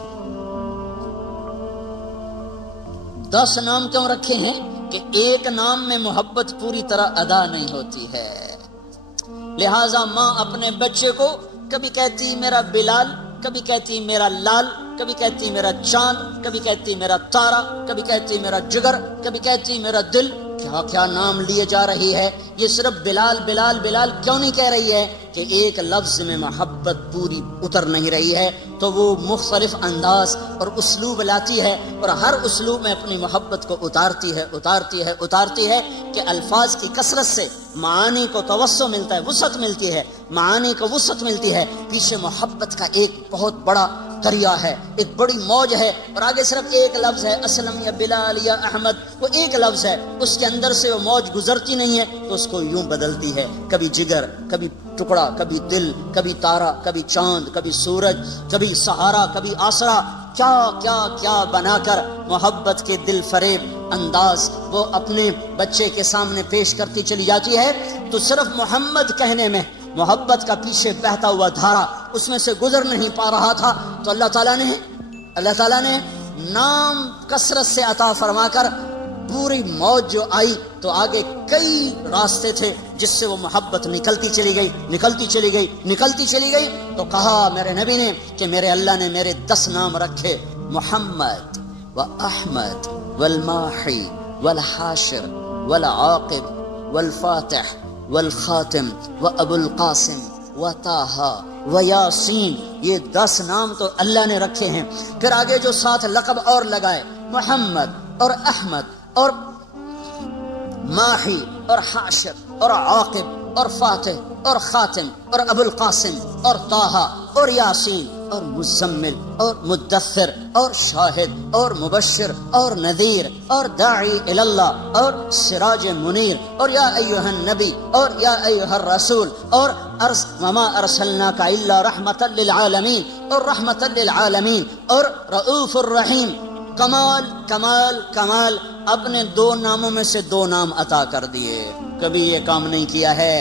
10 نام کیوں رکھے ہیں؟ کہ ایک نام میں محبت پوری طرح ادا نہیں ہوتی ہے. لہذا ماں اپنے بچے کو کبھی کہتی میرا بلال، کبھی کہتی میرا لال، کبھی کہتی میرا چاند، کبھی کہتی میرا تارا، کبھی کہتی میرا جگر، کبھی کہتی میرا دل. کیا کیا نام لیے جا رہی ہے. یہ صرف بلال بلال بلال کیوں نہیں کہہ رہی ہے؟ کہ ایک لفظ میں محبت پوری اتر نہیں رہی ہے، تو وہ مختلف انداز اور اسلوب لاتی ہے، اور ہر اسلوب میں اپنی محبت کو اتارتی ہے کہ الفاظ کی کثرت سے معانی کو توسع ملتا ہے، وسعت ملتی ہے، معانی کو وسعت ملتی ہے. پیچھے محبت کا ایک بہت بڑا دریا ہے، ایک بڑی موج ہے، اور آگے صرف ایک لفظ ہے اسلم یا بلال یا احمد، وہ ایک لفظ ہے، اس کے اندر سے وہ موج گزرتی نہیں ہے تو اس کو یوں بدلتی ہے، کبھی جگر، کبھی ٹکڑا، کبھی دل، کبھی تارا، کبھی چاند، کبھی سورج، کبھی سہارا، کبھی آسرا، کیا کیا کیا بنا کر محبت کے دل فریب انداز وہ اپنے بچے کے سامنے پیش کرتی چلی جاتی ہے۔ تو صرف محمد کہنے میں محبت کا پیچھے بہتا ہوا دھارا اس میں سے گزر نہیں پا رہا تھا، تو اللہ تعالیٰ نے نام کثرت سے عطا فرما کر پوری موج جو آئی تو آگے کئی راستے تھے جس سے وہ محبت نکلتی چلی گئی تو کہا میرے نبی نے کہ میرے اللہ نے میرے 10 نام رکھے، محمد و احمد والماحی والحاشر والعاقب والفاتح والخاتم و ابو القاسم و طٰہٰ و یاسین، یہ 10 نام تو اللہ نے رکھے ہیں۔ پھر آگے جو 7 لقب اور لگائے، محمد اور احمد اور ماحی اور حاشر اور عاقب اور فاتح اور خاتم اور ابو القاسم اور طٰہٰ اور یاسین اور مزمل اور مدثر اور شاہد اور مبشر اور نذیر اور داعی اللہ اور سراج منیر اور یا ایھا النبی اور یا ایھا الرسول اور وما ارسلناک الا رحمتا للعالمین اور رحمتا للعالمین اور رؤوف الرحیم۔ کمال کمال کمال، اپنے 2 ناموں میں سے 2 نام عطا کر دیے، کبھی یہ کام نہیں کیا ہے،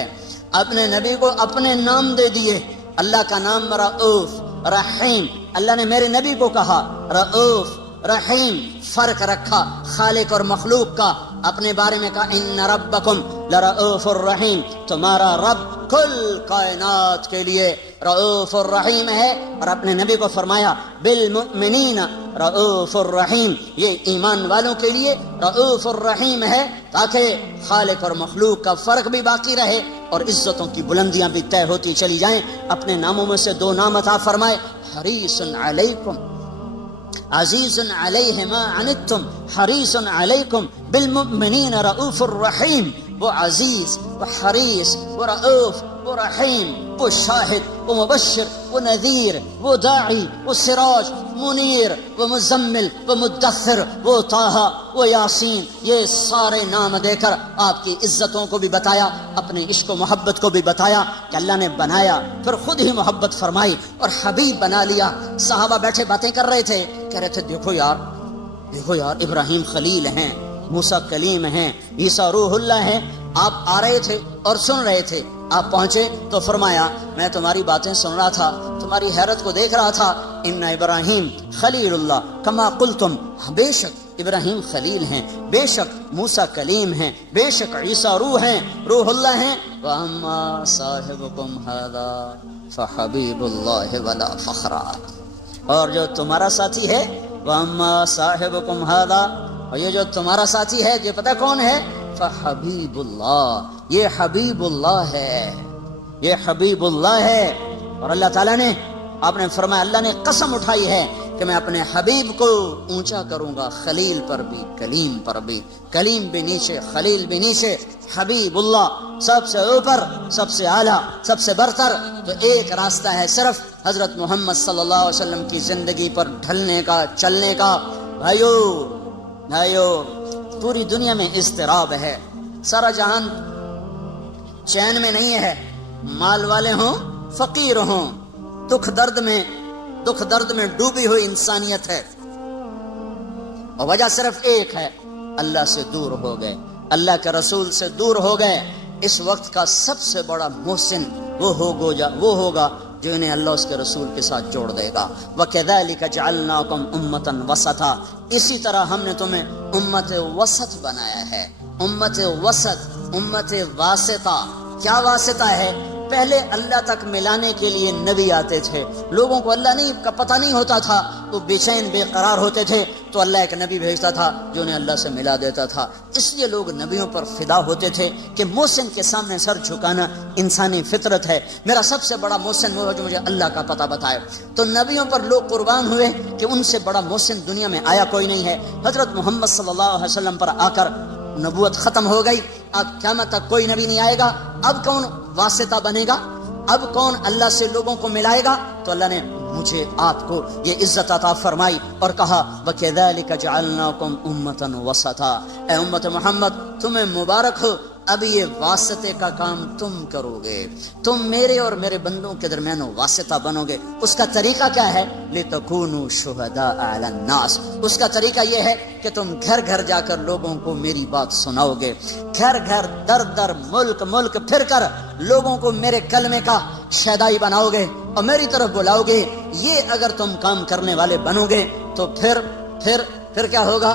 اپنے نبی کو اپنے نام دے دیے۔ اللہ کا نام رؤوف رحیم، اللہ نے میرے نبی کو کہا رؤوف رحیم، فرق رکھا خالق اور مخلوق کا، اپنے بارے میں کہا ان ربکم لرؤوف الرحیم، تمہارا رب کل کائنات کے لیے رؤوف الرحیم ہے، اور اپنے نبی کو فرمایا بالمؤمنین رؤوف الرحیم، یہ ایمان والوں کے لیے رؤوف الرحیم ہے، تاکہ خالق اور مخلوق کا فرق بھی باقی رہے اور عزتوں کی بلندیاں بھی طے ہوتی چلی جائیں۔ اپنے ناموں میں سے 2 نام عطا فرمائے، حریص علیکم عزیز علیہ ما عنتم حریص علیکم بالمؤمنین رؤوف الرحیم، وہ عزیز، وہ حریص، وہ رؤوف، وہ رحیم، وہ شاہد، وہ مبشر، وہ نذیر، وہ داعی، وہ سراج منیر، وہ مزمل، وہ مدثر، وہ طٰہٰ، وہ یاسین، یہ سارے نام دے کر آپ کی عزتوں کو بھی بتایا، اپنے عشق و محبت کو بھی بتایا کہ اللہ نے بنایا، پھر خود ہی محبت فرمائی اور حبیب بنا لیا۔ صحابہ بیٹھے باتیں کر رہے تھے، کہہ رہے تھے دیکھو یار ابراہیم خلیل ہیں، موسیٰ کلیم ہیں، عیسیٰ روح اللہ ہیں۔ آپ آ رہے تھے اور سن رہے تھے، آپ پہنچے تو فرمایا میں تمہاری باتیں سن رہا تھا، تمہاری حیرت کو دیکھ رہا تھا، ان ابراہیم خلیل اللہ کما قلتم، بے شک ابراہیم خلیل ہیں، بے شک موسیٰ کلیم ہیں، بے شک عیسیٰ روح اللہ ہیں، واما صاحبکم ھذا فحبیب اللہ ولا فخرا، اور جو تمہارا ساتھی ہے واما صاحبکم ھذا، اور یہ جو تمہارا ساتھی ہے یہ پتہ کون ہے؟ فحبیب اللہ، یہ حبیب اللہ ہے، یہ حبیب اللہ ہے۔ اور اللہ تعالیٰ نے، آپ نے فرمایا اللہ نے قسم اٹھائی ہے کہ میں اپنے حبیب کو اونچا کروں گا، خلیل پر بھی کلیم پر بھی، کلیم بھی نیچے خلیل بھی نیچے، حبیب اللہ سب سے اوپر، سب سے اعلیٰ، سب سے برتر۔ تو ایک راستہ ہے صرف حضرت محمد صلی اللہ علیہ وسلم کی زندگی پر ڈھلنے کا، چلنے کا۔ بھائیو پوری دنیا میں اضطراب ہے، سارا جہان چین میں نہیں ہے، مال والے ہوں فقیر ہوں، دکھ درد میں ڈوبی ہوئی انسانیت ہے، اور وجہ صرف ایک ہے، اللہ سے دور ہو گئے، اللہ کے رسول سے دور ہو گئے۔ اس وقت کا سب سے بڑا محسن وہ ہوگا جو انہیں اللہ اس کے رسول کے ساتھ جوڑ دے گا۔ وَكَذَلِكَ جَعَلْنَاكُمْ أُمَّةً وَسَطًا، اسی طرح ہم نے تمہیں امت وسط بنایا ہے۔ امت وسط، امت واسطہ، کیا واسطہ ہے؟ پہلے اللہ تک ملانے کے لیے نبی آتے تھے، لوگوں کو اللہ کا پتہ نہیں ہوتا تھا، وہ بے چین بے قرار ہوتے تھے، تو اللہ ایک نبی بھیجتا تھا جو انہیں اللہ سے ملا دیتا تھا۔ اس لیے لوگ نبیوں پر فدا ہوتے تھے کہ محسن کے سامنے سر جھکانا انسانی فطرت ہے، میرا سب سے بڑا محسن وہ ہے جو مجھے اللہ کا پتہ بتائے۔ تو نبیوں پر لوگ قربان ہوئے کہ ان سے بڑا محسن دنیا میں آیا کوئی نہیں ہے۔ حضرت محمد صلی اللہ علیہ وسلم پر آ کر نبوت ختم ہو گئی، اب قیامت تک کوئی نبی نہیں آئے گا، اب کون واسطہ بنے گا؟ اب کون اللہ سے لوگوں کو ملائے گا؟ تو اللہ نے مجھے آپ کو یہ عزت عطا فرمائی اور کہا وَكَذَلِكَ جَعَلْنَاكُمْ أُمَّةً وَسَطًا، اے امت محمد تمہیں مبارک ہو، اب یہ واسطے کا کام تم کرو گے، تم میرے اور میرے بندوں کے درمیان واسطہ بنو گے۔ اس کا طریقہ کیا ہے؟ لِتَكُونُوا شُهَدَاءَ عَلَى النَّاسِ، اس کا طریقہ یہ ہے کہ تم گھر گھر جا کر لوگوں کو میری بات سناؤ گے، گھر گھر در در ملک ملک پھر کر لوگوں کو میرے کلمے کا شیدائی بناؤ گے اور میری طرف بلاؤ گے۔ یہ اگر تم کام کرنے والے بنو گے تو پھر کیا ہوگا؟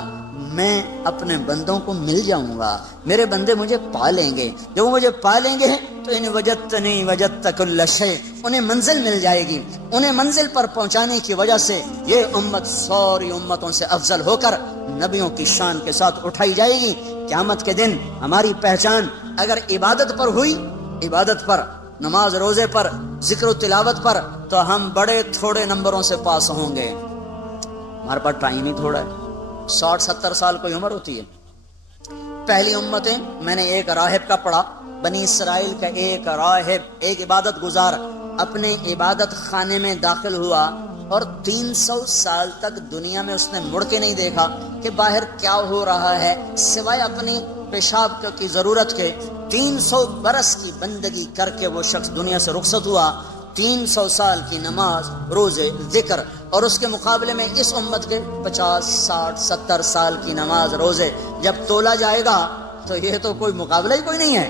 میں اپنے بندوں کو مل جاؤں گا، میرے بندے مجھے پالیں گے، جب وہ مجھے پالیں گے تو ان وجدتنی وجدت کل شیء، انہیں منزل مل جائے گی، انہیں منزل پر پہنچانے کی وجہ سے یہ امت ساری امتوں سے افضل ہو کر نبیوں کی شان کے ساتھ اٹھائی جائے گی۔ قیامت کے دن ہماری پہچان اگر عبادت پر ہوئی، عبادت پر، نماز روزے پر، ذکر و تلاوت پر، تو ہم بڑے تھوڑے نمبروں سے پاس ہوں گے۔ ہمارے پاس ٹائم ہی تھوڑا ہے، 60-70 سال کوئی عمر ہوتی ہے۔ پہلی امتیں میں نے ایک راہب کا پڑھا، بنی اسرائیل کا ایک راہب، ایک عبادت گزار اپنے عبادت خانے میں داخل ہوا اور 300 سال تک دنیا میں اس نے مڑ کے نہیں دیکھا کہ باہر کیا ہو رہا ہے سوائے اپنی پیشاب کی ضرورت کے۔ 300 برس کی بندگی کر کے وہ شخص دنیا سے رخصت ہوا، 300 سال کی نماز روزے ذکر، اور اس کے مقابلے میں اس امت کے 50 60 70 سال کی نماز روزے جب تولا جائے گا تو یہ تو کوئی مقابلہ ہی کوئی نہیں ہے،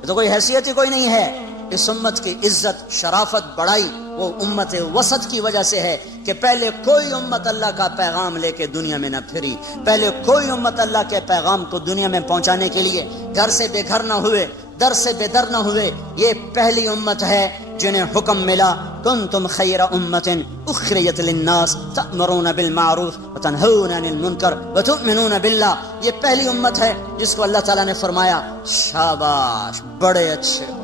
یہ تو کوئی حیثیت ہی کوئی نہیں ہے۔ اس امت کی عزت شرافت بڑائی وہ امت وسط کی وجہ سے ہے کہ پہلے کوئی امت اللہ کا پیغام لے کے دنیا میں نہ پھری، پہلے کوئی امت اللہ کے پیغام کو دنیا میں پہنچانے کے لیے گھر سے بے گھر نہ ہوئے، در سے بے در نہ ہوئے۔ یہ پہلی امت ہے جنہیں حکم ملا کنتم خیر امت اخرجت للناس تأمرون بالمعروف وتنہون عن المنکر وتؤمنون باللہ۔ یہ پہلی امت ہے جس کو اللہ تعالیٰ نے فرمایا شاباش بڑے اچھے ہو۔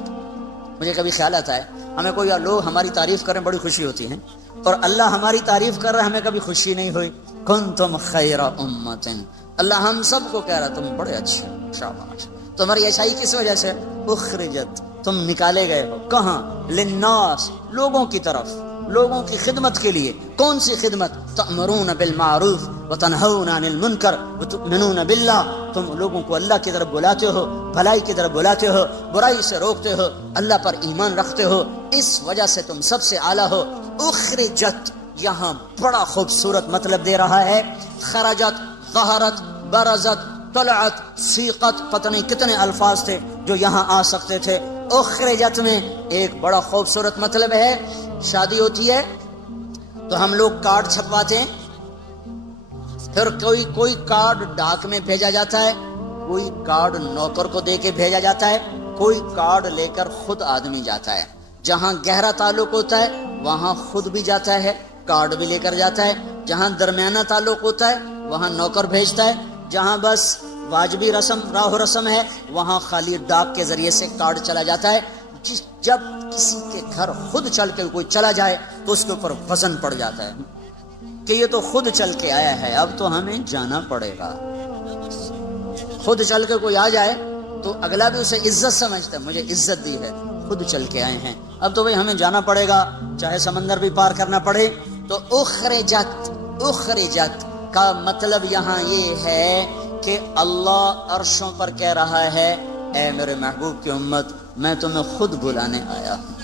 مجھے کبھی خیال آتا ہے ہمیں کوئی لوگ ہماری تعریف کریں بڑی خوشی ہوتی ہے، اور اللہ ہماری تعریف کر رہا ہے ہمیں کبھی خوشی نہیں ہوئی۔ کنتم خیر امت، اللہ ہم سب کو کہہ رہا تم بڑے اچھے ہو، شاباش۔ تمہاری اچھائی کس وجہ سے؟ اخرجت، تم نکالے گئے ہو، کہاں؟ للناس، لوگوں کی طرف، لوگوں کی خدمت کے لیے۔ کون سی خدمت؟ تأمرون بالمعروف وتنہون عن المنکر وتؤمنون باللہ، تم لوگوں کو اللہ کی طرف بلاتے ہو، بھلائی کی طرف بلاتے ہو، برائی سے روکتے ہو، اللہ پر ایمان رکھتے ہو، اس وجہ سے تم سب سے اعلیٰ ہو۔ اخرجت یہاں بڑا خوبصورت مطلب دے رہا ہے، خرجت، ظہرت، برزت، طلعت، سیقت، پتہ نہیں کتنے الفاظ تھے جو یہاں آ سکتے تھے۔ اخرجت میں ایک بڑا خوبصورت مطلب ہے، شادی ہوتی ہے تو ہم لوگ کارڈ چھپواتے ہیں، پھر کوئی کارڈ ڈاک میں بھیجا جاتا ہے، کوئی کارڈ نوکر کو دے کے بھیجا جاتا ہے، کوئی کارڈ لے کر خود آدمی جاتا ہے۔ جہاں گہرا تعلق ہوتا ہے وہاں خود بھی جاتا ہے، کارڈ بھی لے کر جاتا ہے۔ جہاں درمیانہ تعلق ہوتا ہے وہاں نوکر بھیجتا ہے۔ جہاں بس واجبی رسم راہ و رسم ہے وہاں خالی ڈاک کے ذریعے سے کارڈ چلا جاتا ہے۔ جب کسی کے گھر خود چل کے کوئی چلا جائے تو اس کے اوپر وزن پڑ جاتا ہے کہ یہ تو خود چل کے آیا ہے، اب تو ہمیں جانا پڑے گا۔ خود چل کے کوئی آ جائے تو اگلا بھی اسے عزت سمجھتا ہے، مجھے عزت دی ہے، خود چل کے آئے ہیں، اب تو بھئی ہمیں جانا پڑے گا، چاہے سمندر بھی پار کرنا پڑے۔ تو اخرجت کا مطلب یہاں یہ ہے کہ اللہ عرشوں پر کہہ رہا ہے اے میرے محبوب کی امت، میں تمہیں خود بلانے آیا ہوں،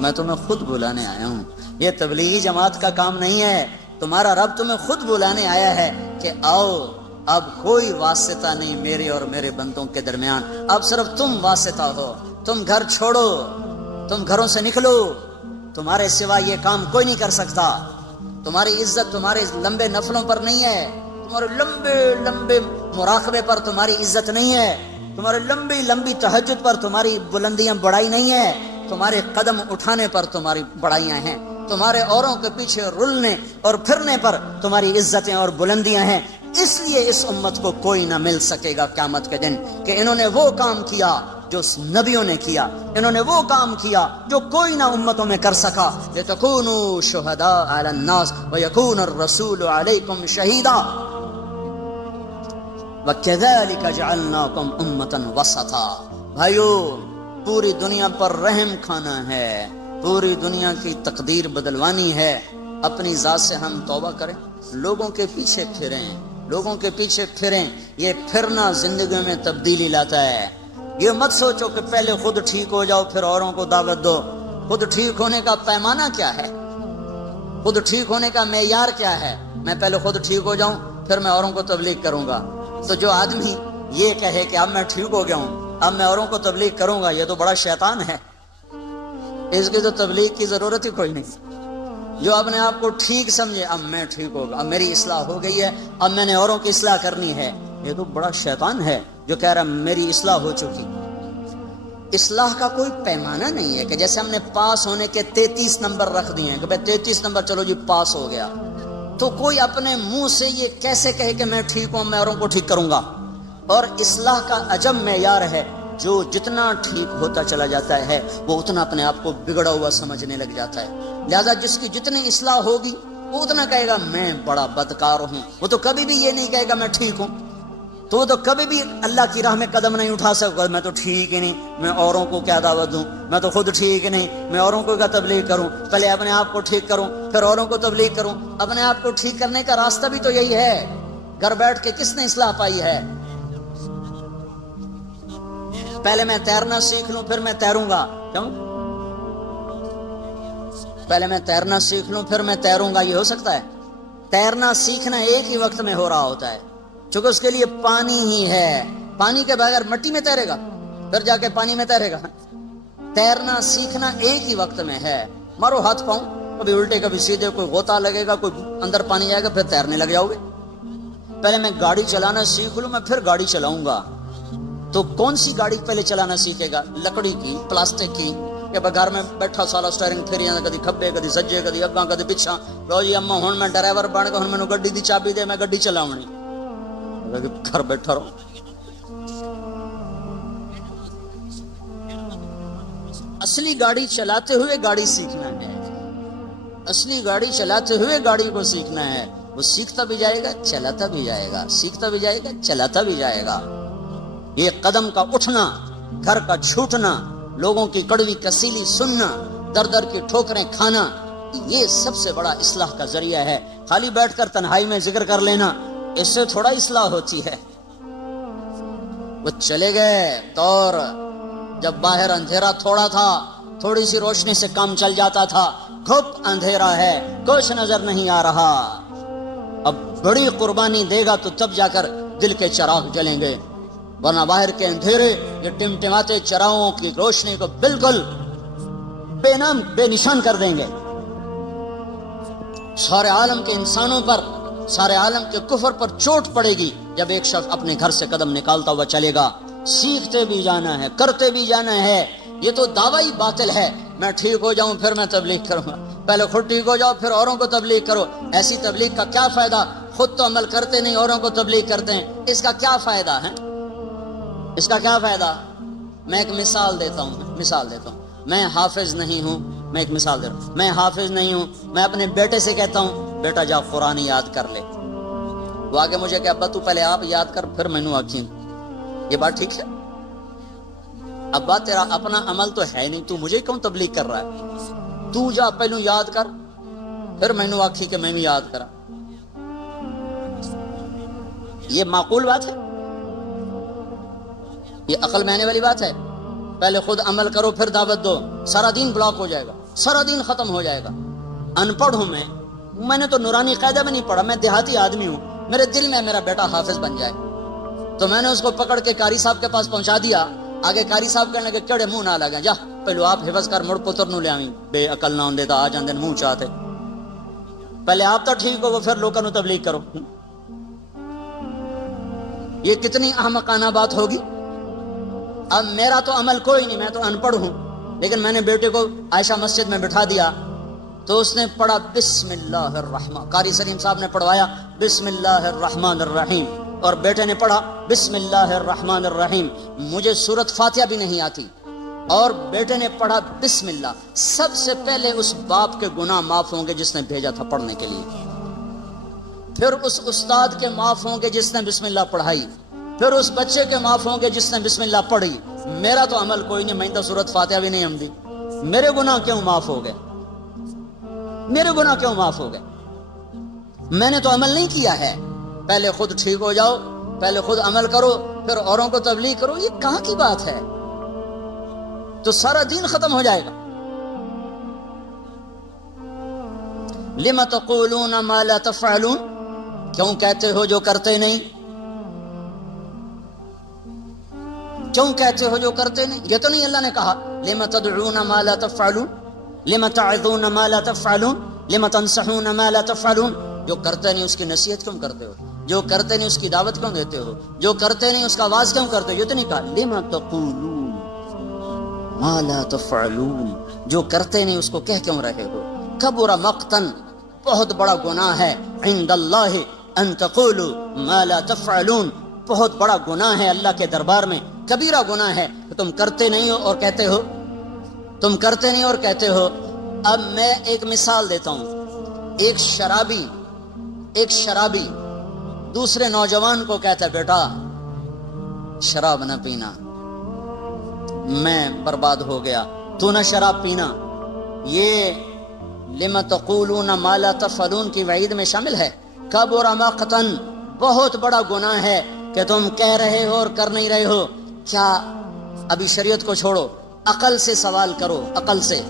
میں تمہیں خود بلانے آیا ہوں۔ یہ تبلیغی جماعت کا کام نہیں ہے، تمہارا رب تمہیں خود بلانے آیا ہے کہ آؤ، اب کوئی واسطہ نہیں میرے اور میرے بندوں کے درمیان، اب صرف تم واسطہ ہو۔ تم گھر چھوڑو، تم گھروں سے نکلو، تمہارے سوا یہ کام کوئی نہیں کر سکتا۔ تمہاری عزت تمہارے لمبے نفلوں پر نہیں ہے، تمہارے لمبے لمبے مراقبے پر تمہاری عزت نہیں ہے، تمہارے لمبی لمبی تہجد پر تمہاری بلندیاں بڑائی نہیں ہے، تمہارے قدم اٹھانے پر تمہاری بڑائیاں ہیں، تمہارے اوروں کے پیچھے رلنے اور پھرنے پر تمہاری عزتیں اور بلندیاں ہیں۔ اس لیے اس امت کو کوئی نہ مل سکے گا قیامت کے دن کہ انہوں نے وہ کام کیا جو نبیوں نے کیا، انہوں نے وہ کام کیا جو کوئی نہ امتوں میں کر سکا۔ لِتَكُونُوا شُهَدَاءَ عَلَى النَّاسِ وَيَكُونَ الرَّسُولُ عَلَيْكُمْ شَهِيدًا وَكَذَلِكَ جَعَلْنَاكُمْ أُمَّةً وَسَطًا۔ بھائیو، پوری دنیا پر رحم کھانا ہے، پوری دنیا کی تقدیر بدلوانی ہے۔ اپنی ذات سے ہم توبہ کریں، لوگوں کے پیچھے پھریں، لوگوں کے پیچھے پھریں۔ یہ پھرنا زندگی میں تبدیلی لاتا ہے۔ یہ مت سوچو کہ پہلے خود ٹھیک ہو جاؤ پھر اوروں کو دعوت دو۔ خود ٹھیک ہونے کا پیمانہ کیا ہے؟ خود ٹھیک ہونے کا معیار کیا ہے؟ میں پہلے خود ٹھیک ہو جاؤں پھر میں اوروں کو تبلیغ کروں گا۔ تو جو آدمی یہ کہے کہ اب میں ٹھیک ہو گیا ہوں، اب میں اوروں کو تبلیغ کروں گا، یہ تو بڑا شیطان ہے، اس کی تو تبلیغ کی ضرورت ہی کوئی نہیں۔ جو اپنے آپ کو ٹھیک سمجھے، اب میں ٹھیک ہوگا، اب میری اصلاح ہو گئی ہے، اب میں نے اوروں کی اصلاح کرنی ہے، یہ تو بڑا شیطان ہے جو کہہ رہا میری اصلاح ہو چکی۔ اصلاح کا کوئی پیمانہ نہیں ہے کہ جیسے ہم نے پاس ہونے کے 33 نمبر رکھ دیے ہیں کہ بھائی 33 نمبر چلو جی پاس ہو گیا، تو کوئی اپنے منہ سے یہ کیسے کہے کہ میں ٹھیک ہوں، میں اوروں کو ٹھیک کروں گا؟ اور اصلاح کا عجب معیار ہے، جو جتنا ٹھیک ہوتا چلا جاتا ہے وہ اتنا اپنے آپ کو بگڑا ہوا سمجھنے لگ جاتا ہے۔ لہذا جس کی جتنی اصلاح ہوگی وہ اتنا کہے گا میں بڑا بدکار ہوں، وہ تو کبھی بھی یہ نہیں کہے گا میں ٹھیک ہوں، تو وہ تو کبھی بھی اللہ کی راہ میں قدم نہیں اٹھا سکتا۔ میں تو ٹھیک ہی نہیں، میں اوروں کو کیا دعوت دوں، میں تو خود ٹھیک نہیں، میں اوروں کو کیا تبلیغ کروں، پہلے اپنے آپ کو ٹھیک کروں پھر اوروں کو تبلیغ کروں۔ اپنے آپ کو ٹھیک کرنے کا راستہ بھی تو یہی ہے۔ گھر بیٹھ کے کس نے اصلاح پائی ہے؟ پہلے میں تیرنا سیکھ لوں پھر میں تیروں گا، کیوں؟ پہلے میں تیرنا سیکھ لوں پھر میں تیروں گا، یہ ہو سکتا ہے؟ تیرنا سیکھنا ایک ہی وقت میں ہو رہا ہوتا ہے، چونکہ اس کے لیے پانی ہی ہے۔ پانی کے بغیر مٹی میں تیرے گا، پھر جا کے پانی میں تیرے گا۔ تیرنا سیکھنا ایک ہی وقت میں ہے۔ مارو ہاتھ پاؤں، کبھی الٹے کبھی سیدھے، کوئی غوطہ لگے گا، کوئی اندر پانی آئے گا، پھر تیرنے لگ جاؤ گے۔ پہلے میں گاڑی چلانا سیکھ لوں، میں پھر گاڑی چلاؤں گا۔ تو کون سی گاڑی پہلے چلانا سیکھے گا؟ لکڑی کی، پلاسٹک کی، کہ گھر میں بیٹھا سالا سٹیئرنگ پھری جانا، کدی کھبے کدی سجے کدی اگاں کدی پچھاں، لو جی اما ہن میں ڈرائیور بن کے ہن مینوں گڈی دی چابی دے، میں گڈی چلاونی، گھر بیٹھا رہو۔ اصلی گاڑی چلاتے ہوئے گاڑی سیکھنا ہے، اصلی گاڑی چلاتے ہوئے گاڑی کو سیکھنا ہے۔ وہ سیکھتا بھی جائے گا چلاتا بھی جائے گا، سیکھتا بھی جائے گا چلاتا بھی جائے گا۔ یہ قدم کا اٹھنا، گھر کا چھوٹنا، لوگوں کی کڑوی کسیلی سننا، در در کی ٹھوکریں کھانا، یہ سب سے بڑا اصلاح کا ذریعہ ہے۔ خالی بیٹھ کر تنہائی میں ذکر کر لینا، اس سے تھوڑا اصلاح ہوتی ہے۔ وہ چلے گئے دور جب باہر اندھیرا تھوڑا تھا، تھوڑی سی روشنی سے کام چل جاتا تھا، گھپ اندھیرا ہے، کچھ نظر نہیں آ رہا۔ اب بڑی قربانی دے گا تو تب جا کر دل کے چراغ جلیں گے، ورنہ باہر کے اندھیرے یہ ٹمٹماتے چراغوں کی روشنی کو بالکل بے نام بے نشان کر دیں گے۔ سارے عالم کے انسانوں پر، سارے عالم کے کفر پر چوٹ پڑے گی جب ایک شخص اپنے گھر سے قدم نکالتا ہوا چلے گا۔ سیکھتے بھی جانا ہے، کرتے بھی جانا ہے۔ یہ تو دعویٰ ہی باطل ہے، میں ٹھیک ہو جاؤں پھر میں تبلیغ کروں گا۔ پہلے خود ٹھیک ہو جاؤ پھر اوروں کو تبلیغ کرو۔ ایسی تبلیغ کا کیا فائدہ؟ خود تو عمل کرتے نہیں، اوروں کو تبلیغ کرتے ہیں، اس کا کیا فائدہ ہے؟ اس کا کیا فائدہ؟ میں ایک مثال دیتا ہوں، میں حافظ نہیں ہوں، میں ایک مثال دے رہا ہوں، میں حافظ نہیں ہوں، میں اپنے بیٹے سے کہتا ہوں بیٹا جا قرآن یاد کر لے، وہ آگے مجھے کہ ابا تو پہلے آپ یاد کر پھر مینوں آکھیں، یہ بات ٹھیک ہے؟ ابا تیرا اپنا عمل تو ہے نہیں، تو مجھے کیوں تبلیغ کر رہا ہے؟ تو جا پہلو یاد کر پھر مینوں آکھی کہ میں بھی یاد کرا۔ یہ معقول بات ہے؟ یہ عقل میں آنے والی بات ہے؟ پہلے خود عمل کرو پھر دعوت دو، سارا دین بلاک ہو جائے گا، سارا دین ختم ہو جائے گا۔ ان پڑھ ہوں میں نے تو نورانی قاعدہ میں نہیں پڑھا، میں دیہاتی آدمی ہوں، میرے دل میں میرا بیٹا حافظ بن جائے، تو میں نے اس کو پکڑ کے قاری صاحب کے پاس پہنچا دیا۔ آگے قاری صاحب کہنے لگے کیڑے منہ نہ لگا، جا پہلو آپ حفظ کر مڑ پتر نو لے آویں، بے عقل نہ ہوندے تا آ جاندے منہ چاہتے، پہلے آپ تو ٹھیک ہو وہ پھر لوگوں کو تبلیغ کرو۔ یہ کتنی احمقانہ بات ہوگی۔ اب میرا تو عمل کوئی نہیں، میں تو ان پڑھ ہوں، لیکن میں نے بیٹے کو عائشہ مسجد میں بٹھا دیا تو اس نے پڑھا بسم اللہ الرحمن، قاری سلیم صاحب نے پڑھوایا بسم اللہ الرحمن الرحیم، اور بیٹے نے پڑھا بسم اللہ الرحمن الرحیم۔ مجھے سورت فاتحہ بھی نہیں آتی اور بیٹے نے پڑھا بسم اللہ۔ سب سے پہلے اس باپ کے گناہ معاف ہوں گے جس نے بھیجا تھا پڑھنے کے لیے، پھر اس استاد کے معاف ہوں گے جس نے بسم اللہ پڑھائی، پھر اس بچے کے معاف ہوں گے جس نے بسم اللہ پڑھی. میرا تو عمل کوئی نہیں, میں تو سورت فاتحہ بھی نہیں ہمدی, میرے گناہ کیوں معاف ہو گئے؟ میرے گناہ کیوں معاف ہو گئے؟ میں نے تو عمل نہیں کیا ہے. پہلے خود ٹھیک ہو جاؤ, پہلے خود عمل کرو, پھر اوروں کو تبلیغ کرو. یہ کہاں کی بات ہے؟ تو سارا دین ختم ہو جائے گا. لم تقولون ما لا تفعلون, کیوں کہتے ہو جو کرتے نہیں؟ کیوں کہتے ہو جو کرتے نہیں؟ یہ تو نہیں اللہ نے کہا لم تدعون ما لا تفعلون, لم تعظون ما لا تفعلون, لم تنصحون ما لا تفعلون. جو کرتے نہیں اس کی نصیحت کیوں کرتے ہو؟ جو کرتے نہیں اس کی دعوت کیوں دیتے ہو؟ جو کرتے نہیں اس کا آواز کیوں کرتے ہو؟ یہ تو نہیں کہا لم تقولون ما لا تفعلون, جو کرتے نہیں اس کو کہہ کیوں رہے ہو؟ کبر مقتن, بہت بڑا گناہ ہے, عند اللہ ان تقولوا ما لا تفعلون, بہت بڑا گناہ ہے اللہ کے دربار میں, کبیرہ گناہ ہے کہ تم کرتے نہیں ہو اور کہتے ہو, تم کرتے نہیں اور کہتے ہو. اب میں ایک مثال دیتا ہوں. ایک شرابی دوسرے نوجوان کو کہتا ہے بیٹا شراب نہ پینا, میں برباد ہو گیا, تو نہ شراب پینا. یہ لم تقولون ما لا تفعلون کی وعید میں شامل ہے. کبر مقتن, بہت بڑا گناہ ہے کہ تم کہہ رہے ہو اور کر نہیں رہے ہو. کیا ابھی شریعت کو چھوڑو, عقل سے سوال کرو, عقل سے,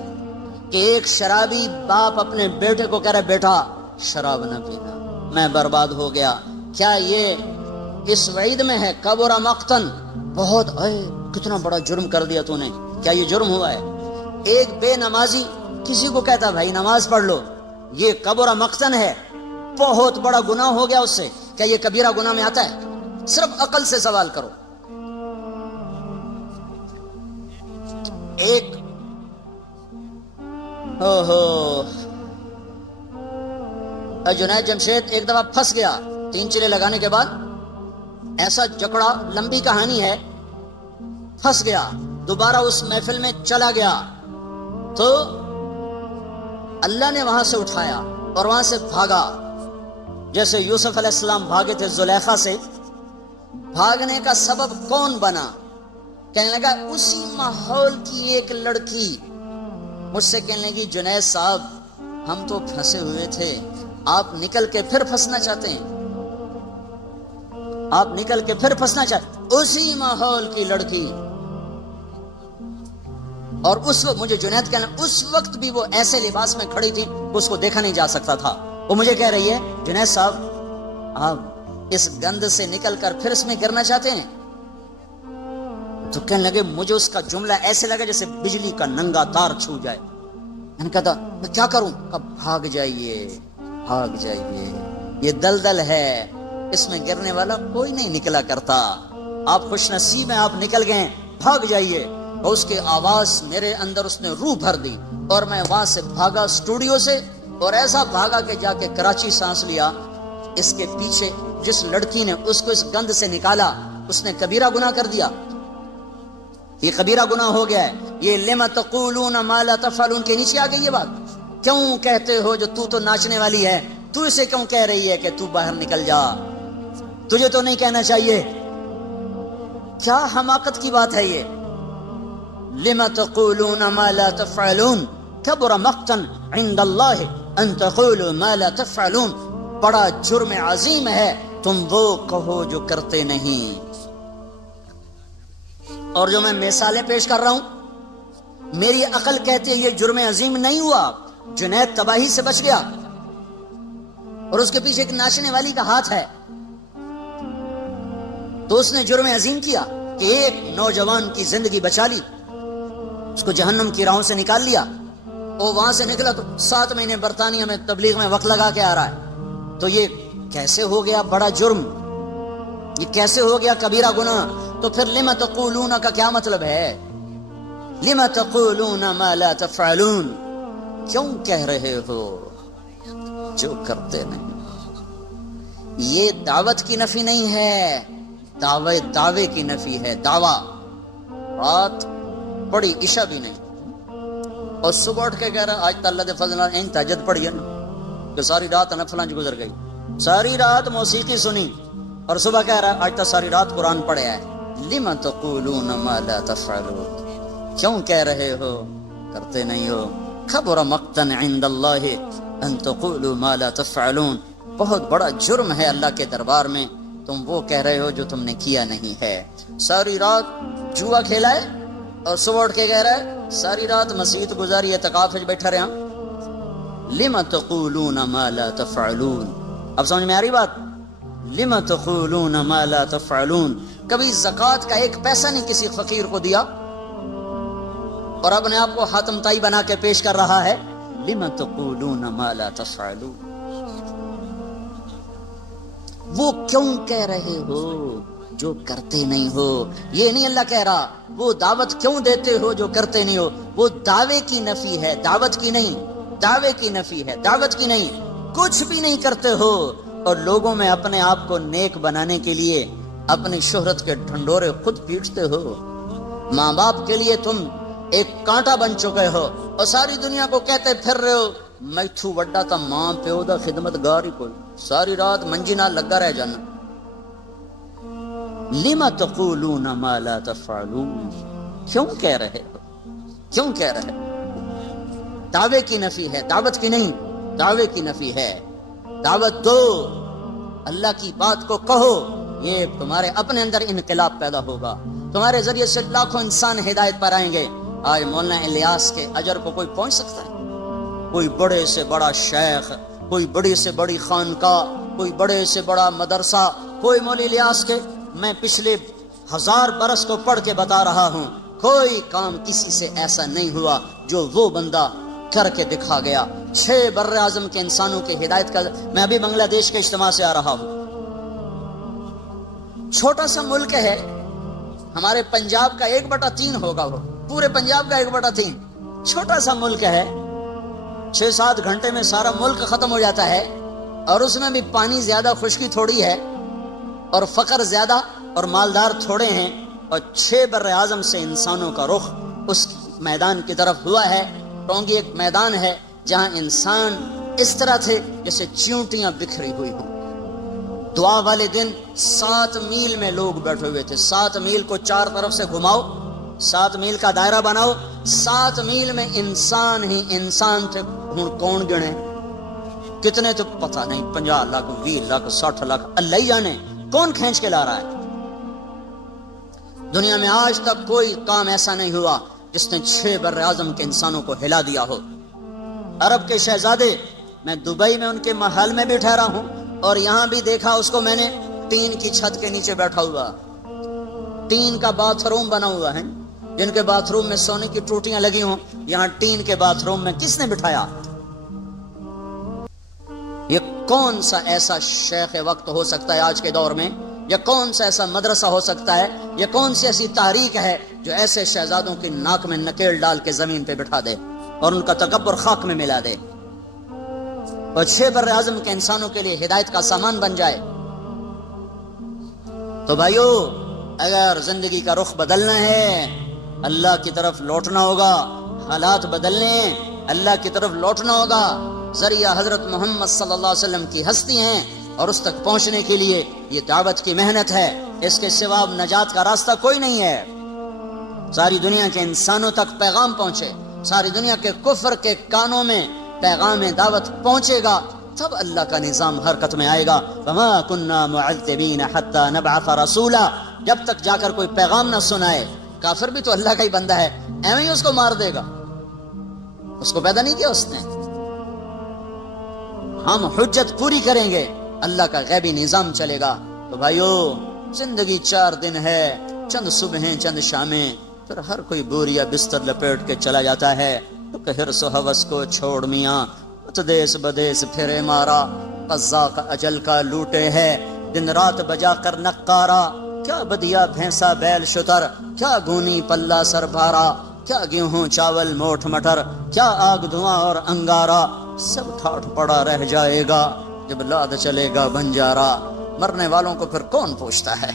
کہ ایک شرابی باپ اپنے بیٹے کو کہہ رہا ہے بیٹا شراب نہ پینا, میں برباد ہو گیا. کیا یہ اس وعید میں ہے؟ کبر مقتن, بہت, اے کتنا بڑا جرم کر دیا تو نے, کیا یہ جرم ہوا ہے؟ ایک بے نمازی کسی کو کہتا بھائی نماز پڑھ لو, یہ کبر مقتن ہے, بہت بڑا گناہ ہو گیا اس سے. کیا یہ کبیرہ گناہ میں آتا ہے؟ صرف عقل سے سوال کرو. ایک جنید جمشید ایک دفعہ پھنس گیا 3 چلے لگانے کے بعد, ایسا جکڑا, لمبی کہانی ہے, پھنس گیا, دوبارہ اس محفل میں چلا گیا تو اللہ نے وہاں سے اٹھایا اور وہاں سے بھاگا, جیسے یوسف علیہ السلام بھاگے تھے زلیخا سے. بھاگنے کا سبب کون بنا؟ کہنے لگا اسی ماحول کی ایک لڑکی مجھ سے کہنے لگی جنید صاحب ہم تو پھنسے ہوئے تھے, آپ نکل کے پھر پھنسنا چاہتے ہیں, آپ نکل کے پھر پھنسنا چاہتے. اسی ماحول کی لڑکی, اور اس وقت مجھے جنید کہنا, اس وقت بھی وہ ایسے لباس میں کھڑی تھی اس کو دیکھا نہیں جا سکتا تھا. وہ مجھے کہہ رہی ہے جنید صاحب آپ اس گند سے نکل کر پھر اس میں گرنا چاہتے ہیں؟ تو کہنے لگے مجھے اس کا جملہ ایسے لگا جیسے بجلی کا ننگا تار چھو جائے. میں نے کہا میں کیا کروں؟ کہا بھاگ جائیے, بھاگ جائیے, یہ دلدل ہے, اس میں گرنے والا کوئی نہیں نکلا کرتا, آپ خوش نصیب ہیں آپ نکل گئے, بھاگ جائیے. اور اس کے آواز میرے اندر اس نے روح بھر دی, اور میں وہاں سے بھاگا اسٹوڈیو سے, اور ایسا بھاگا کہ جا کے کراچی سانس لیا. اس کے پیچھے جس لڑکی نے اس کو اس گند سے نکالا اس نے کبیرہ گناہ کر دیا, یہ کبیرہ گناہ ہو گیا ہے. یہ لم تقولون ما لا تفعلون کے نیچے آ گئی یہ بات. کیوں کہتے ہو جو تو ناچنے والی ہے, تو اسے کیوں کہہ رہی ہے کہ تو باہر نکل جا, تجھے تو نہیں کہنا چاہیے. کیا حماقت کی بات ہے یہ. لم تقولون ما لا تفعلون کبر مقتا عند اللہ ان تقولوا ما لا تفعلون, بڑا جرم عظیم ہے تم وہ کہو جو کرتے نہیں. اور جو میں مثالیں پیش کر رہا ہوں میری عقل کہتی ہے یہ جرم عظیم نہیں ہوا. جنید تباہی سے بچ گیا اور اس کے پیچھے ایک ناچنے والی کا ہاتھ ہے, تو اس نے جرم عظیم کیا کہ ایک نوجوان کی زندگی بچا لی, اس کو جہنم کی راہوں سے نکال لیا. وہ وہاں سے نکلا تو 7 مہینے برطانیہ میں تبلیغ میں وقت لگا کے آ رہا ہے. تو یہ کیسے ہو گیا بڑا جرم, یہ کیسے ہو گیا کبیرہ گناہ؟ تو پھر لم تقولون کا کیا مطلب ہے؟ لم تقولون ما لا تفعلون, کیوں کہہ رہے ہو جو کرتے نہیں. یہ دعوت کی نفی نہیں ہے, دعوے کی نفی ہے. دعویٰ رات پڑھی عشاء بھی نہیں, اور صبح اٹھ کے کہہ رہا آج اللہ دے فضل این تہجد پڑھی ہے نا, کہ ساری رات نفلاں گزر گئی, ساری رات موسیقی سنی, اور صبح کہہ رہا ہے آج تو ساری رات قرآن پڑھا ہے، لم تقولون ما لا تفعلون، کیوں کہہ رہے ہو کرتے نہیں ہو، کبر مقتا عند اللہ ان تقولوا ما لا تفعلون، بہت بڑا جرم ہے اللہ کے دربار میں تم وہ کہہ رہے ہو جو تم نے کیا نہیں ہے۔ ساری رات جوا کھیلا ہے اور صبح اٹھ کے کہہ رہا ہے ساری رات مسجد گزاری اعتکاف وچ بیٹھا رہا، لم تقولون ما لا تفعلون۔ اب سمجھ میں آ رہی بات؟ لم تقولون ما لا تفعلون، کبھی زکوٰۃ کا ایک پیسہ نہیں کسی فقیر کو دیا اور اپنے آپ کو حاتم طائی بنا کے پیش کر رہا ہے، لم تقولون ما لا تفعلون، وہ کیوں کہہ رہے ہو جو کرتے نہیں ہو۔ یہ نہیں اللہ کہہ رہا وہ دعوت کیوں دیتے ہو جو کرتے نہیں ہو، وہ دعوے کی نفی ہے، دعوت کی نہیں، دعوے کی نفی ہے، دعوت کی نہیں، کچھ بھی نہیں کرتے ہو اور لوگوں میں اپنے آپ کو نیک بنانے کے لیے اپنی شہرت کے ڈھنڈورے خود پیٹتے ہو۔ ماں باپ کے لیے تم ایک کانٹا بن چکے ہو اور ساری دنیا کو کہتے پھر رہے ہو میتھو وڈا تا ماں پیو دا خدمتگار ہی کوئی، ساری رات منجی نال لگا رہ جانا۔ لما تقولون ما لا تفعلون، کیوں کہہ رہے ہو، کیوں کہہ رہے ہو؟ دعوے کی نفی ہے، دعوت کی نہیں، دعوے کی نفی ہے۔ دعوت دو، اللہ کی بات کو کہو، یہ تمہارے اپنے اندر انقلاب پیدا ہوگا، تمہارے ذریعے سے لاکھوں انسان ہدایت پر آئیں گے۔ آج مولانا الیاس کے اجر کو کوئی پہنچ سکتا ہے؟ کوئی بڑے سے بڑا شیخ، کوئی بڑی سے بڑی خانقاہ، کوئی بڑے سے بڑا مدرسہ، کوئی مولوی الیاس کے، میں پچھلے 1000 برس کو پڑھ کے بتا رہا ہوں، کوئی کام کسی سے ایسا نہیں ہوا جو وہ بندہ کر کے دکھا گیا۔ 6 بر اعظم کے انسانوں کی ہدایت کا، میں ابھی بنگلہ دیش کے اجتماع سے آ رہا ہوں، چھوٹا سا ملک ہے، ہمارے پنجاب کا 1/3 ہوگا، وہ پورے پنجاب کا 1/3، چھوٹا سا ملک ہے، 6-7 گھنٹے میں سارا ملک ختم ہو جاتا ہے، اور اس میں بھی پانی زیادہ خشکی تھوڑی ہے اور فقر زیادہ اور مالدار تھوڑے ہیں، اور 6 بر اعظم سے انسانوں کا رخ اس میدان کی طرف ہوا ہے۔ ٹونگی ایک میدان ہے جہاں انسان اس طرح تھے جیسے چیونٹیاں بکھری ہوئی ہوں۔ دعا والے دن 7 میل میں لوگ بیٹھے ہوئے تھے، 7 میل کو 4 طرف سے گھماؤ، 7 میل کا دائرہ بناؤ، 7 میل میں انسان ہی انسان تھے۔ ہوں کون گنے کتنے تو پتہ نہیں، 50 لاکھ 20 لاکھ 60 لاکھ، اللہ ہی جانے کون کھینچ کے لا رہا ہے۔ دنیا میں آج تک کوئی کام ایسا نہیں ہوا جس نے 6 بر اعظم کے انسانوں کو ہلا دیا ہو۔ عرب کے شہزادے، میں دبئی میں ان کے محل میں بھی ٹھہرا ہوں اور یہاں بھی دیکھا اس کو میں نے، ٹین کی چھت کے نیچے بیٹھا ہوا، ٹین کا باتھ روم بنا ہوا ہے، جن کے باتھ روم میں سونے کی ٹوٹیاں لگی ہوں، یہاں ٹین کے باتھ روم میں کس نے بٹھایا؟ یہ کون سا ایسا شیخ وقت ہو سکتا ہے آج کے دور میں؟ یہ کون سا ایسا مدرسہ ہو سکتا ہے؟ یہ کون سی ایسی تحریک ہے جو ایسے شہزادوں کی ناک میں نکیل ڈال کے زمین پہ بٹھا دے اور ان کا تکبر خاک میں ملا دے اور 6 بر اعظم کے انسانوں کے لیے ہدایت کا سامان بن جائے؟ تو بھائیو، اگر زندگی کا رخ بدلنا ہے، اللہ کی طرف لوٹنا ہوگا، حالات بدلنے، اللہ کی طرف لوٹنا ہوگا۔ ذریعہ حضرت محمد صلی اللہ علیہ وسلم کی ہستی ہیں اور اس تک پہنچنے کے لیے یہ دعوت کی محنت ہے، اس کے سوا نجات کا راستہ کوئی نہیں ہے۔ ساری دنیا کے انسانوں تک پیغام پہنچے، ساری دنیا کے کفر کے کانوں میں پیغام دعوت پہنچے گا، تب اللہ کا نظام حرکت میں آئے گا۔ وما كنا معذبین حتى نبعث رسولا، جب تک جا کر کوئی پیغام نہ سنائے۔ کافر بھی تو اللہ کا ہی بندہ ہے، ایویں ہی اس کو مار دے گا، اس کو پیدا نہیں کیا اس نے۔ ہم حجت پوری کریں گے، اللہ کا غیبی نظام چلے گا۔ تو بھائیو، زندگی 4 دن ہے، چند صبحیں چند شامیں، پھر ہر کوئی بوریا بستر لپیٹ کے چلا جاتا ہے۔ تو کہ حرص و ہوس کو چھوڑ میاں، دیس بدیس پھرے مارا، قزاق اجل کا لوٹے ہے، دن رات بجا کر نقارا، کیا بدیا بھینسا بیل شتر، کیا گونی پلہ سر بھارا، کیا گیہوں چاول موٹھ مٹر، کیا آگ دھواں اور انگارا، سب ٹھاٹھ پڑا رہ جائے گا جب لاد چلے گا بنجارا۔ مرنے والوں کو پھر کون پوچھتا ہے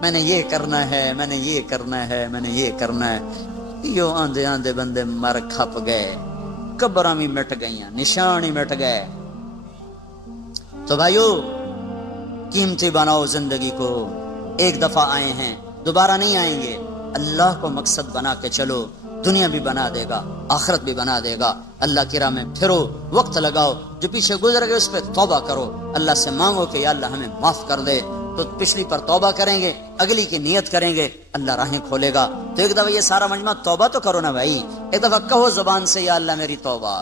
میں نے یہ کرنا ہے، میں نے یہ کرنا ہے، میں نے یہ کرنا ہے؟ یوں آندے آندے بندے مر کھپ گئے، قبراں بھی مٹ گئیاں، نشان ہی مٹ گئے۔ تو بھائیو، قیمتی بناؤ زندگی کو. ایک دفعہ آئے ہیں, دوبارہ نہیں آئیں گے. اللہ کو مقصد بنا کے چلو, دنیا بھی بنا دے گا, آخرت بھی بنا دے گا. اللہ کی راہ میں پھرو, وقت لگاؤ, جو پیچھے گزر گئے اس پہ توبہ کرو, اللہ سے مانگو کہ یا اللہ ہمیں معاف کر دے. تو پچھلی پر توبہ کریں گے, اگلی کی نیت کریں گے, اللہ راہیں کھولے گا. تو ایک دفعہ یہ سارا مجمع توبہ تو کرو نا بھائی. ایک دفعہ کہو زبان سے یا اللہ میری توبہ,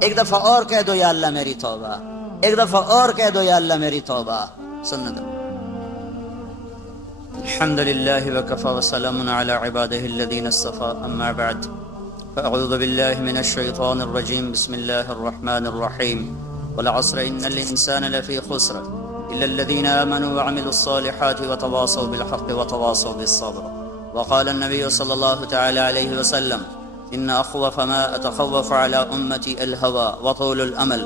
ایک دفعہ اور کہہ دو یا اللہ میری توبہ, ایک دفعہ اور کہہ دو یا اللہ میری توبہ. سنت الحمد لله وكفى وسلام على عباده الذين اصطفى. أما بعد فأعوذ بالله من الشيطان الرجيم. بسم الله الرحمن الرحيم. والعصر إن الإنسان لفي خسر إلا الذين آمنوا وعملوا الصالحات وتواصوا بالحق وتواصوا بالصبر. وقال النبي صلى الله تعالى عليه وسلم إن أخوف ما أتخوف على أمتي الهوى وطول الأمل.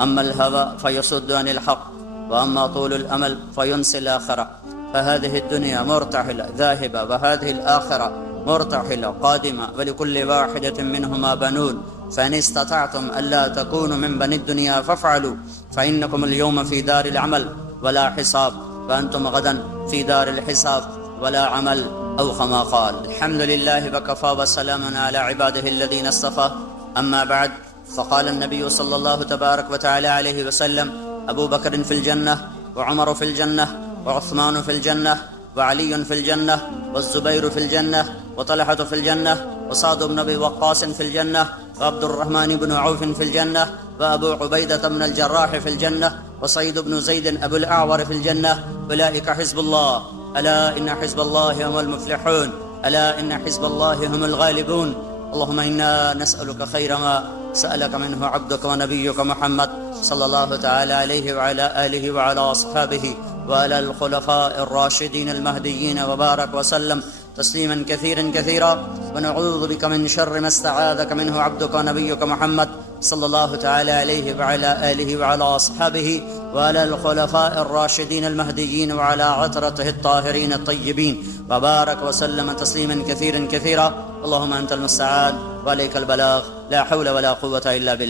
أما الهوى فيصد عن الحق, وأما طول الأمل فينسي الآخرة. فهذه الدنيا مرتحلة ذاهبة, وهذه الآخرة مرتحلة قادمة, ولكل واحدة منهما بنون. فإن استطعتم ألا تكونوا من بني الدنيا فافعلوا, فإنكم اليوم في دار العمل ولا حساب, وأنتم غدا في دار الحساب ولا عمل, أو كما قال. الحمد لله وكفى وسلام على عباده الذين اصطفى. أما بعد فقال النبي صلى الله تبارك وتعالى عليه وسلم أبو بكر في الجنة, وعمر في الجنة, وعثمان في الجنة, وعلي في الجنة, والزبير في الجنة, وطلحة في الجنة, وسعد بن أبي وقاص في الجنة, وعبد الرحمن بن عوف في الجنة, وأبو عبيدة بن الجراح في الجنة, وسعيد بن زيد أبو الأعور في الجنة. أولئك حزب الله, ألا إن حزب الله هم المفلحون, ألا إن حزب الله هم الغالبون. اللهم إنا نسألك خير ما سألك منه عبدك ونبيك محمد صلى الله تعالى عليه وعلى آله وعلى أصحابه وعلى الخلفاء الراشدين المهديين, وبارك وسلم تسليما كثيرا كثيرا. ونعوذ بك من شر ما استعاذك منه عبدك ونبيك محمد صلى الله تعالى عليه وعلى آله وعلى أصحابه وعلى الخلفاء الراشدين المهديين وعلى عترته الطاهرين الطيبين, وبارك وسلم تسليما كثيرا كثيرا. اللهم أنت المستعان وعليك البلاغ, لا حول ولا قوة إلا بالله.